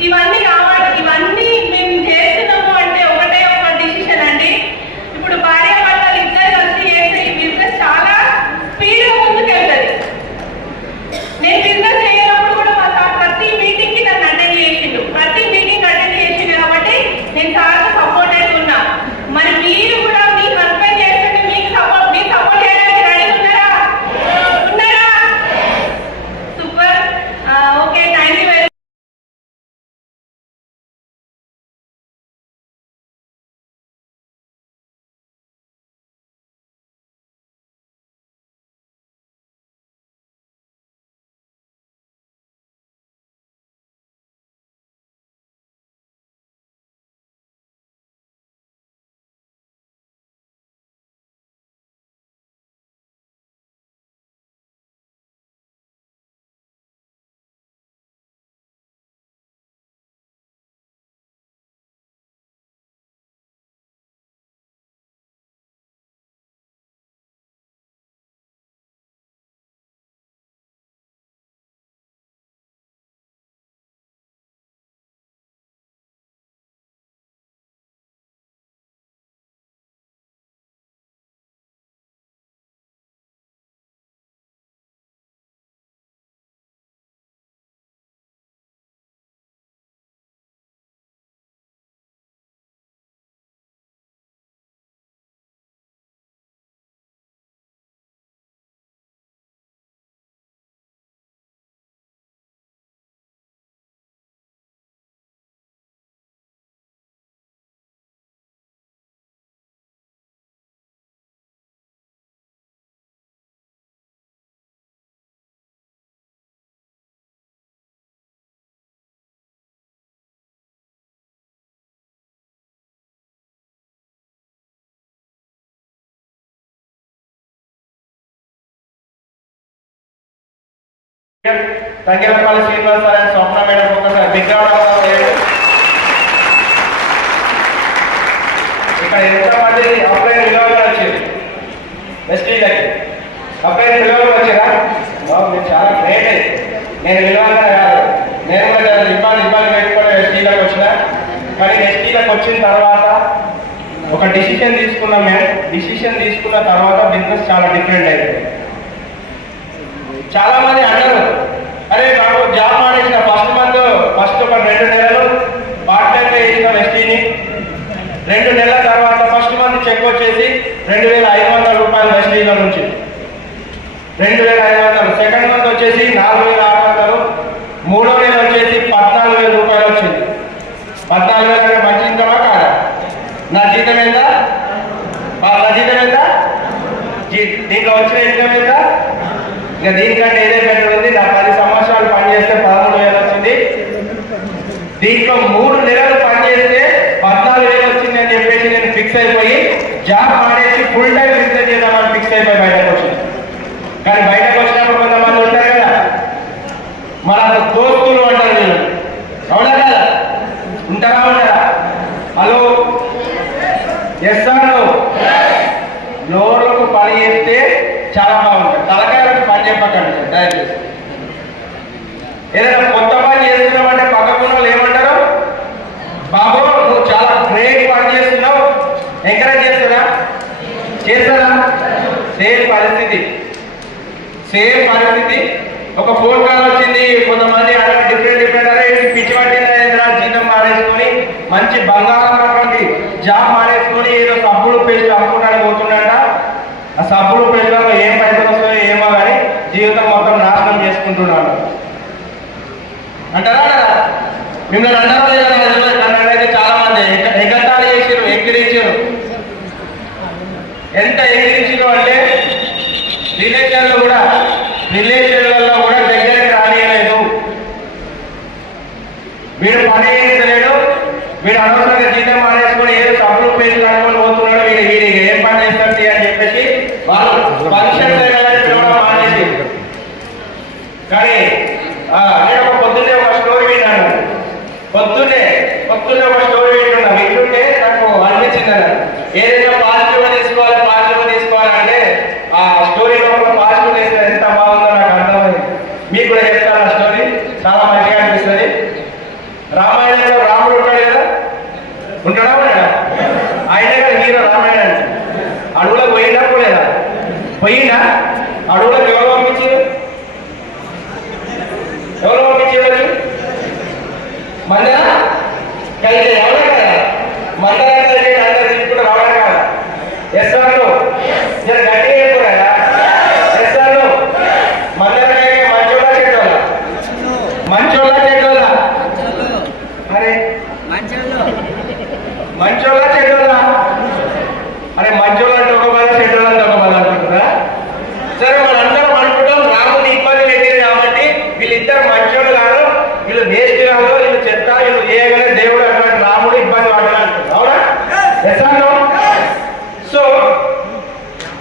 ఇవన్నీ కావాలి. ఇవన్నీ మేము చేస్తున్నాము అంటే ఒకటే ఒక డిసిషన్ అండి. ఇప్పుడు భార్య భర్తలు ఇద్దరు కలిసి చేస్తే ఈ బిజినెస్ చాలా స్పీడ్గా ముందుకెళ్తుంది. నేను బిజినెస్ చేయనప్పుడు కూడా మా సార్ ప్రతి మీటింగ్కి నన్ను అటెండ్ చేసిండు. ప్రతి మీటింగ్ అటెండ్ చేసిండు కాబట్టి నేను చాలా సపోర్టెడ్ ఉన్నా. మరి మీరు కూడా మీ హస్బెండ్ చేస్తుంటే మీకు సపోర్ట్ చేయడానికి రెడీ ఉన్నారా? Super. Okay, thank you very Thangirapalli Srinivas sir and Swapna madam ఒకసారి ఇక్కడ ఎంతమంది అప్లై విలువగా వచ్చేది వెస్టీలకి అప్లై విలువగా వచ్చారా? మీరు చాలా గ్రేట్. నేను విలువగా కాదు, నేను కూడా ఇబ్బంది పెట్టుకొని ఎస్టీలకు వచ్చిన. కానీ ఎస్టీలకు వచ్చిన తర్వాత ఒక డిసిషన్ తీసుకున్నాం మేము. డిసిషన్ తీసుకున్న తర్వాత బిజినెస్ చాలా డిఫరెంట్ అయింది. చాలా మంది అన్నారు, అరే నాకు జాబ్ మానేసిన ఫస్ట్ ఒక 2 నెలలు పార్ట్నర్గా చేసిన ఎస్టీని. 2 నెలల తర్వాత ఫస్ట్ మంత్ చెక్ వచ్చేసి 2,500 రూపాయలు ఎస్టీలో నుంచి 2,500. సెకండ్ మంత్ వచ్చేసి 4,600. మూడో నెల వచ్చేసి 14,000 రూపాయలు వచ్చింది. 14,000 అంటే మంచి ఇన్కమా కాదా? నా జీతం ఎంత? దీంట్లో వచ్చిన ఇన్కమ్ ఎంత? ఇంకా దీనికంటే ఏదే బెటర్ ఉంది. నా 10 సంవత్సరాలు పనిచేస్తే 13,000 వచ్చింది. దీంట్లో 3 నెలలు పనిచేస్తే 14,000 వచ్చింది అని చెప్పేసి నేను ఫిక్స్ అయిపోయి జాబ్ మానేసి ఫుల్ టైం బిజినెస్ చేద్దామని ఫిక్స్ అయిపోయి బయటకు వచ్చింది. కానీ బయటకు వచ్చినప్పుడు కొంతమంది ఉంటారు కదా, మన దోస్తులు అంటారు వీళ్ళు, అవునా కదా? ఉంటారా? Hello, yes sir. నోర్లకు పని చేస్తే చాలా బాగుంటుంది, తలకాయలకు పని చెప్పకండి దయచేసి. ఏదైనా కొత్త పని చేస్తున్నామంటే పక్కకున్న ఏమంటారు, బాబు నువ్వు చాలా గ్రేట్ పని చేస్తున్నావు, ఎంకరేజ్ చేస్తారా? సేమ్ పరిస్థితి. ఒక ఫోన్ కాల్ వచ్చింది, కొంతమంది అలా డిఫరెంట్ అరే పిచ్చి పట్టిన జీతం మానేసుకొని మంచి బంగారం జాబ్ మానేసుకొని ఏదో సబ్బులు పేస్ట్ అమ్ముకోవడానికి పోతున్నాడ. ఆ సబ్బులు పేస్ట్లో ఏం పైసలు వస్తాయో ఏమో కానీ జీవితం మొత్తం నాశనం చేసుకుంటున్నాడు అంటారా? మిమ్మల్ని అంటారా లేదా? నన్నైతే చాలా మంది ఎగతాళి చేసారు, ఎక్కిరించారు. ఎంత ఎక్కిరించారు అంటే రిలేషన్లలో కూడా దగ్గరికి రానియలేదు. వీడు పని చేయలేడు, వీడు అనవసరంగా జీతం మానేసుకొని ఏదో సబ్బులు పేర్లు అనుకొని పోతున్నాడు, వీడు ఏం పని చేస్తాడు అని చెప్పేసి వాళ్ళు ఫంక్షన్ పిలవడం మానేసి. కానీ నేను ఒక పొద్దున్నే ఒక స్టోరీ విన్నాను. పొద్దున్నే ఒక స్టోరీ వింటుంటే నాకు అనిపించింది, ఏదైనా పాజిటివ్గా తీసుకోవాలంటే ఆ స్టోరీలో పాజిటివ్ చేస్తే ఎంత బాగుందో నాకు అర్థమైంది. మీకు కూడా చెప్తాను. ఆ స్టోరీ చాలా మంచిగా అనిపిస్తుంది. రామాయణంలో రాముడు ఉంటాడు కదా, ఉంటాడా ఉన్నాడా? ఆయనే కదా హీరో రామాయణానికి. అడవులకు పోయినా పోలేదా? పోయినా అడవులకు ఎవరు పంపించారు? ఎవరు పంపించారు? మందరా కలిసి ఎవరే కదా, మందరా కలిసి అందరూ తీసుకుంటూ రావడం కాదు. ఎస్ఆర్లు జర గట్టిగా చెప్పుకోరా. ఎస్ఆర్లు మందరా మంచోళ్ళ చెడ్డోళ్ళ? మంచోళ్ళ చెడ్డోళ్ళ? అరే మంచోళ్ళ చెడ్డోళ్ళ? అరే మంచోళ్ళ అంటే ఒక బాధ, చెడ్డోళ్ళ అంటే ఒక బాధ అనుకుంటారా? సరే మనందరం అనుకుంటాం రాముని ఇబ్బంది పెట్టారు కాబట్టి వీళ్ళిద్దరు మంచోళ్ళు కాదు, వీళ్ళు వేస్ట్ కాదు, వీళ్ళు చెత్త, వీళ్ళు చేయగానే దేవుడు అటువంటి రాముడు ఇబ్బంది పడ్డాడు. అవునా? ఎస్ఆర్లో? సో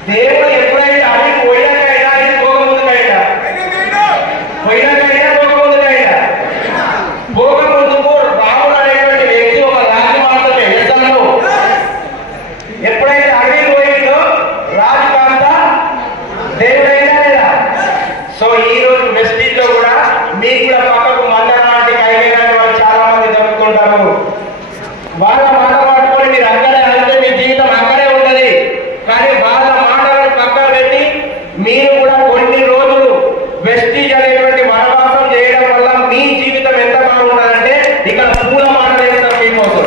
దేవుడు ఎప్పుడైతే అది పోయినాకైనా ఇది పోకముందుకైనా, పోయినాకైనా పోకముందుకైనా, పోకముందుకు రాముడు అనేటువంటి వ్యక్తి ఒక రాజు మాత్రమే. ఎస్ఆర్లో ఎప్పుడైతే అడవి పోయిందో రాజు కాస్త దేవుడైనా లేదా? సో ఈ రోజు వెస్టీజ్ లో కూడా మీకు కూడా పక్కకు మందర లాంటి కైలాంటి వాళ్ళు చాలా మంది జరుపుకుంటారు. వాళ్ళ మాట పట్టుకొని మీరు అక్కడే అంటే మీ జీవితం అక్కడే ఉంటది. కానీ వాళ్ళ మాటలను పక్కన పెట్టి మీరు కూడా కొన్ని రోజులు వెస్టీజ్ అనేటువంటి వనవాసం చేయడం వల్ల మీ జీవితం ఎంత బాగుంటుందంటే ఇక్కడ పూల మాటలు వేస్తారు మీకోసం.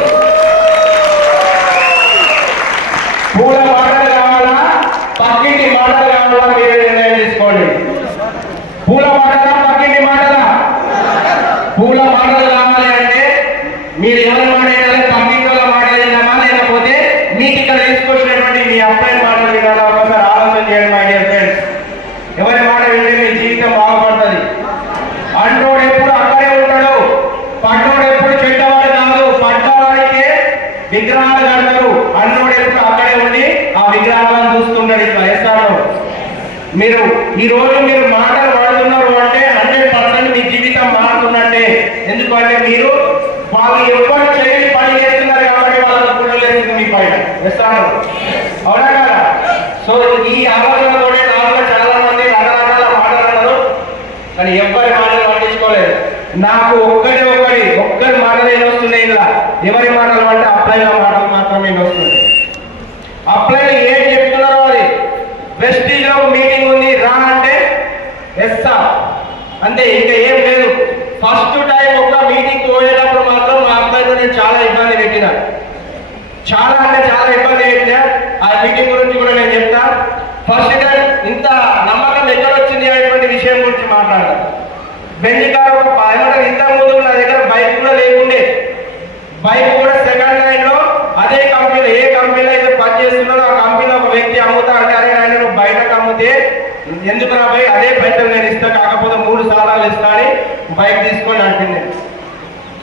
పూల మాటలు కావాలా, పక్కింటి మాటలు కావాలా, మీరే నిర్ణయం తీసుకోండి. పూల మాటలా, పక్కింటి మాటలా? పూల మాటలు కావాలి అంటే మీరు ఎవరి మాట వినాలి? పక్కింటి వాళ్ళ మాట వినామా, లేకపోతే మీకు ఇక్కడ తీసుకొచ్చినటువంటి మీ అబ్బాయి మాటలు వినాలా? ఒకసారి ఆలోచన చేయండి మై డియర్ ఫ్రెండ్స్. ఎవరి మాట వింటే మీ జీవితం బాగుపడుతుంది. అంటోడు ఎప్పుడు అక్కడే ఉంటాడు, పట్టోడు ఎప్పుడు చెడ్డవాడు కాదు. పట్టవాడికే విగ్రహాలు కడతారు, అన్నోడు ఎప్పుడు అక్కడే ఉండి ఆ విగ్రహాలను చూస్తుంటాడు. ఇట్లా వేస్తాడు. మీరు ఈ రోజు మీరు మాటలు వాడుతున్నారు అంటే 100% మీ జీవితం మారుతున్నట్టే. ఎందుకంటే మీరు వాళ్ళు ఎవ్వరు చేయని పని చేస్తున్నారు కాబట్టి వాళ్ళకు పుణ్యలేదు మీ పైన. వేస్తాను, అవునా కదా? సో ఈ ఆలోచనతోనే నాలో చాలా మంది రకరకాల మాటలు అన్నారు, కానీ ఎవ్వరి మాటలు పట్టించుకోలేదు. నాకు ఒక్కరి మాటలు ఏం వస్తున్నాయి ఇలా? ఎవరి మాటలు అంటే అప్లైల మాటలు మాత్రమే వస్తుంది. అప్లైలు ఏం చెప్తున్నారో అది. వెస్టీజ్ లో మీటింగ్ ఉంది రా అంటే ఎస్సా అంతే, ఇంకా ఏం లేదు. ఫస్ట్ టైం ఒక మీటింగ్ పోయేటప్పుడు మాత్రం మా అబ్బాయితో నేను చాలా ఇబ్బంది పెట్టిన, చాలా అంటే చాలా ఇబ్బంది పెట్టినా. ఆ మీటింగ్ గురించి కూడా నేను చెప్తా. ఫస్ట్ టైం ఇంత నమ్మకం ఎక్కడ వచ్చింది అనేటువంటి విషయం గురించి మాట్లాడతాను. బెంజ్ కారు ఒక ఇంత ముందు నా దగ్గర బైక్ కూడా లేకుండే. బైక్ కూడా సెకండ్ హ్యాండ్ లో అదే కంపెనీలో, ఏ కంపెనీలో అయితే పనిచేస్తున్నారో ఆ కంపెనీలో ఒక వ్యక్తి అమ్ముతా అంటే అరే నువ్వు బయటకు అమ్మితే ఎందుకు నా బైక్, అదే పైసలు నేను ఇస్తా, కాకపోతే 3 సార్లు ఇస్తా అని బైక్ తీసుకొని అంటుంది.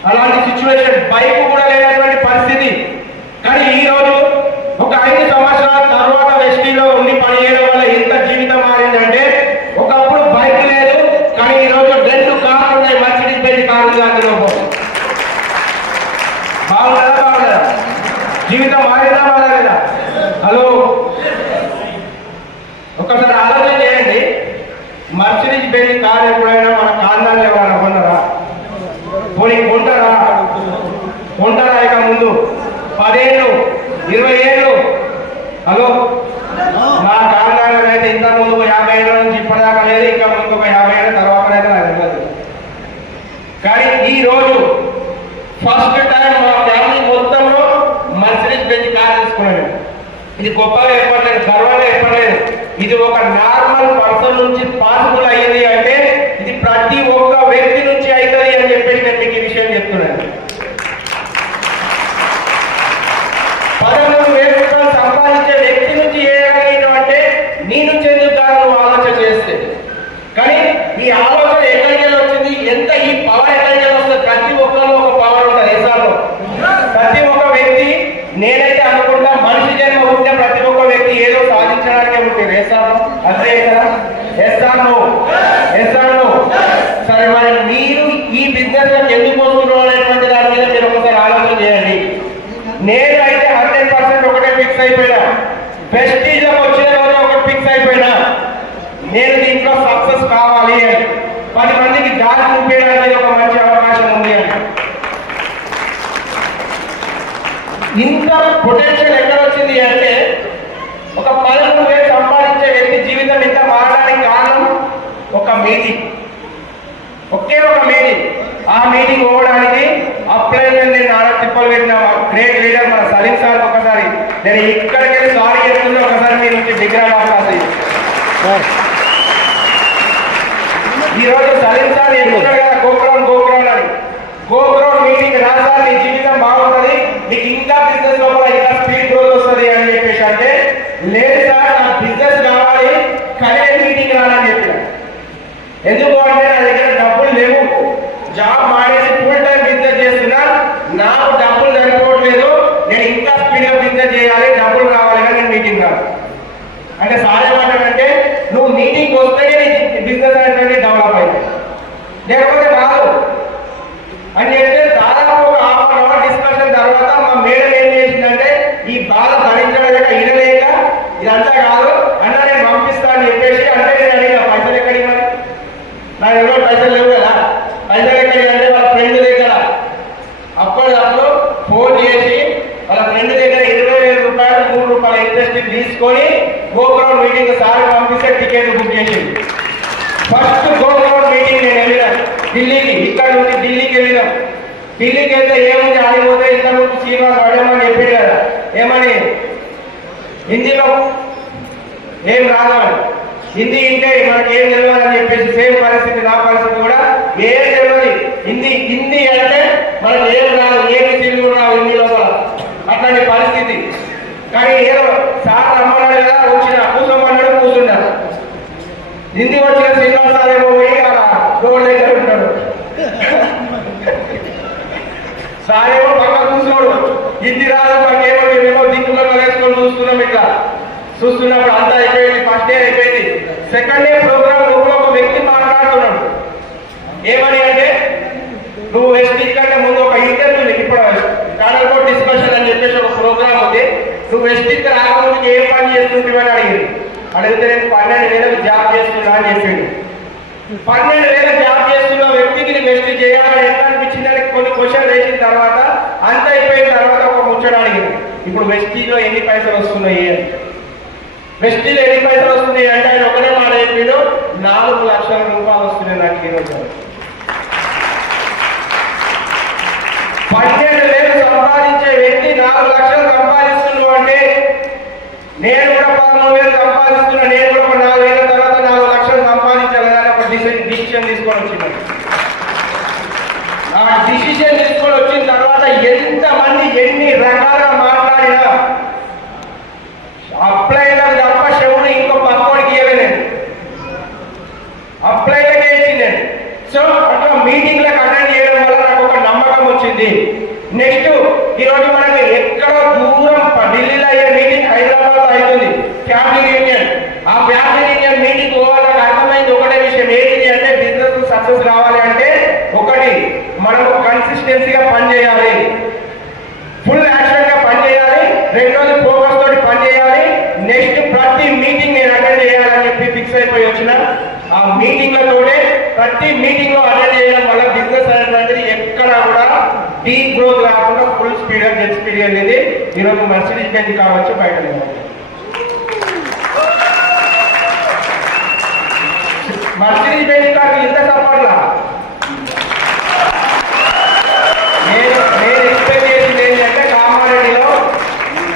అలాంటి సిచ్యువేషన్, బైక్ కూడా లేనటువంటి పరిస్థితి. కానీ ఈ రోజు ఒక 5 సంవత్సరాల తర్వాత వెస్టీలో ఉండి పని చేయడం వల్ల ఎంత జీవితం మారిందంటే, ఒకప్పుడు బైక్ లేదు కానీ ఈ రోజు 2 కార్లు ఉన్నాయి, మర్సిడీస్ బెంజ్ కారు ఉంది. అందులో బాగుందా? జీవితం మారిందా మారలేదా? హలో, ఒకసారి ఆలోచన చేయండి. మర్సిడీస్ బెంజ్ కారు ఎప్పుడైనా మన కాందాలు ఎవరైనా కొన్నారా? పోనీ కొంటారా? ఇక ముందు 10 ఏళ్ళు 20 ఏళ్ళు? హలో, నా కాందాలు అయితే ఇంత ముందు 50 ఏళ్ళ నుంచి ఇప్పటిదాకా లేదు, ఇంకా ముందు ఒక 50 ఏళ్ళ తర్వాత అయితే నాకు తెలియదు. కానీ ఈ రోజు ఫస్ట్ టైం మా ఫ్యామిలీ మొత్తంలో మర్సిడీస్ బెంజ్ కార్ తీసుకున్నాను. ఇది గొప్పగా చెప్పలేదు, గర్వంగా చెప్పలేదు. ఇది ఒక నార్మల్ పర్సన్ నుంచి పాసిబుల్ అయ్యింది అంటే ఇది ప్రతి ఒక్క వ్యక్తి నుంచి అవుతుంది అని చెప్పేసి నేను మీకు ఈ విషయం చెప్తున్నాను. 13,000 రూపాయలు సంపాదించే వ్యక్తి నుంచి చేయగలిగిన అంటే నీ నుంచి ఎందుకు కాదు నువ్వు ఆలోచన చేస్తే. కానీ ఈ ఆలోచన ఎక్కడికి వచ్చింది, ఎంత ఈ పవర్ ఎక్కడికి వస్తుంది? ప్రతి ఒక్కరిలో ఒక పవర్ ఉంటుంది. ఎస్ఆర్లో ప్రతి ఒక్క వ్యక్తి, నేనైతే అనుకుంటా మనిషి జన్మ ఉంటే ప్రతి ఒక్క వ్యక్తి ఏదో సాధించడానికే ఉంటుంది. ఎస్ఆర్లో అంతే కదా? ఎస్ఆర్లో సరే, మరి మీరు ఈ బిజినెస్ ఎందుకు వస్తున్నారు ఇంత పొటెన్షియల్ ఎక్కడ వచ్చింది అంటే ఒక 13,000 సంపాదించే వ్యక్తి జీవితం ఇంత మారడానికి కారణం ఒక మీటింగ్, ఒకే ఒక మీటింగ్. ఆ మీటింగ్ పోవడానికి అప్లై నేను నాన్న తిప్పలు పెట్టిన గ్రేట్ లీడర్ మన సలీం సార్. ఒకసారి నేను ఇక్కడికి వెళ్ళి సారీ చెప్తున్నా, ఒకసారి మీరు నుంచి డిగ్రాండ్ అవకాశం. ఈరోజు సలీం సార్ చెప్తున్నాడు కదా గోకురం అని. గోకురం మీటింగ్ రాసా నీ జీవితం బాగుంటుంది, నీకు ఇంకా బిజినెస్ లోపల ఇంకా స్పీడ్ గ్రోత్ వస్తుంది అని చెప్పేసి అంటే, లేదు సార్ నాకు బిజినెస్ కావాలి కానీ మీటింగ్ రాలని చెప్పిన. ఎందుకు అంటే నా దగ్గర డబ్బులు లేవు, జాబ్ మానేసి ఫుల్ టైం బిజినెస్ చేస్తున్నా, నాకు డబ్బులు సరిపోవట్లేదు, నేను ఇంకా స్పీడ్గా బిజినెస్ చేయాలి, డబ్బులు కావాలి కానీ నేను మీటింగ్ రాను అంటే సార్ ఏమంటాడంటే నువ్వు మీటింగ్ వస్తేనే నీ బిజినెస్ అనేది డెవలప్ అయింది, లేకపోతే రాదు అని చెప్తే దాదాపు ఒక 1/2 అవర్ డిస్కషన్ తర్వాత మా మేడం ఏం చేసిందంటే ఈ బాధ భరించలేక ఇనలేక ఇదంతా కాదు అన్న నేను పంపిస్తా అని చెప్పేసి, అంటే నేను అడిగిన పైసలు ఎక్కడికి మరి నా ఎవరో పైసలు లేవు కదా, పైసలు ఎక్కడికి అంటే వాళ్ళ ఫ్రెండ్ దగ్గర అప్పటికప్పుడు ఫోన్ చేసి వాళ్ళ ఫ్రెండ్ దగ్గర 20,000 రూపాయలు 3 రూపాయల ఇంట్రెస్ట్ తీసుకొని గోకురం మీటింగ్ సార్ పంపిస్తే టికెట్ బుక్ చేసింది. ఫస్ట్ గోకురం మీటింగ్ నేను వెళ్ళినాను ఢిల్లీకి, ఇక్కడ నుంచి ఢిల్లీకి వెళ్ళినాం. ఢిల్లీకి వెళ్తే ఏముంది ఆడిపోతే ఇక్కడ నుంచి శ్రీనివాస్ అడమని చెప్పాడు కదా, ఏమని హిందీలో ఏం రాదు అని, హిందీ ఇంటే మనకి ఏం తెలియాలని చెప్పేసి సేమ్ పరిస్థితి నా పరిస్థితి కూడా ఏం తెలియదు. హిందీ అంటే మనకు ఏం రాదు, ఏమి తెలుగు రావు హిందీ లోపల, అట్లాంటి పరిస్థితి. కానీ ఏదో సార్ రమ్మన్నాడు కదా, వచ్చిన కూర్చోమన్నాడు, కూర్చున్నాడు. హిందీ వచ్చిన శ్రీనివాస్ సార్ ఏమో పోయి రోడ్ దగ్గర ఉంటాడు, సార్ ఏమో పక్క కూర్చోడు, హిందీ రాదు మాకేమో, మేమేమో దిక్కులో వేసుకొని చూస్తున్నాం. ఇట్లా చూస్తున్నప్పుడు అంతా అయిపోయింది, ఫస్ట్ డే అయిపోయింది. సెకండ్ డే ప్రోగ్రామ్ లోపల ఒక వ్యక్తి మాట్లాడుతున్నాడు. ఏమని అంటే నువ్వు వెస్టీజ్ కంటే ముందు ఒక ఇంటర్వ్యూ, ఇప్పుడు టాటల్ కోట్ డిస్కషన్ అని చెప్పేసి ఒక ప్రోగ్రామ్ ఉంది, నువ్వు వెస్టీజ్ రాకముందుకు ఏం పని చేస్తుంటావని అడిగింది. అడిగితే నేను 12,000 జాబ్ చేస్తున్నా అని చెప్పిండు. 12,000 జాబ్ చేస్తున్న వ్యక్తికి వెస్టీజ్ చేయాలని ఎంత అనిపించిందని కొన్ని క్వశ్చన్ వేసిన తర్వాత అంత అయిపోయిన తర్వాత ఒక ముచ్చట అడిగింది, ఇప్పుడు వెస్టీజ్లో ఎన్ని పైసలు వస్తున్నాయి అని. వెస్టీజ్ ఎన్ని పైసలు వస్తున్నాయి అంటే ఆయన ఒకటే మాట చెప్పిండు, 4 లక్షల రూపాయలు వస్తున్నాయి నాకు ఈరోజు. 12,000 సంపాదించే వ్యక్తి 4 లక్షలు సంపాదిస్తున్నాడు అంటే నేను కూడా 13,000 సంపాదిస్తున్నా, నేను కూడా ఒక 4 ఏళ్ళ తర్వాత 4 లక్షలు సంపాదించాలి అని ఒక డిసిషన్ తీసుకొని వచ్చింది. ఆ డిసిషన్ తీసుకొని వచ్చిన తర్వాత ఎంతమంది ఎన్ని రకాలుగా మాట్లాడినా అప్లైలకు తప్ప చెవులు ఇంకో పక్కోడికి ఇవ్వలేదు, అప్లైలకే ఇచ్చింది. సో అట్లా మీటింగ్లకు అటెండ్ చేయడం వల్ల నాకు ఒక నమ్మకం వచ్చింది. నెక్స్ట్ ఈరోజు మనకి ఎక్కడో దూరం ఢిల్లీలో అయ్యే మీటింగ్ హైదరాబాద్ లో అవుతుంది, ఫ్యామిలీ యూనియన్. ఆ ఫ్యామిలీ యూనియన్ మీటింగ్ పోవాలని అర్థమైంది ఒకటే విషయం, ఏంటి అంటే బిజినెస్ సక్సెస్ రావాలి అంటే ఒకటి మనం కన్సిస్టెన్సీగా పనిచేయాలి, ఫుల్ యాక్షన్ గా పనిచేయాలి, రెండోది ఫోకస్ తోటి పనిచేయాలి. నెక్స్ట్ ప్రతి మీటింగ్ నేను అటెండ్ చేయాలని చెప్పి ఫిక్స్ అయిపోయి వచ్చిన. ఆ మీటింగ్లతోనే ప్రతి మీటింగ్ లో అటెండ్ చేయడం వల్ల బిజినెస్ అనేటువంటిది ఎక్కడ కూడా డీ గ్రోత్ కాకుండా ఫుల్ స్పీడ్ గా జెట్ స్పీడ్ అనేది ఈరోజు మర్సిడీస్ బెంజ్ కావచ్చు, బయట మర్సిడీస్ బెంజ్ కాదు ఇంత సపోర్ట్లా. నేను ఎక్స్ప్లెయిన్ చేసింది ఏంటంటే కామారెడ్డిలో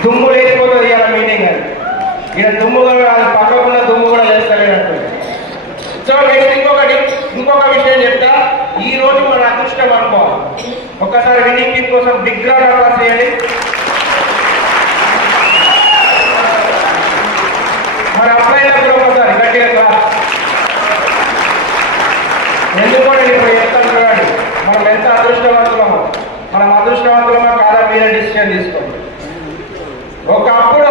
దుమ్ము లేకపోతుంది ఇలా మీటింగ్ అని, ఇక్కడ దుమ్ము కూడా పక్కకున్న దుమ్ము కూడా లేస్తలేనట్టు. సో నెక్స్ట్ ఇంకొక విషయం చెప్తా, ఈ రోజు మన అదృష్టం అనుకోవాలి. ఒక్కసారి విన్నింగ్ టీం కోసం బిగ్ రౌండ్ అప్లాస్ చేయండి. మన అబ్బాయిలకు ఒకసారి గట్టిగా క్లాస్. ఎందుకు నేను ఇప్పుడు చెప్తాను చూడండి, మనం ఎంత అదృష్టవంతులమో. మనం అదృష్టవంతులమో కాదా మీరే డిసిషన్ తీసుకోండి. ఒకప్పుడు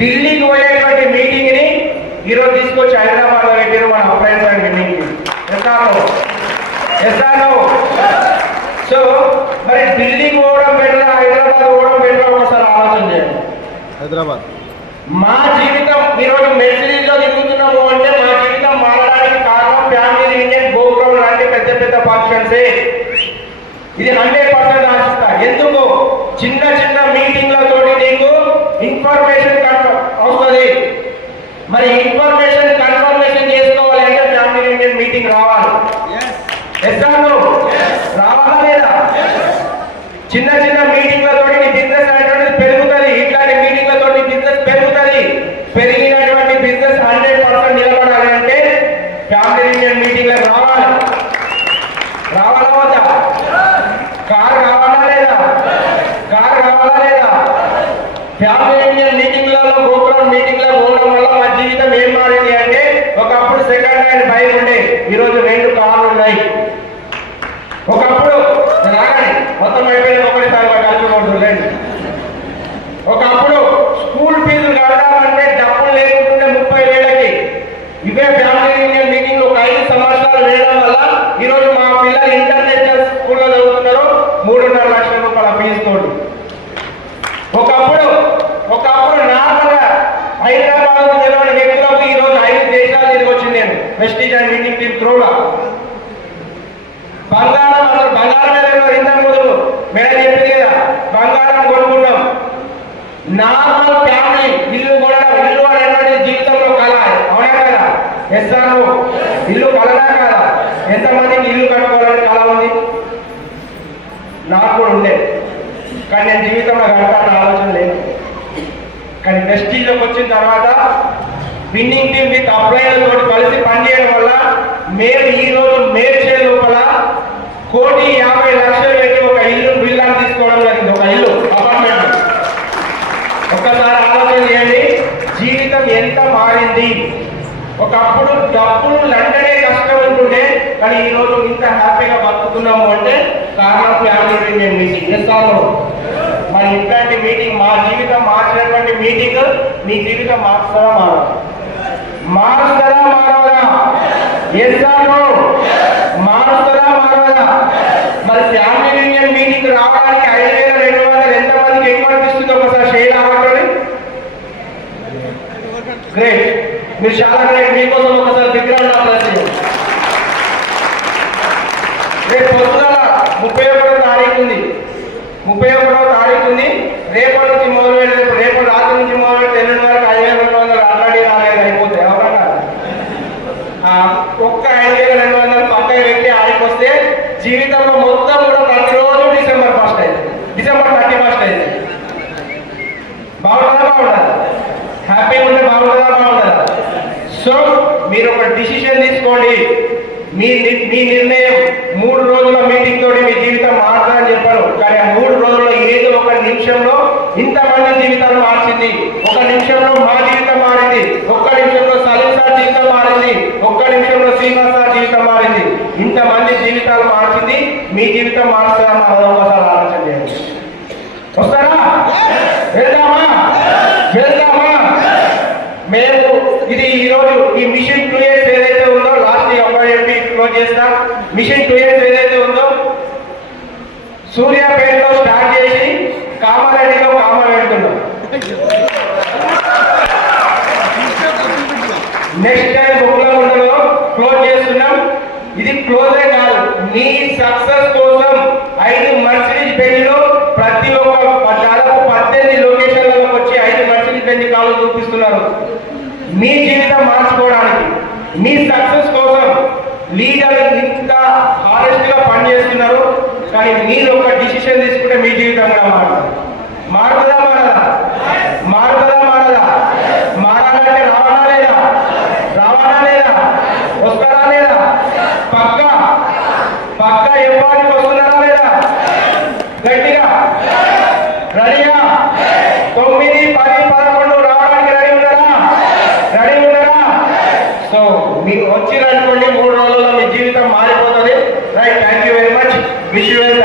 ఢిల్లీకి పోయేటువంటి మీటింగ్ ని ఈరోజు తీసుకొచ్చి హైదరాబాద్ లో పెట్టారు మన appliances and winning team. SRO. So మరి ఢిల్లీకి పోవడం బెటర్, హైదరాబాద్ పోవడం బెటర్, ఒకసారి ఆలోచన చేయండి. హైదరాబాద్. మా జీవితం ఈరోజు మెర్సిడీస్ లో తిరుగుతున్నాము అంటే మా జీవితం మారడానికి కారణం ఫ్యామిలీ యూనియన్, గోకురం లాంటి పెద్ద పెద్ద ఫంక్షన్సే. ఇది 100% ఆశిస్తా. ఎందుకు చిన్న చిన్న మీటింగ్లతోటి నీకు ఇన్ఫర్మేషన్ వస్తుంది. మరి ఇన్ఫర్మేషన్ కన్ఫర్మేషన్ చేసుకోవాలి అంటే ఫ్యామిలీ యూనియన్ మీటింగ్ రావాలి. రావాలా లేదా? చిన్న చిన్న మీటింగ్లతో నీ బిజినెస్ అనేటువంటిది పెరుగుతుంది. ఇట్లాంటి మీటింగ్లతో నీ బిజినెస్ పెరుగుతుంది. పెరిగినటువంటి బిజినెస్ 100% నిలబడాలి అంటే ఫ్యామిలీ యూనియన్ మీటింగ్లకు రావాలి. రావాలా వద్దా? కారు కావాలా లేదా? కారు కావాలా లేదా? ఫ్యామిలీ యూనియన్ మీటింగ్లలో గోపురం మీటింగ్లో పోవడం వల్ల మా జీవితం ఏం మారింది అంటే ఒకప్పుడు సెకండ్ హ్యాండ్ బైక్ ఉండే, ఈరోజు 2 కార్లు ఉన్నాయి. ఒకప్పుడు రాగానే మొత్తం అయిపోయిన ఒకటిసారి కలుపుకోండి. ఒకప్పుడు స్కూల్ ఫీజు కడదామంటే డబ్బులు లేకుంటే 30 ఏళ్ళకి. ఇవే ఫ్యామిలీ యూనియన్ మీటింగ్లు ఒక 5 సంవత్సరాలు వేయడం వల్ల ఈరోజు మా పిల్లలు ఇంటర్నేషనల్ స్కూల్లో చదువుతున్నారు 3.5 లక్షల రూపాయల ఫీజు తోటి. ఒకప్పుడు నార్మల్గా హైదరాబాద్ తెలియని వ్యక్తులకు ఈరోజు 5 దేశాలు తిరిగి వచ్చింది నేను వెస్టీజ్ అండ్ మీటింగ్ టీమ్ త్రూగా. బంగారం అసలు బంగారం మీద ఇంతకు ముందు మేడం చెప్పింది కదా, బంగారం కొనుక్కున్నాం. నార్మల్ ఫ్యామిలీ ఇల్లు అనేటువంటి జీవితంలో కళ, అవునా కదా? ఎస్ఆర్ ఇల్లు కలనా కదా? ఎంతమందికి ఇల్లు కట్టుకోవాలని కళ ఉంది? నాకు కూడా ఉండే, కానీ నేను జీవితంలో కట్టాలని ఆలోచన లేదు. కానీ వెస్టీజ్లోకి వచ్చిన తర్వాత విన్నింగ్ టీమ్ విత్ అప్లైన్లతో కలిసి పనిచేయడం వల్ల మేము ఈరోజు మేడ్చే లోపల 1,50,00,000 పెట్టి ఒక ఇల్లు బిల్లాన్ని తీసుకోవడం జరిగింది. ఒక ఇల్లు అపార్ట్మెంట్. ఒక్కసారి ఆలోచన చేయండి, జీవితం ఎంత మారింది. ఒకప్పుడు డబ్బులు లండనే కష్టం ఉంటుండే, కానీ ఈరోజు ఇంత హ్యాపీగా బతుకుతున్నాము అంటే కారణం ఫ్యామిలీ యూనియన్ మీటింగ్. చేస్తాను మరి ఇట్లాంటి మీటింగ్ మా జీవితం మార్చినటువంటి మీటింగ్ మీ జీవితం మారుస్తారా మారవదా? చేస్తాను మారుస్తారా మారవదా? మరి ఫ్యామిలీ యూనియన్ మీటింగ్ రావడానికి 5,200 ఎంతమందికి ఎక్కువ అనిపిస్తుంది? ఒకసారి షేర్ అవ్వండి. గ్రేట్, మీరు చాలా గ్రేట్. మీకోసం ఒకసారి విగ్రహం రేపు పొద్దున 31వ తారీఖు ఉంది. 31వ తారీఖు ఉంది. రేపటి నుంచి మొదలు పెడితే రేపు రాత్రి నుంచి మొదలు పెడితే ఎల్లుండి వరకు 5,200 ఆల్రెడీ అయిపోతాయి. అవునా? ఒక్క 5,200 పక్కన పెట్టి ఆడికి వస్తే జీవితంలో మొత్తం కూడా ప్రతిరోజు డిసెంబర్ 1 అయింది, డిసెంబర్ 31 అయింది. బాగుంటుందా? హ్యాపీగా ఉంటే బాగుంటుందా? సో మీరు ఒక డిసిషన్ తీసుకోండి. మీ నిర్ణయం 3 రోజుల మీటింగ్ తోటి మీ జీవితం మారుతుందని చెప్పారు, కానీ ఆ 3 రోజుల్లో ఏదో ఒక నిమిషంలో ఇంతమంది జీవితాలు మార్చింది. ఒక నిమిషంలో మా జీవితం మారింది, ఒక్క నిమిషంలో సలీం సార్ జీవితం మారింది, ఒక్క నిమిషంలో శ్రీనివాస్ సార్ జీవితం మారింది. ఇంతమంది జీవితాలు మార్చింది. మీ జీవితం మారుస్తారా? ఒకసారి ఆలోచన చేయండి. వస్తారా? వెళ్దామా? మేము ఇది ఈరోజు ఈ మిషన్ 2 years ఏదైతే ఉందో, లాస్ట్ చెప్పి క్లోజ్ చేస్తా. మిషన్ 2 years ఏదైతే ఉందో సూర్యాపేటలో స్టార్ట్ చేసి కామారెడ్డిలో వెళ్తున్నాం. నెక్స్ట్ టైం బొమ్మలగుండలో క్లోజ్ చేస్తున్నాం. ఇది క్లోజే కాదు, మీ సక్సెస్ కోసం 5 మర్సిడీస్ బెంజ్లో ప్రతి ఒక్క దాదాపు 18 లొకేషన్లకు వచ్చి 5 మర్సిడీస్ బెంజ్ కాలు చూపిస్తున్నారు. మీ జీవితం మార్చుకోవడానికి, మీ సక్సెస్ కోసం లీడర్ ఇంత హానెస్ట్ గా పనిచేస్తున్నారు. కానీ మీరు ఒక డిసిషన్ తీసుకుంటే మీ జీవితం మారుతుందా? మారాలంటే రావాలా లేదా? వస్తారా లేదా? పక్కా ఇవ్వడానికి వస్తున్నారా లేదా? గట్టిగా రెడీగా 9, 10, 11 రావడానికి రెడీ ఉన్నారా? సో మీకు వచ్చినటువంటి 3 రోజుల్లో మీ జీవితం మారిపోతుంది. Right, thank you very much. Wish you well.